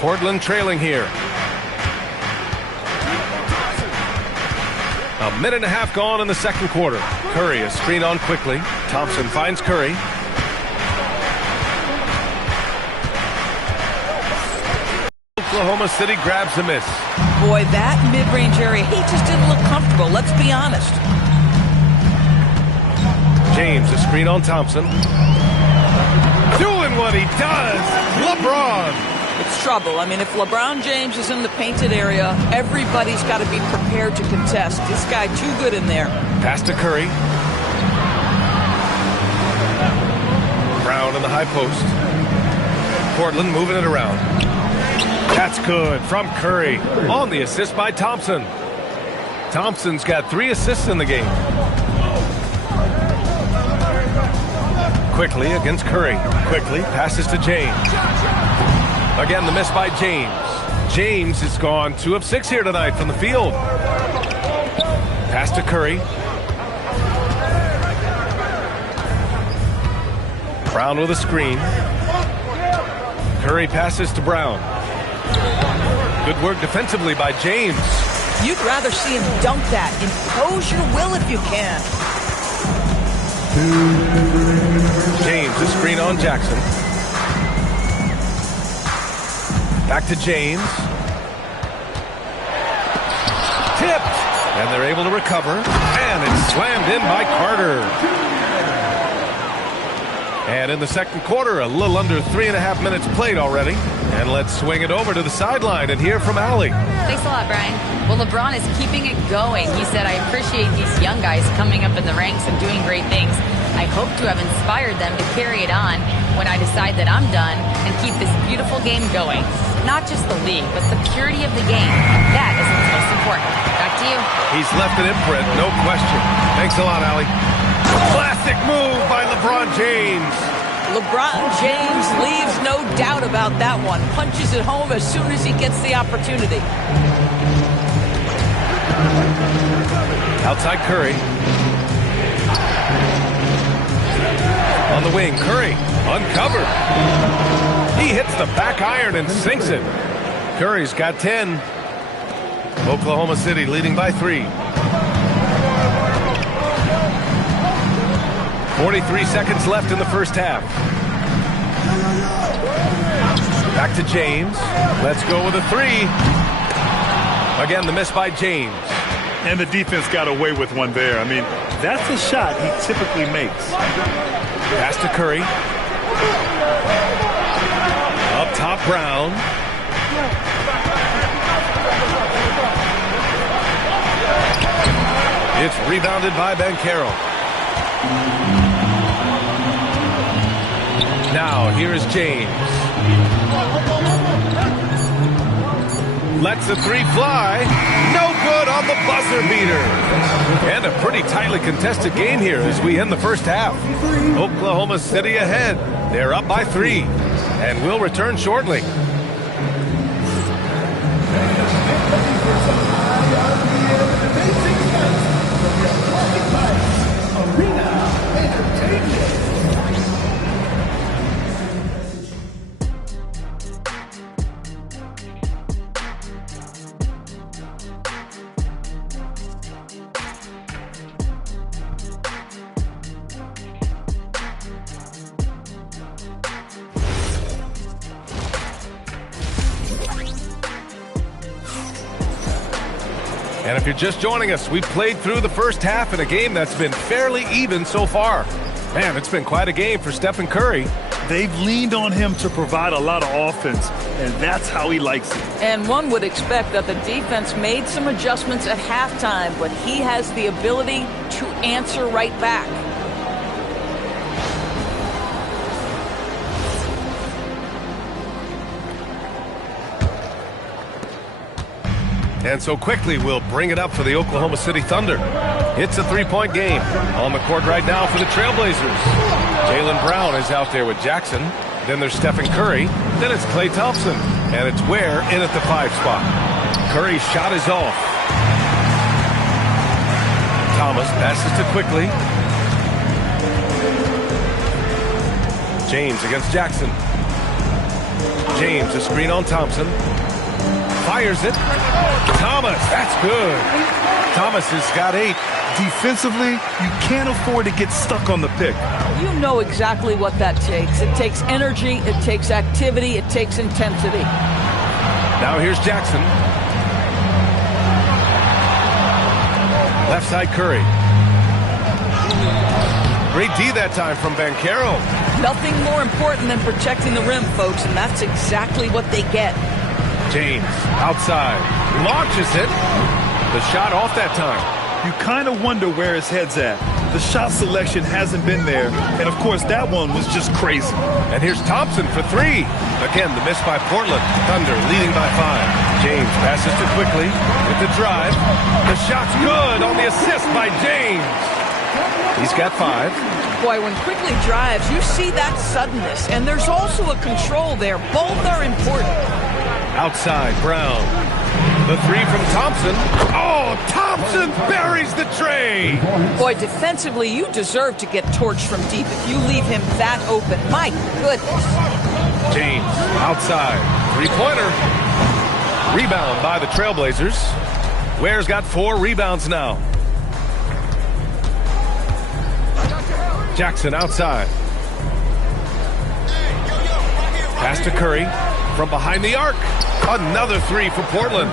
Portland trailing here. A minute and a half gone in the second quarter. Curry is screen on quickly. Thompson finds Curry. Oklahoma City grabs a miss. Boy, that mid-range area, he just didn't look comfortable. Let's be honest. James, a screen on Thompson. Doing what he does. LeBron. It's trouble. I mean, if LeBron James is in the painted area, everybody's got to be prepared to contest. This guy too good in there. Pass to Curry. Brown in the high post. Portland moving it around. That's good from Curry on the assist by Thompson. Thompson's got 3 assists in the game. Quickly against Curry. Quickly passes to James. Again, the miss by James. James has gone 2 of 6 here tonight from the field. Pass to Curry. Brown with a screen. Curry passes to Brown. Good work defensively by James. You'd rather see him dunk that. Impose your will if you can. James, a screen on Jackson. Back to James. Tipped. And they're able to recover. And it's slammed in by Carter. And in the second quarter, a little under 3.5 minutes played already. And let's swing it over to the sideline and hear from Allie. Thanks a lot, Brian. Well, LeBron is keeping it going. He said, I appreciate these young guys coming up in the ranks and doing great things. I hope to have inspired them to carry it on when I decide that I'm done and keep this beautiful game going. Not just the league, but the purity of the game. That is what's most important. Back to you. He's left an imprint, no question. Thanks a lot, Allie. Classic move by LeBron James. LeBron James leaves no doubt about that one. Punches it home as soon as he gets the opportunity. Outside Curry. On the wing, Curry uncovered. He hits the back iron and sinks it. Curry's got 10. Oklahoma City leading by 3. 43 seconds left in the first half. Back to James. Let's go with a 3. Again, the miss by James. And the defense got away with one there. I mean, that's a shot he typically makes. Pass to Curry. Up top, Brown. It's rebounded by Banchero. Now, here is James. Lets the three fly. No good on the buzzer beater. And a pretty tightly contested game here as we end the first half. Oklahoma City ahead. They're up by 3. And will return shortly. And if you're just joining us, we've played through the first half in a game that's been fairly even so far. Man, it's been quite a game for Stephen Curry. They've leaned on him to provide a lot of offense, and that's how he likes it. And one would expect that the defense made some adjustments at halftime, but he has the ability to answer right back. And so quickly we'll bring it up for the Oklahoma City Thunder. It's a three-point game. On the court right now for the Trailblazers. Jaylen Brown is out there with Jackson. Then there's Stephen Curry. Then it's Klay Thompson. And it's Ware in at the 5 spot. Curry's shot is off. Thomas passes to Quickly. James against Jackson. James, a screen on Thompson. Fires it. Thomas, that's good. Thomas has got 8. Defensively, you can't afford to get stuck on the pick. You know exactly what that takes. It takes energy, it takes activity, it takes intensity. Now here's Jackson. Left side Curry. Great D that time from Banchero. Nothing more important than protecting the rim, folks, and that's exactly what they get. James, outside, launches it. The shot off that time. You kind of wonder where his head's at. The shot selection hasn't been there, and of course that one was just crazy. And here's Thompson for 3. Again, the miss by Portland. Thunder leading by 5. James passes to Quickly with the drive. The shot's good on the assist by James. He's got 5. Boy, when Quickly drives, you see that suddenness, and there's also a control there. Both are important. Outside, Brown. The 3 from Thompson. Oh, Thompson buries the tray. Boy, defensively, you deserve to get torched from deep if you leave him that open. My goodness. James, outside. 3-pointer. Rebound by the Trailblazers. Ware's got 4 rebounds now. Jackson outside. Pass to Curry from behind the arc. Another 3 for Portland.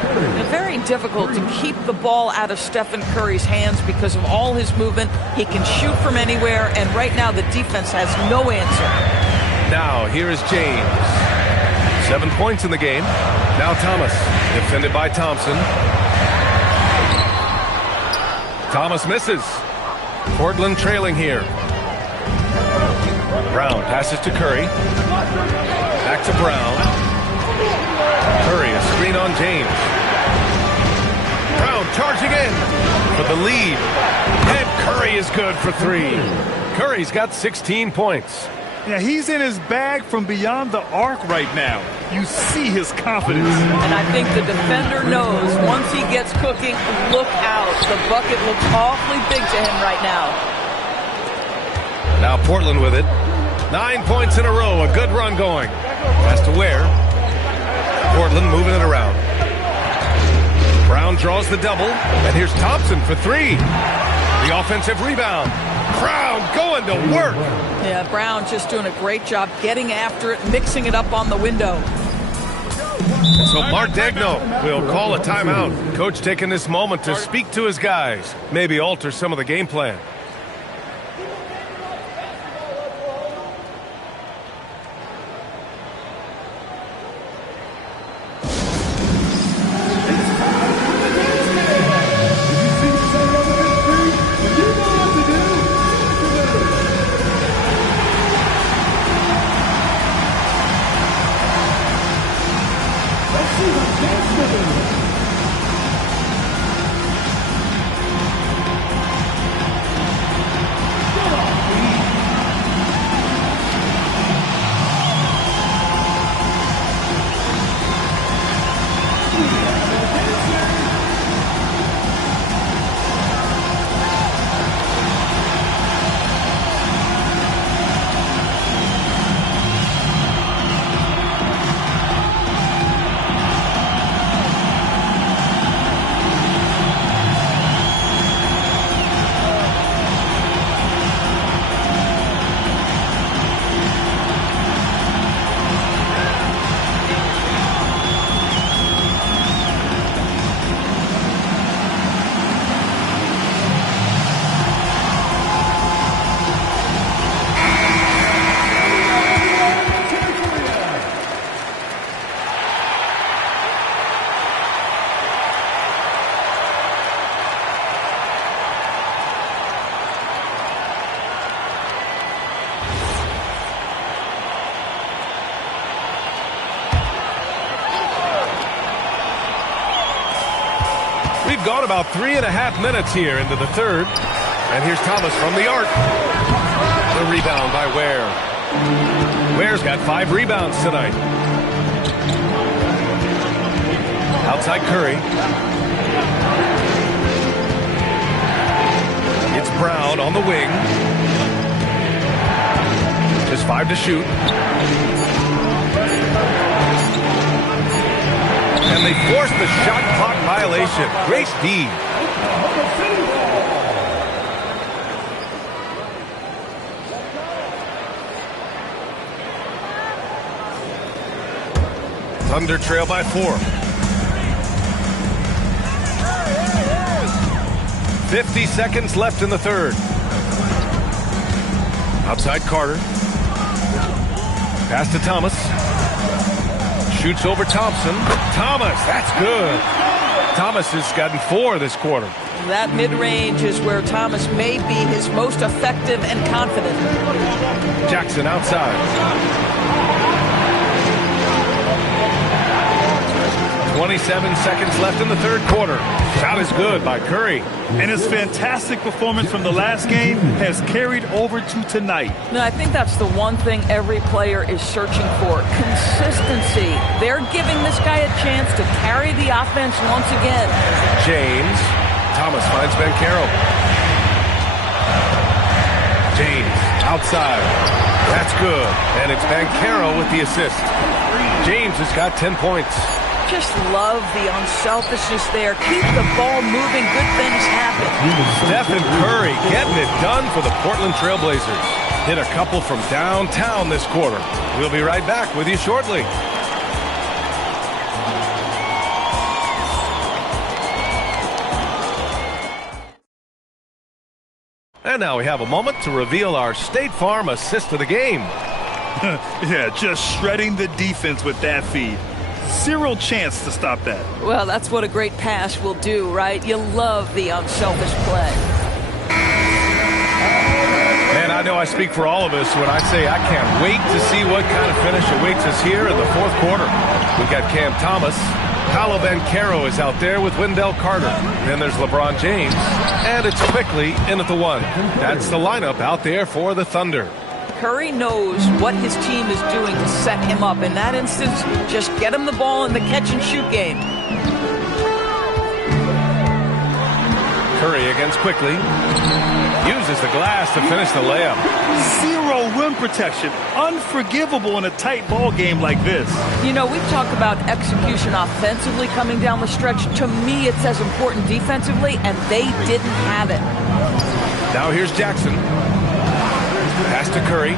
Very difficult to keep the ball out of Stephen Curry's hands because of all his movement. He can shoot from anywhere, and right now the defense has no answer. Now here is James. 7 points in the game. Now Thomas, defended by Thompson. Thomas misses. Portland trailing here. Brown passes to Curry. Back to Brown. Curry, a screen on James. Brown charging in for the lead. And Curry is good for 3. Curry's got 16 points. Yeah, he's in his bag from beyond the arc right now. You see his confidence. And I think the defender knows once he gets cooking, look out. The bucket looks awfully big to him right now. Now Portland with it. 9 points in a row. A good run going. Pass to Ware. Portland moving it around. Brown draws the double. And here's Thompson for 3. The offensive rebound. Brown going to work. Yeah, Brown just doing a great job getting after it, mixing it up on the window. So Mark Daigneault will call a timeout. Coach taking this moment to speak to his guys. Maybe alter some of the game plan. gone about 3.5 minutes here into the third. And here's Thomas from the arc. The rebound by Ware. Ware's got 5 rebounds tonight. Outside Curry. It's Brown on the wing. Just 5 to shoot. And they forced the shot clock violation. Great D. Thunder trail by 4. 50 seconds left in the third. Outside Carter. Pass to Thomas. Shoots over Thompson. Thomas, that's good. Thomas has gotten 4 this quarter. That mid-range is where Thomas may be his most effective and confident. Jackson outside. 27 seconds left in the third quarter. Shot is good by Curry. And his fantastic performance from the last game has carried over to tonight. No, I think that's the one thing every player is searching for. Consistency. They're giving this guy a chance to carry the offense once again. James. Thomas finds Banchero. James outside. That's good. And it's Banchero with the assist. James has got 10 points. Just love the unselfishness there. Keep the ball moving. Good things happen. Stephen Curry getting it done for the Portland Trailblazers. Hit a couple from downtown this quarter. We'll be right back with you shortly. And now we have a moment to reveal our State Farm assist of the game. Yeah, just shredding the defense with that feed. Zero chance to stop that. Well, that's what a great pass will do, right? You love the unselfish play. Man, I know I speak for all of us when I say I can't wait to see what kind of finish awaits us here in the fourth quarter. We've got Cam Thomas. Paolo Banchero is out there with Wendell Carter. Then there's LeBron James. And it's Quickley in at the 1. That's the lineup out there for the Thunder. Curry knows what his team is doing to set him up. In that instance, just get him the ball in the catch-and-shoot game. Curry against Quickley. Uses the glass to finish the layup. Zero rim protection. Unforgivable in a tight ball game like this. You know, we talk about execution offensively coming down the stretch. To me, it's as important defensively, and they didn't have it. Now here's Jackson. Pass to Curry.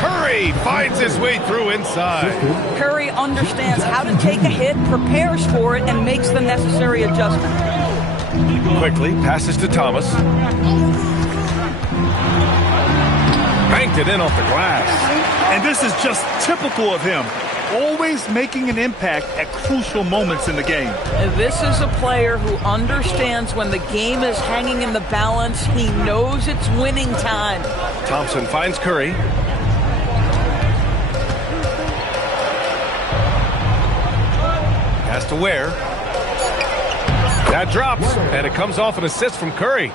Curry finds his way through inside. Curry understands how to take a hit, prepares for it, and makes the necessary adjustment. Quickly passes to Thomas. Banked it in off the glass. And this is just typical of him. Always making an impact at crucial moments in the game. This is a player who understands when the game is hanging in the balance. He knows it's winning time. Thompson finds Curry. Pass to Ware. That drops, and it comes off an assist from Curry.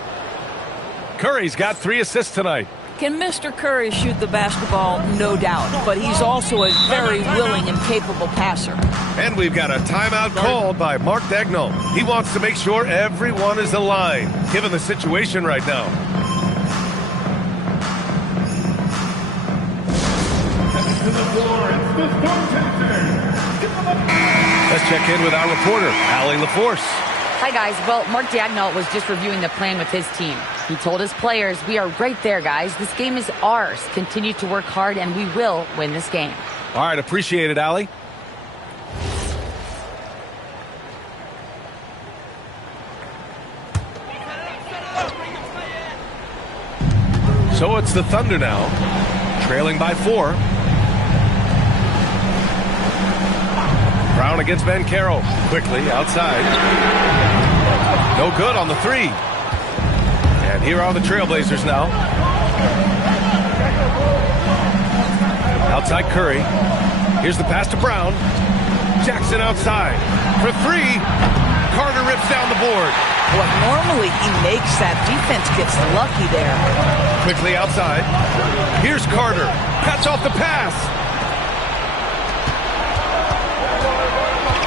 Curry's got 3 assists tonight. Can Mr. Curry shoot the basketball? No doubt. But he's also a very willing and capable passer. And we've got a timeout called by Mark Daigneault. He wants to make sure everyone is aligned, given the situation right now. Let's check in with our reporter, Allie LaForce. Hi, guys. Well, Mark Daigneault was just reviewing the plan with his team. He told his players, we are right there, guys. This game is ours. Continue to work hard, and we will win this game. All right, appreciate it, Allie. So it's the Thunder now, trailing by 4. Brown against Banchero. Quickly outside. No good on the 3. And here are the Trailblazers now. Outside Curry. Here's the pass to Brown. Jackson outside. For three. Carter rips down the board. What normally he makes, that defense gets lucky there. Quickly outside. Here's Carter. Cuts off the pass.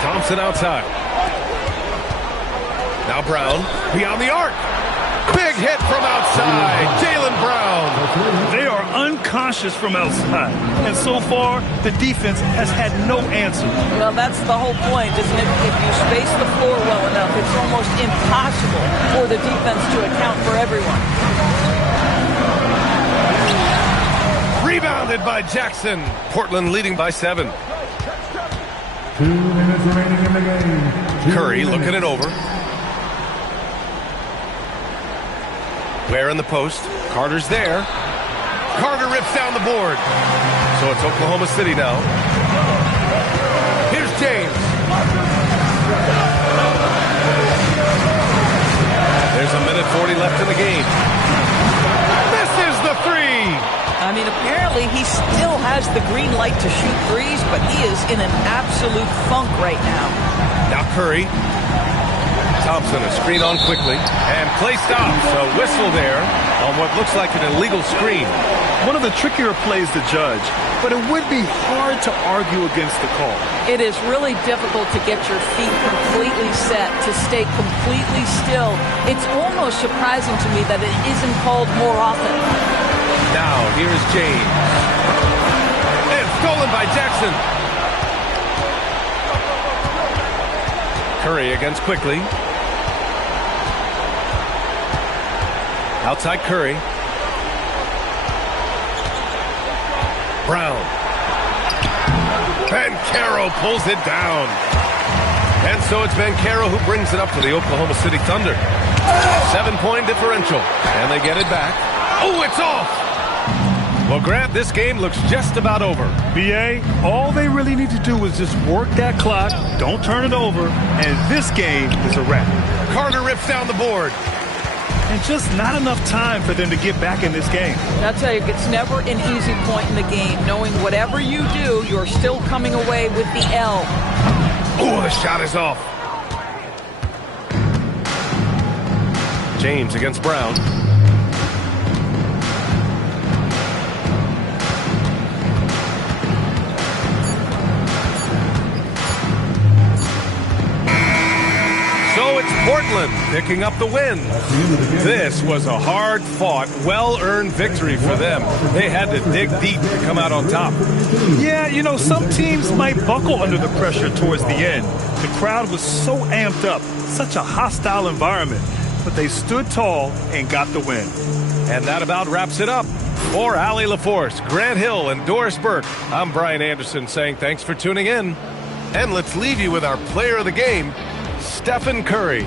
Thompson outside. Now Brown beyond the arc. Big hit from outside. Jaylen Brown. They are unconscious from outside. And so far, the defense has had no answer. Well, that's the whole point, isn't it? If you space the floor well enough, it's almost impossible for the defense to account for everyone. Rebounded by Jackson. Portland leading by 7. 2 minutes remaining in the game. Curry looking it over. Ware in the post. Carter's there. Carter rips down the board. So it's Oklahoma City now. Here's James. There's a minute 40 left in the game. Misses the three. I mean, apparently he still has the green light to shoot threes, but he is in an absolute funk right now. Now Curry. Thompson, a screen on quickly, and play stops. A whistle there on what looks like an illegal screen. One of the trickier plays to judge, but it would be hard to argue against the call. It is really difficult to get your feet completely set, to stay completely still. It's almost surprising to me that it isn't called more often. Now, here's James. And stolen by Jackson. Curry against quickly. Outside Curry. Brown. Banchero pulls it down. And so it's Banchero who brings it up for the Oklahoma City Thunder. 7-point differential. And they get it back. Oh, it's off! Well, Grant, this game looks just about over. BA, all they really need to do is just work that clock, don't turn it over, and this game is a wrap. Carter rips down the board. And just not enough time for them to get back in this game. I'll tell you, it's never an easy point in the game, knowing whatever you do, you're still coming away with the L. Oh, the shot is off. James against Brown. So it's Portland picking up the win. This was a hard-fought, well-earned victory for them. They had to dig deep to come out on top. Yeah, you know, some teams might buckle under the pressure towards the end. The crowd was so amped up, such a hostile environment. But they stood tall and got the win. And that about wraps it up. For Allie LaForce, Grant Hill, and Doris Burke, I'm Brian Anderson saying thanks for tuning in. And let's leave you with our player of the game, Stephen Curry.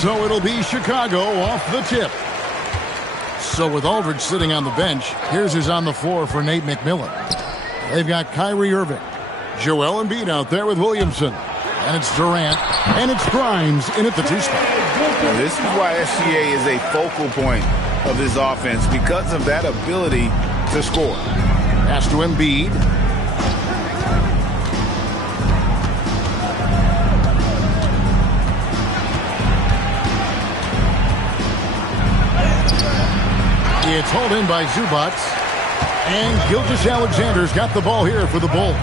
So it'll be Chicago off the tip. So with Aldridge sitting on the bench, here's who's on the floor for Nate McMillan. They've got Kyrie Irving, Joel Embiid out there with Williamson, and it's Durant, and it's Grimes in at the 2 spot. Well, this is why SGA is a focal point of this offense, because of that ability to score. Pass to Embiid. It's hauled in by Zubac. And Gilgeous-Alexander's got the ball here for the Bulls.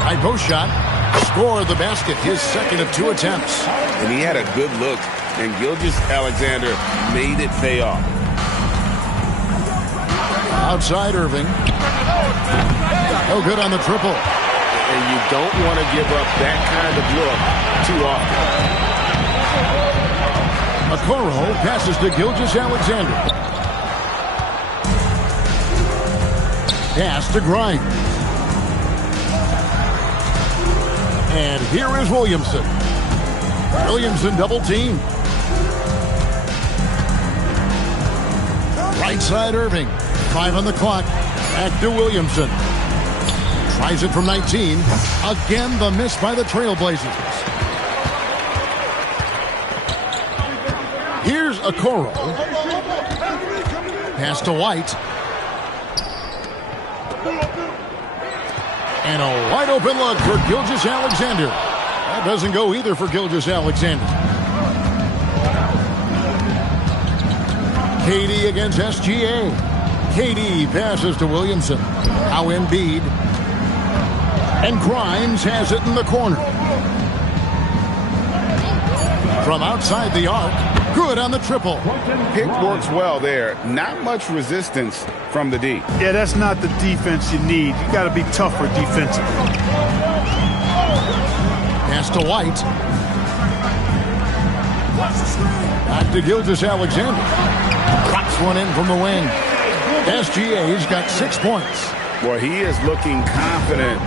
High post shot. Score the basket. His second of 2 attempts. And he had a good look. And Gilgeous-Alexander made it pay off. Outside Irving. No good on the triple. And you don't want to give up that kind of look too often. Okoro passes to Gilgeous-Alexander. Pass to Grimes. And here is Williamson. Williamson double team. Right side Irving. 5 on the clock. Back to Williamson. Tries it from 19. Again, the miss by the Trailblazers. Here's Okoro. Pass to White. And a wide open look for Gilgeous-Alexander. That doesn't go either for Gilgeous-Alexander. KD against SGA. KD passes to Williamson. Now Embiid. And Grimes has it in the corner. From outside the arc. Good on the triple. Pick works well there. Not much resistance from the D. Yeah, that's not the defense you need. You got to be tougher defensively. Pass to White. Back to Gilgeous-Alexander. Drops one in from the wing. SGA's got 6 points. Boy, he is looking confident.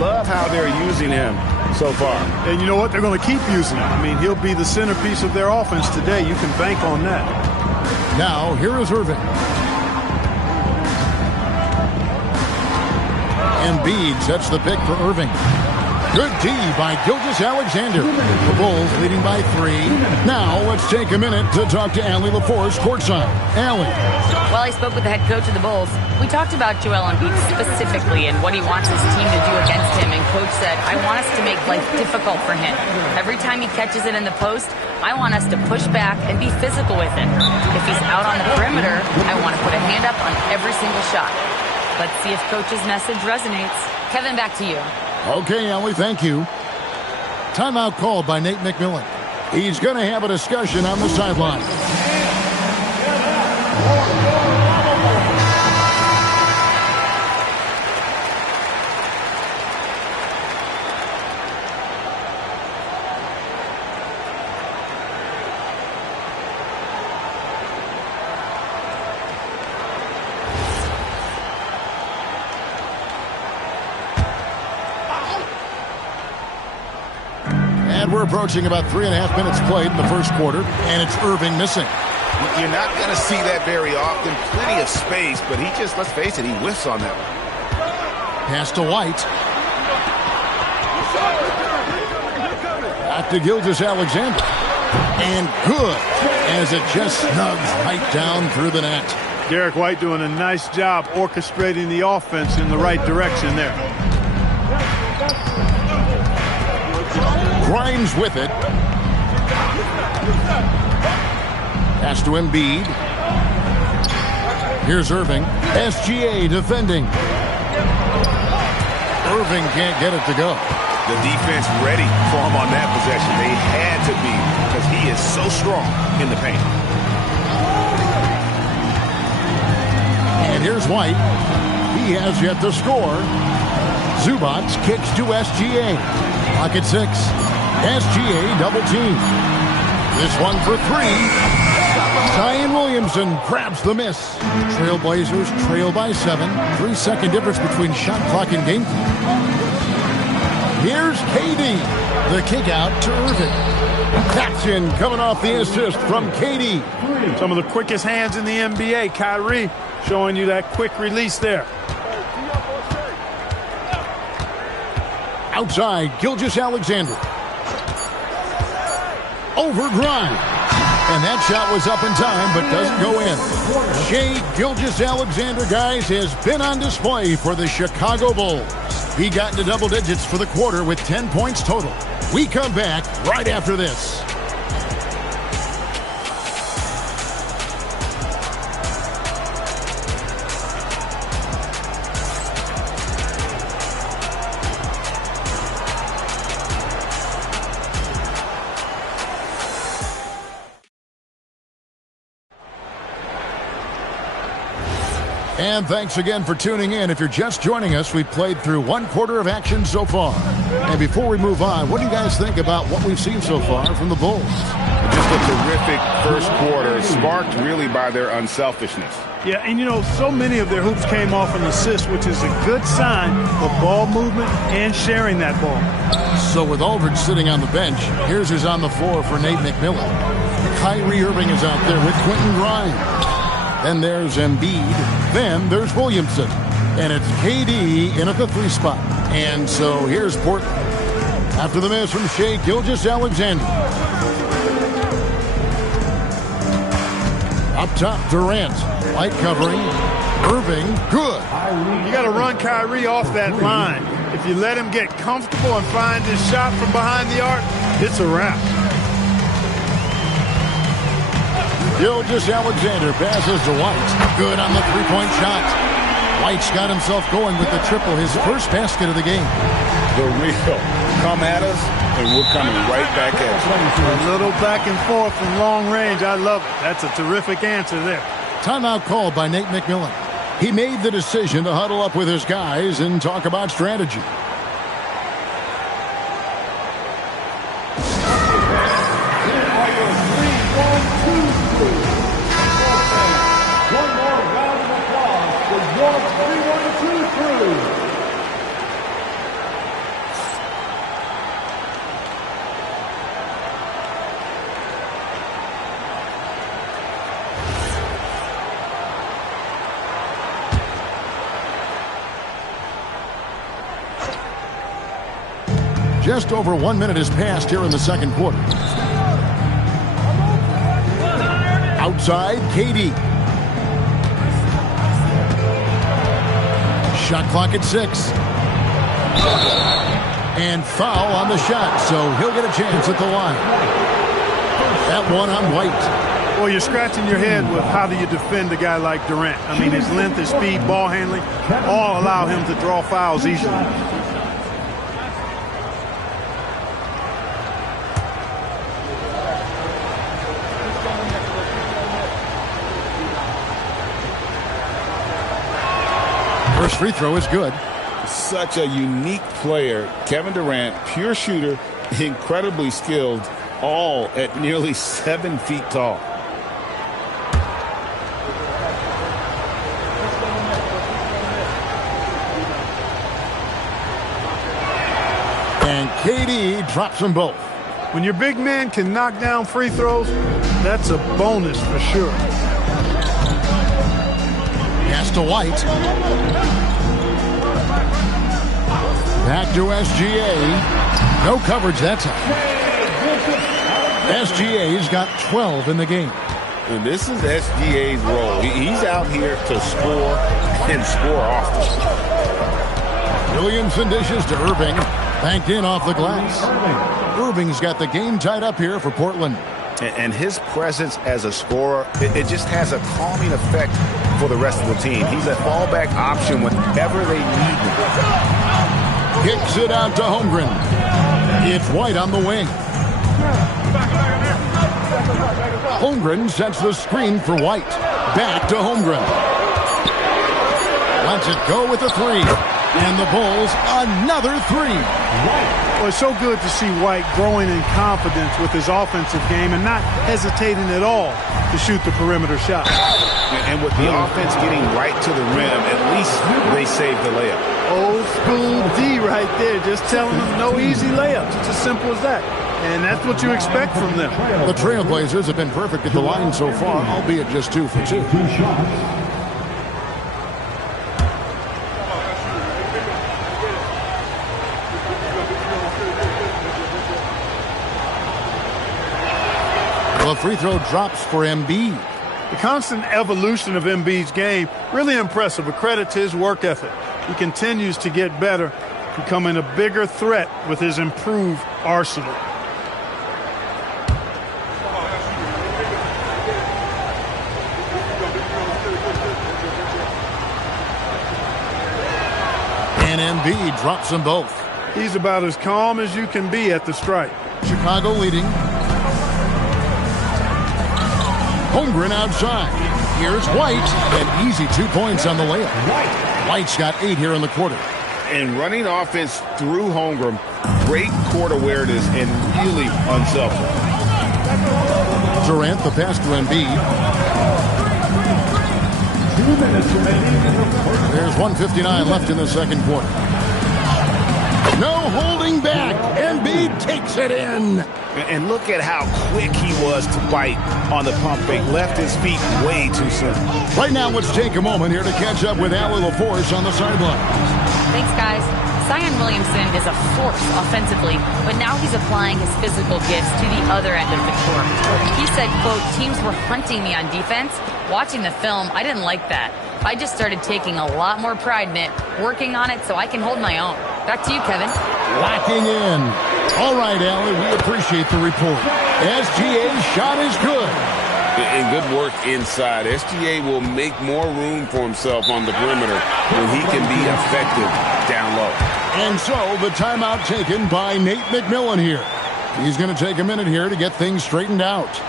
Love how they're using him so far. And you know what? They're going to keep using him. I mean, he'll be the centerpiece of their offense today. You can bank on that. Now, here is Irving. Embiid sets the pick for Irving. Good D by Gilgeous-Alexander. The Bulls leading by 3. Now, let's take a minute to talk to Allie LaForce courtside. Allie. Well, I spoke with the head coach of the Bulls. We talked about Joel Embiid specifically and what he wants his team to do against him. And coach said, I want us to make life difficult for him. Every time he catches it in the post, I want us to push back and be physical with him. If he's out on the perimeter, I want to put a hand up on every single shot. Let's see if coach's message resonates. Kevin, back to you. Okay, Allie, thank you. Timeout called by Nate McMillan. He's going to have a discussion on the sideline. And we're approaching about 3.5 minutes played in the first quarter, and it's Irving missing. You're not going to see that very often. Plenty of space, but he just, let's face it, he whiffs on that one. Pass to White. Back to Gilgeous-Alexander. And good, as it just snugs right down through the net. Derek White doing a nice job orchestrating the offense in the right direction there. Grimes with it. Pass to Embiid. Here's Irving. SGA defending. Irving can't get it to go. The defense ready for him on that possession. They had to be, because he is so strong in the paint. And here's White. He has yet to score. Zubac kicks to SGA. Clock at 6. SGA double team. This one for 3. Zion Williamson grabs the miss. Trailblazers trail by 7. 3-second difference between shot clock and game clock. Here's KD. The kick out to Irving. That's in, coming off the assist from KD. Some of the quickest hands in the NBA. Kyrie showing you that quick release there. Outside, Gilgeous-Alexander. Over Grimes. And that shot was up in time, but doesn't go in. Shai Gilgeous-Alexander, guys, has been on display for the Chicago Bulls. He got into double digits for the quarter with 10 points total. We come back right after this. And thanks again for tuning in. If you're just joining us, we've played through one quarter of action so far. And before we move on, what do you guys think about what we've seen so far from the Bulls? Just a terrific first quarter, sparked really by their unselfishness. Yeah, and you know, so many of their hoops came off an assist, which is a good sign of ball movement and sharing that ball. So with Aldridge sitting on the bench, here's who's on the floor for Nate McMillan. Kyrie Irving is out there with Quentin Grimes. Then there's Embiid. Then there's Williamson. And it's KD in at the 3 spot. And so here's Portland. After the miss from Shai Gilgeous-Alexander. Up top, Durant. Light covering. Irving, good. You got to run Kyrie off that line. If you let him get comfortable and find his shot from behind the arc, it's a wrap. Gilgeous-Alexander passes to White. Good on the 3-point shot. White's got himself going with the triple, his first basket of the game. The real. Come at us, and we're coming right back at you. A little back and forth from long range. I love it. That's a terrific answer there. Timeout called by Nate McMillan. He made the decision to huddle up with his guys and talk about strategy. Just over 1 minute has passed here in the second quarter. Outside, KD. Shot clock at 6. And foul on the shot, so he'll get a chance at the line. That one on White. Well, you're scratching your head with how do you defend a guy like Durant. I mean, his length, his speed, ball handling, all allow him to draw fouls easily. First free throw is good. Such a unique player. Kevin Durant, pure shooter, incredibly skilled, all at nearly 7 feet tall. And KD drops them both. When your big man can knock down free throws, that's a bonus for sure. Pass to White. Back to SGA. No coverage that time. SGA's got 12 in the game. And this is SGA's role. He's out here to score and score often. Williamson dishes to Irving. Banked in off the glass. Irving's got the game tied up here for Portland. And his presence as a scorer, it just has a calming effect for the rest of the team. He's a fallback option whenever they need him. Kicks it out to Holmgren. It's White on the wing. Holmgren sets the screen for White. Back to Holmgren. Lets it go with a three. And the Bulls, another three. Well, it's so good to see White growing in confidence with his offensive game and not hesitating at all to shoot the perimeter shot. And with the offense getting right to the rim, at least they saved the layup. Old school D right there, just telling them no easy layups. It's as simple as that. And that's what you expect from them. The Trailblazers have been perfect at the line so far, albeit just 2 for 2. The free throw drops for Embiid. The constant evolution of Embiid's game, really impressive. A credit to his work ethic. He continues to get better, becoming a bigger threat with his improved arsenal. And Embiid drops them both. He's about as calm as you can be at the stripe. Chicago leading. Holmgren outside. Here's White. An easy 2 points on the layup. White's got 8 here in the quarter. And running offense through Holmgren, great court awareness and really unselfish. Durant, the pass to Embiid. 2 minutes remaining. There's 1:59 left in the second quarter. No holding back. Embiid takes it in. And look at how quick he was to bite on the pump fake. Left his feet way too soon. Right now, let's take a moment here to catch up with Allie LaForce on the sideline. Thanks, guys. Zion Williamson is a force offensively, but now he's applying his physical gifts to the other end of the court. He said, quote, teams were hunting me on defense. Watching the film, I didn't like that. I just started taking a lot more pride in it, working on it so I can hold my own. Back to you, Kevin. Locking in. All right, Allie, we appreciate the report. SGA's shot is good. And good work inside. SGA will make more room for himself on the perimeter when he can be effective down low. And so the timeout taken by Nate McMillan here. He's going to take a minute here to get things straightened out.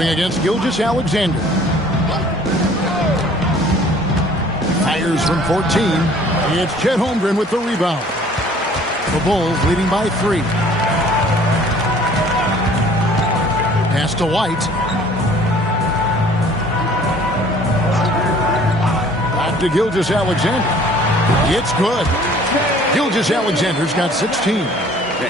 Against Gilgeous-Alexander. Fires from 14. It's Chet Holmgren with the rebound. The Bulls leading by 3. Pass to White. Back to Gilgeous-Alexander. It's good. Gilgeous-Alexander's got 16.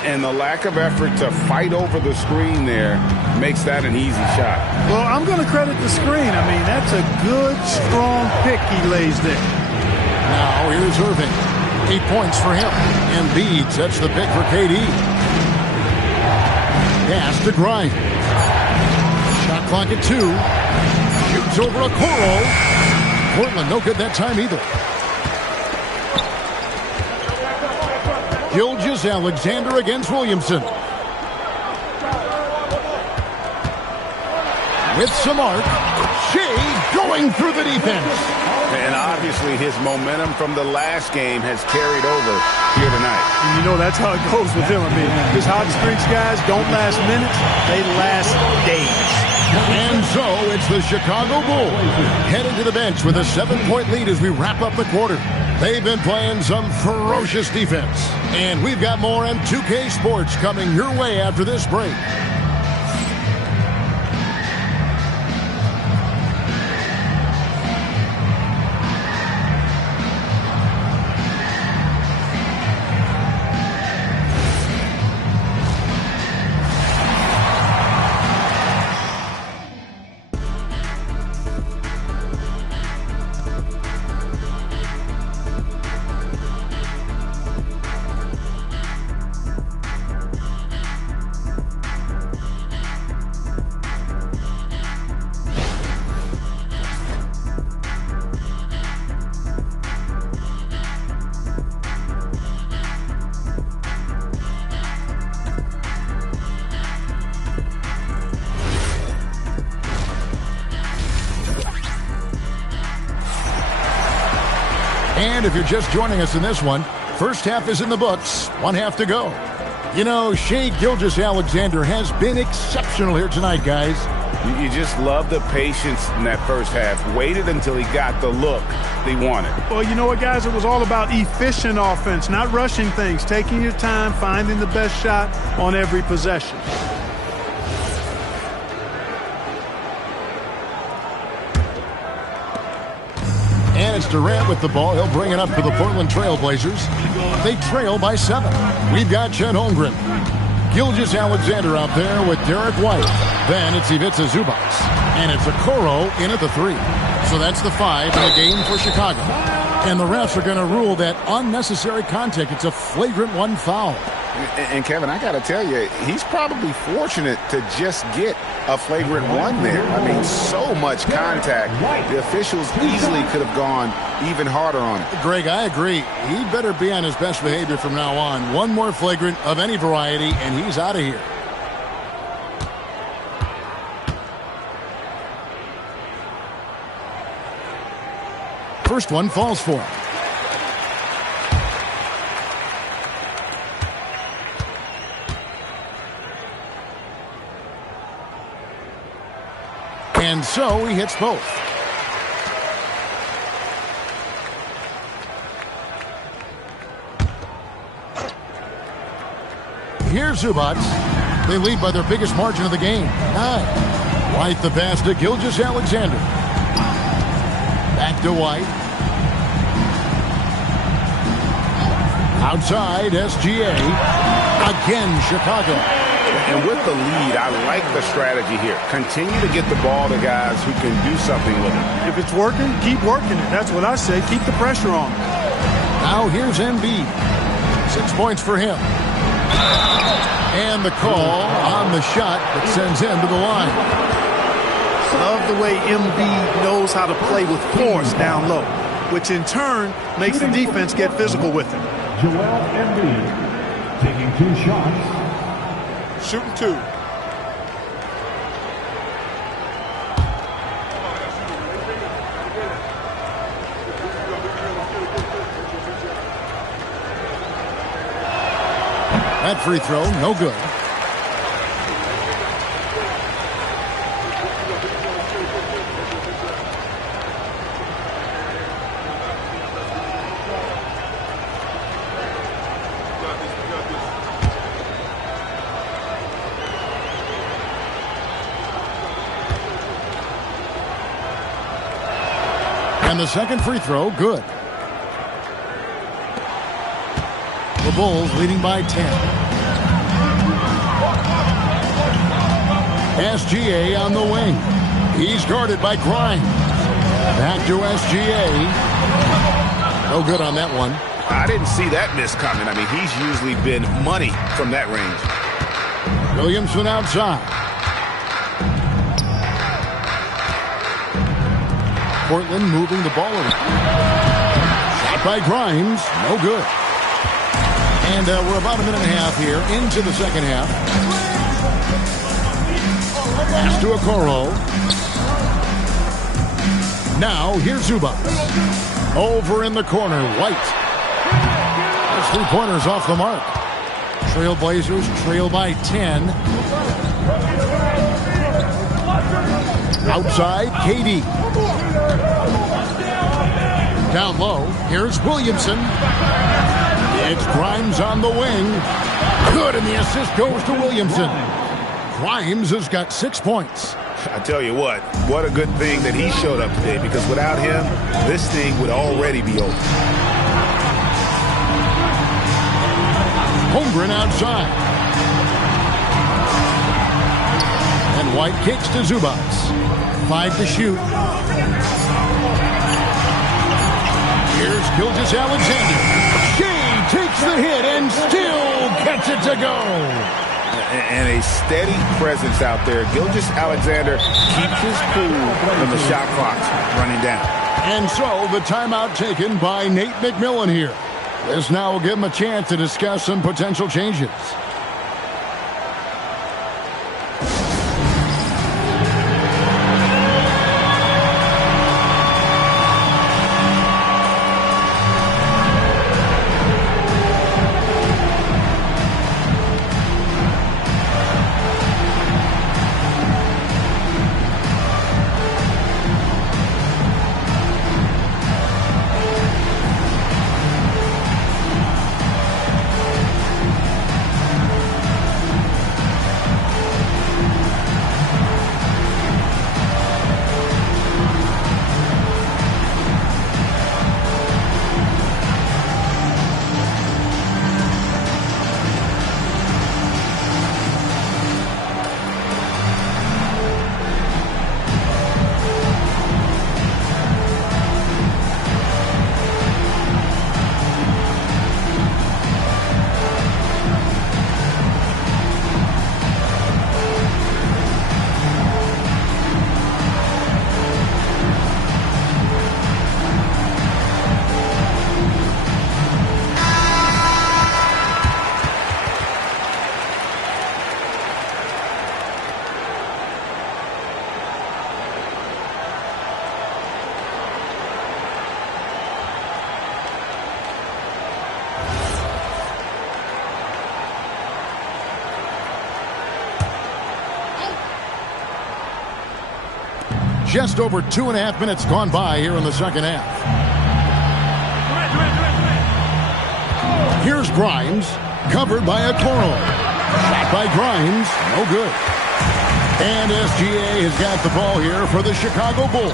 And the lack of effort to fight over the screen there makes that an easy shot. Well, I'm going to credit the screen. I mean, that's a good, strong pick he lays there. Now here's Irving. 8 points for him. Embiid sets the pick for KD. Pass to Grimes. Shot clock at 2. Shoots over Okoro. Portland no good that time either. Gilgeous-Alexander against Williamson. With some arc. Shea going through the defense. And obviously his momentum from the last game has carried over here tonight. And you know that's how it goes with him. I mean, his hot streaks, guys, don't last minutes. They last days. And so it's the Chicago Bulls heading to the bench with a 7-point lead as we wrap up the quarter. They've been playing some ferocious defense. And we've got more on 2K Sports coming your way after this break. And if you're just joining us in this one, first half is in the books, 1 half to go. You know, Shea Gilgeous-Alexander has been exceptional here tonight, guys. You just love the patience in that first half. Waited until he got the look they wanted. Well, you know what, guys? It was all about efficient offense, not rushing things, taking your time, finding the best shot on every possession. And it's Durant with the ball. He'll bring it up for the Portland Trail Blazers. They trail by 7. We've got Chet Holmgren. Gilgeous-Alexander out there with Derek White. Then it's Ivica Zubac. And it's Okoro in at the 3. So that's the 5 in the game for Chicago. And the refs are going to rule that unnecessary contact. It's a flagrant 1 foul. And Kevin, I got to tell you, he's probably fortunate to just get a flagrant 1 there. I mean, so much contact. The officials easily could have gone even harder on it. Greg, I agree. He better be on his best behavior from now on. 1 more flagrant of any variety, and he's out of here. First one falls for him. And so he hits both. Here's Zubac. They lead by their biggest margin of the game, 9. White the pass to Gilgeous-Alexander. Back to White. Outside, SGA. Again, Chicago. And with the lead, I like the strategy here. Continue to get the ball to guys who can do something with it. If it's working, keep working it. That's what I say. Keep the pressure on. Now here's Embiid. 6 points for him. And the call on the shot that sends him to the line. Love the way Embiid knows how to play with force down low, which in turn makes the defense get physical with him. Joel Embiid taking 2 shots. Shooting 2. That free throw, no good. And the second free throw, good. The Bulls leading by 10. SGA on the wing. He's guarded by Grimes. Back to SGA. No good on that one. I didn't see that miss coming. I mean, he's usually been money from that range. Williamson outside. Portland moving the ball around. Shot by Grimes. No good. And we're about a minute and a half here into the second half. Pass to Okoro. Now, here's Zubac. Over in the corner, White. His three-pointers off the mark. Trailblazers trail by 10. Outside, KD. Down low, here's Williamson. It's Grimes on the wing. Good, and the assist goes to Williamson. Grimes has got 6 points. I tell you what a good thing that he showed up today, because without him, this thing would already be over. Holmgren outside. And White kicks to Zubac. 5 to shoot. Here's Gilgeous-Alexander. Shea takes the hit and still gets it to go. And a steady presence out there. Gilgeous-Alexander keeps his cool when the shot clock's running down. And so the timeout taken by Nate McMillan here. This now will give him a chance to discuss some potential changes. Just over 2.5 minutes gone by here in the second half. Here's Grimes, covered by Okoro. Shot by Grimes, no good. And SGA has got the ball here for the Chicago Bulls.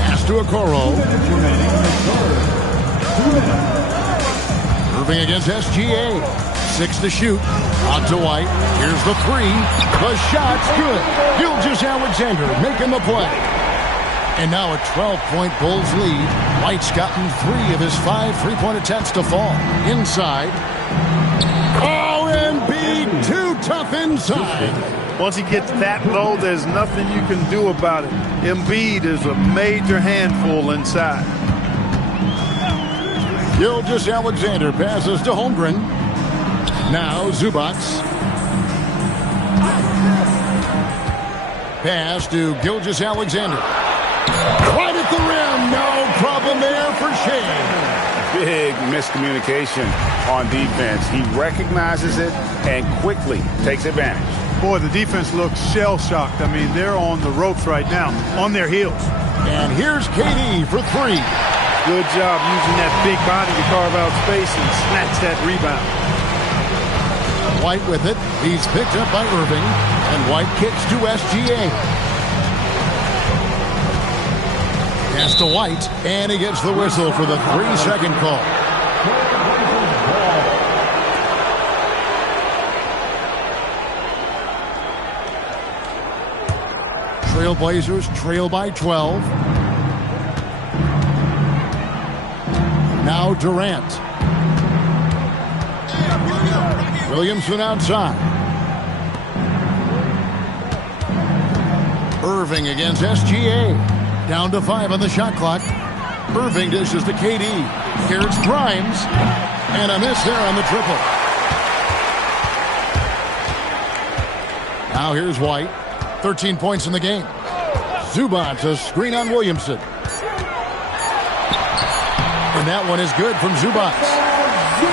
Pass to Okoro. Irving against SGA. 6 to shoot. On to White. Here's the three. The shot's good. Gilgeous-Alexander making the play. And now a 12-point Bulls lead. White's gotten 3 of his 5 3-point attempts to fall. Inside. Oh, Embiid too tough inside. Once he gets that low, there's nothing you can do about it. Embiid is a major handful inside. Gilgeous-Alexander passes to Holmgren. Now Zubac. Pass to Gilgeous-Alexander. Right at the rim. No problem there for Shea. Big miscommunication on defense. He recognizes it and quickly takes advantage. Boy, the defense looks shell-shocked. I mean, they're on the ropes right now, on their heels. And here's KD for 3. Good job using that big body to carve out space and snatch that rebound. White with it. He's picked up by Irving. And White kicks to SGA. Pass to White, and he gets the whistle for the 3-second call. Trailblazers trail by 12. Now Durant. Williamson outside. Irving against SGA. Down to 5 on the shot clock. Irving dishes to KD. Here's Grimes. And a miss there on the triple. Now here's White. 13 points in the game. Zubac, a screen on Williamson. And that one is good from Zubac.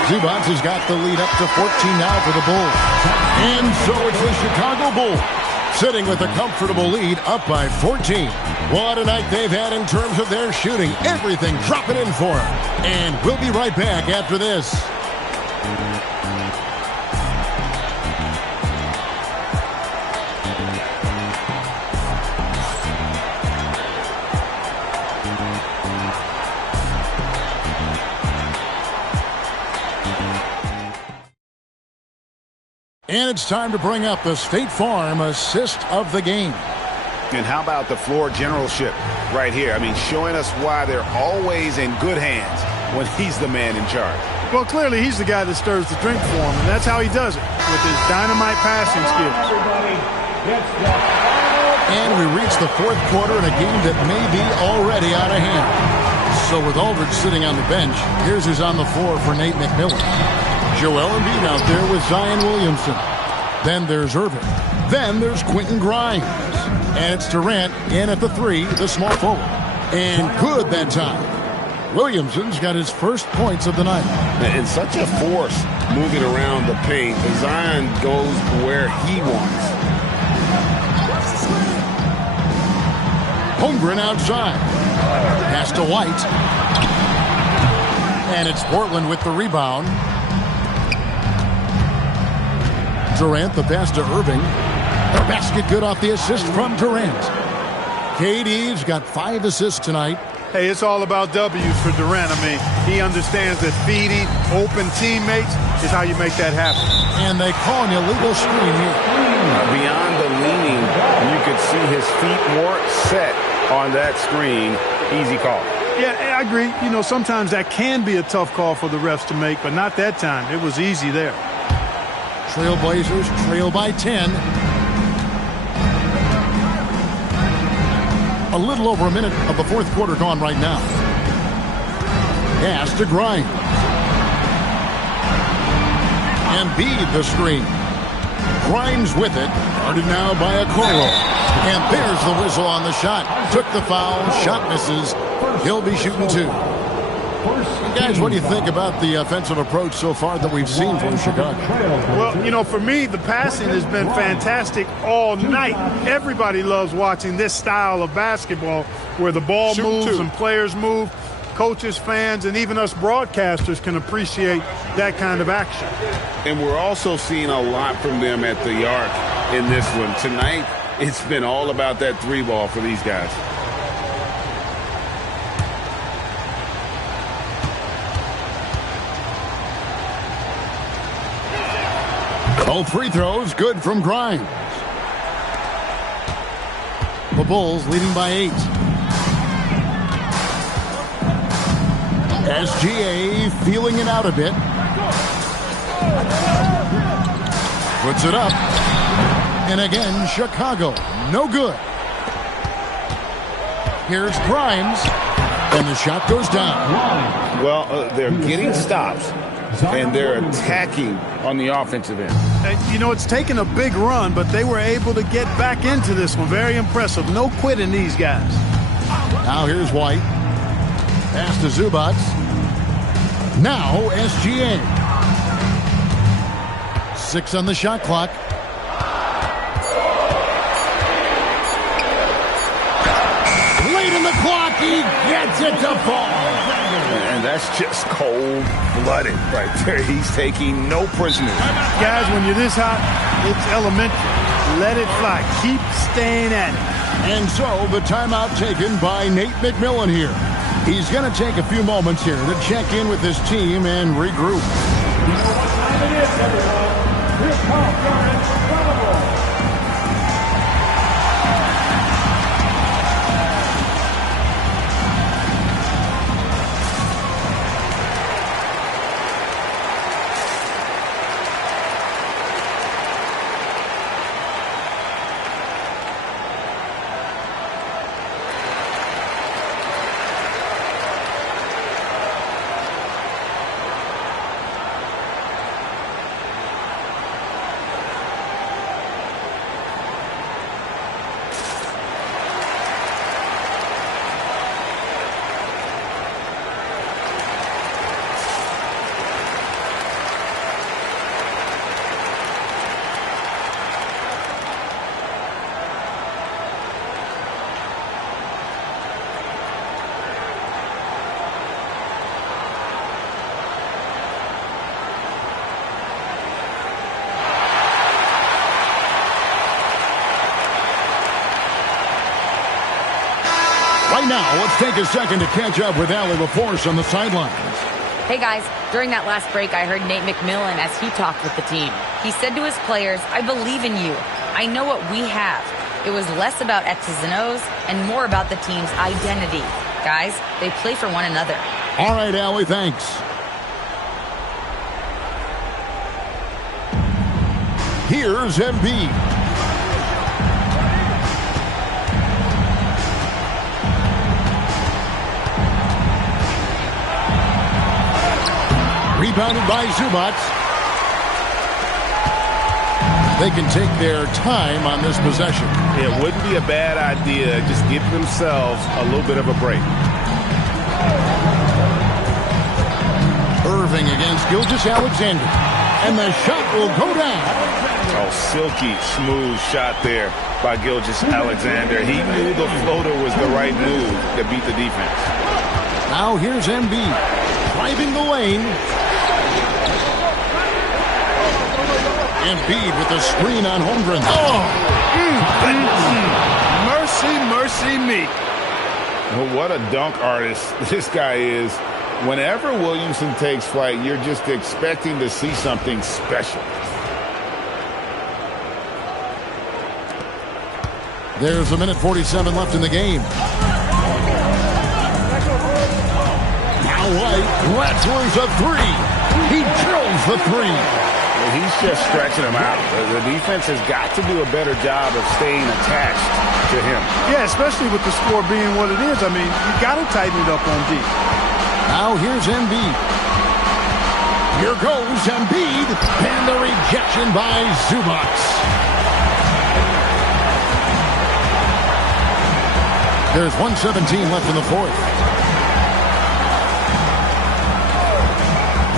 Zubac has got the lead up to 14 now for the Bulls. And so it's the Chicago Bulls sitting with a comfortable lead up by 14. What a night they've had in terms of their shooting. Everything dropping in for them. And we'll be right back after this. And it's time to bring up the State Farm assist of the game. And how about the floor generalship right here? I mean, showing us why they're always in good hands when he's the man in charge. Well, clearly he's the guy that stirs the drink for him, and that's how he does it, with his dynamite passing skills. And we reach the fourth quarter in a game that may be already out of hand. So with Aldridge sitting on the bench, here's who's on the floor for Nate McMillan. Joel Embiid out there with Zion Williamson. Then there's Irving. Then there's Quentin Grimes. And it's Durant in at the 3, the small forward. And good that time. Williamson's got his first points of the night. And such a force moving around the paint. Zion goes where he wants. Holmgren outside. Pass to White. And it's Portland with the rebound. Durant, the pass to Irving. The basket good off the assist from Durant. KD's got 5 assists tonight. Hey, it's all about W's for Durant. I mean, he understands that feeding open teammates is how you make that happen. And they call an illegal screen here. Beyond the leaning, you could see his feet weren't set on that screen. Easy call. Yeah, I agree. You know, sometimes that can be a tough call for the refs to make, but not that time. It was easy there. Trailblazers trail by 10. A little over a minute of the fourth quarter gone right now. Pass to Grimes. Embiid the screen. Grimes with it. Guarded now by Okoro. And there's the whistle on the shot. Took the foul. Shot misses. He'll be shooting 2. Guys, what do you think about the offensive approach so far that we've seen from Chicago? Well, you know, for me, the passing has been fantastic all night. Everybody loves watching this style of basketball where the ball moves and players move. Coaches, fans, and even us broadcasters can appreciate that kind of action. And we're also seeing a lot from them at the arc in this one. Tonight, it's been all about that 3-ball for these guys. Both free throws good from Grimes. The Bulls leading by 8. SGA feeling it out a bit. Puts it up. And again, Chicago. No good. Here's Grimes. And the shot goes down. Well, they're getting stops. And they're attacking on the offensive end. You know, it's taken a big run, but they were able to get back into this one. Very impressive. No quitting these guys. Now here's White. Pass to Zubac. Now SGA. 6 on the shot clock. Late in the clock, he gets it to fall. And that's just cold-blooded right there. He's taking no prisoners. Guys, when you're this hot, it's elementary. Let it fly. Keep staying at it. And so the timeout taken by Nate McMillan here. He's going to take a few moments here to check in with his team and regroup. You know what time it is, everyone. Here comes your incredible. Right now, let's take a second to catch up with Allie LaForce on the sidelines. Hey guys, during that last break, I heard Nate McMillan as he talked with the team. He said to his players, "I believe in you. I know what we have." It was less about X's and O's and more about the team's identity. Guys, they play for one another. All right, Allie, thanks. Here's Embiid. Rebounded by Zubac. They can take their time on this possession. It wouldn't be a bad idea. Just give themselves a little bit of a break. Irving against Gilgeous-Alexander. And the shot will go down. Oh, silky smooth shot there by Gilgeous-Alexander. He knew the floater was the right move to beat the defense. Now here's Embiid. Driving the lane. Embiid with the screen on Holmgren. Oh! Mercy, mercy me. Well, what a dunk artist this guy is. Whenever Williamson takes flight, you're just expecting to see something special. There's 1:47 left in the game. Now White, Wetzler's a three. He drills the three. Well, he's just stretching him out. The defense has got to do a better job of staying attached to him. Yeah, especially with the score being what it is. I mean, you got to tighten it up on D. Now here's Embiid. Here goes Embiid. And the rejection by Zubac. There's 1:17 left in the fourth.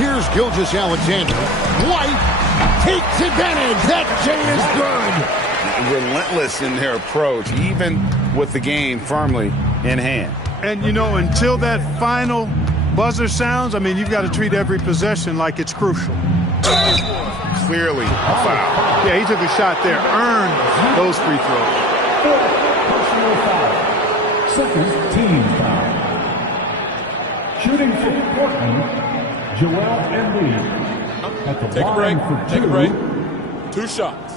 Here's Gilgeous-Alexander. White takes advantage. That J is good. Relentless in their approach, even with the game firmly in hand. And, you know, until that final buzzer sounds, I mean, you've got to treat every possession like it's crucial. Clearly a foul. Yeah, he took a shot there. Earned those free throws. Personal foul. Second team foul. Shooting for Portland, Joel Embiid. At the Take a break. line for Take a two. break. 2 shots.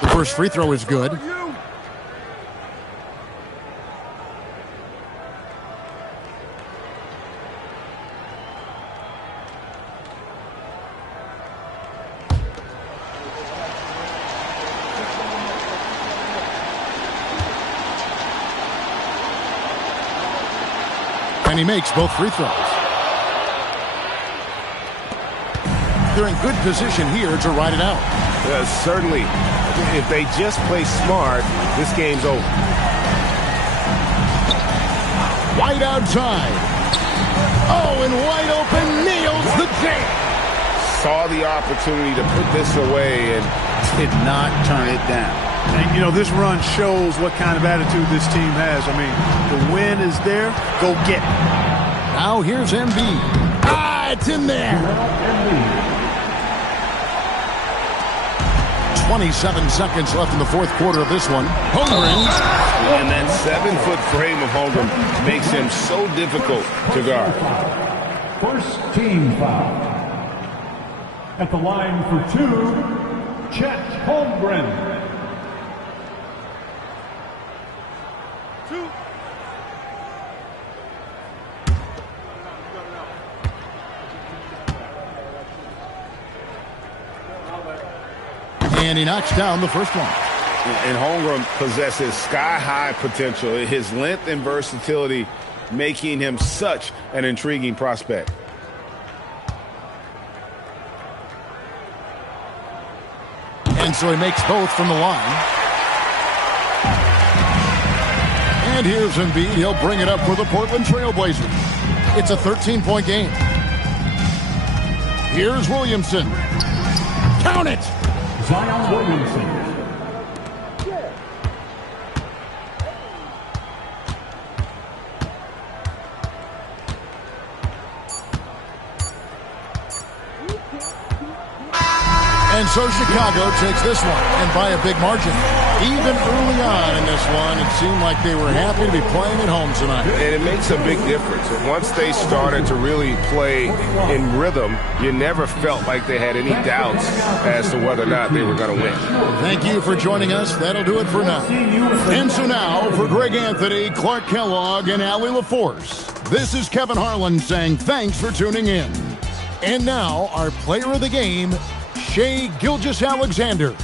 The first free throw is good. And he makes both free throws. They're in good position here to ride it out. Certainly, if they just play smart, this game's over. White outside. Oh, and White open, nails the jam. Saw the opportunity to put this away and did not turn it down. And, you know, this run shows what kind of attitude this team has. I mean, the win is there. Go get it. Now here's Embiid. It's in there. 27 seconds left in the fourth quarter of this one. Holmgren. And that 7-foot frame of Holmgren makes him so difficult to guard. First team foul. At the line for 2, Chet Holmgren. And he knocks down the first one. And Holmgren possesses sky-high potential. His length and versatility making him such an intriguing prospect. And so he makes both from the line. And here's Embiid. He'll bring it up for the Portland Trailblazers. It's a 13-point game. Here's Williamson. Count it! Zion Williamson. And so Chicago takes this one, and by a big margin. Even early on in this one, it seemed like they were happy to be playing at home tonight. And it makes a big difference. Once they started to really play in rhythm, you never felt like they had any doubts as to whether or not they were going to win. Thank you for joining us. That'll do it for now. And so now, for Greg Anthony, Clark Kellogg, and Allie LaForce, this is Kevin Harlan saying thanks for tuning in. And now, our player of the game, Shai Gilgeous-Alexander.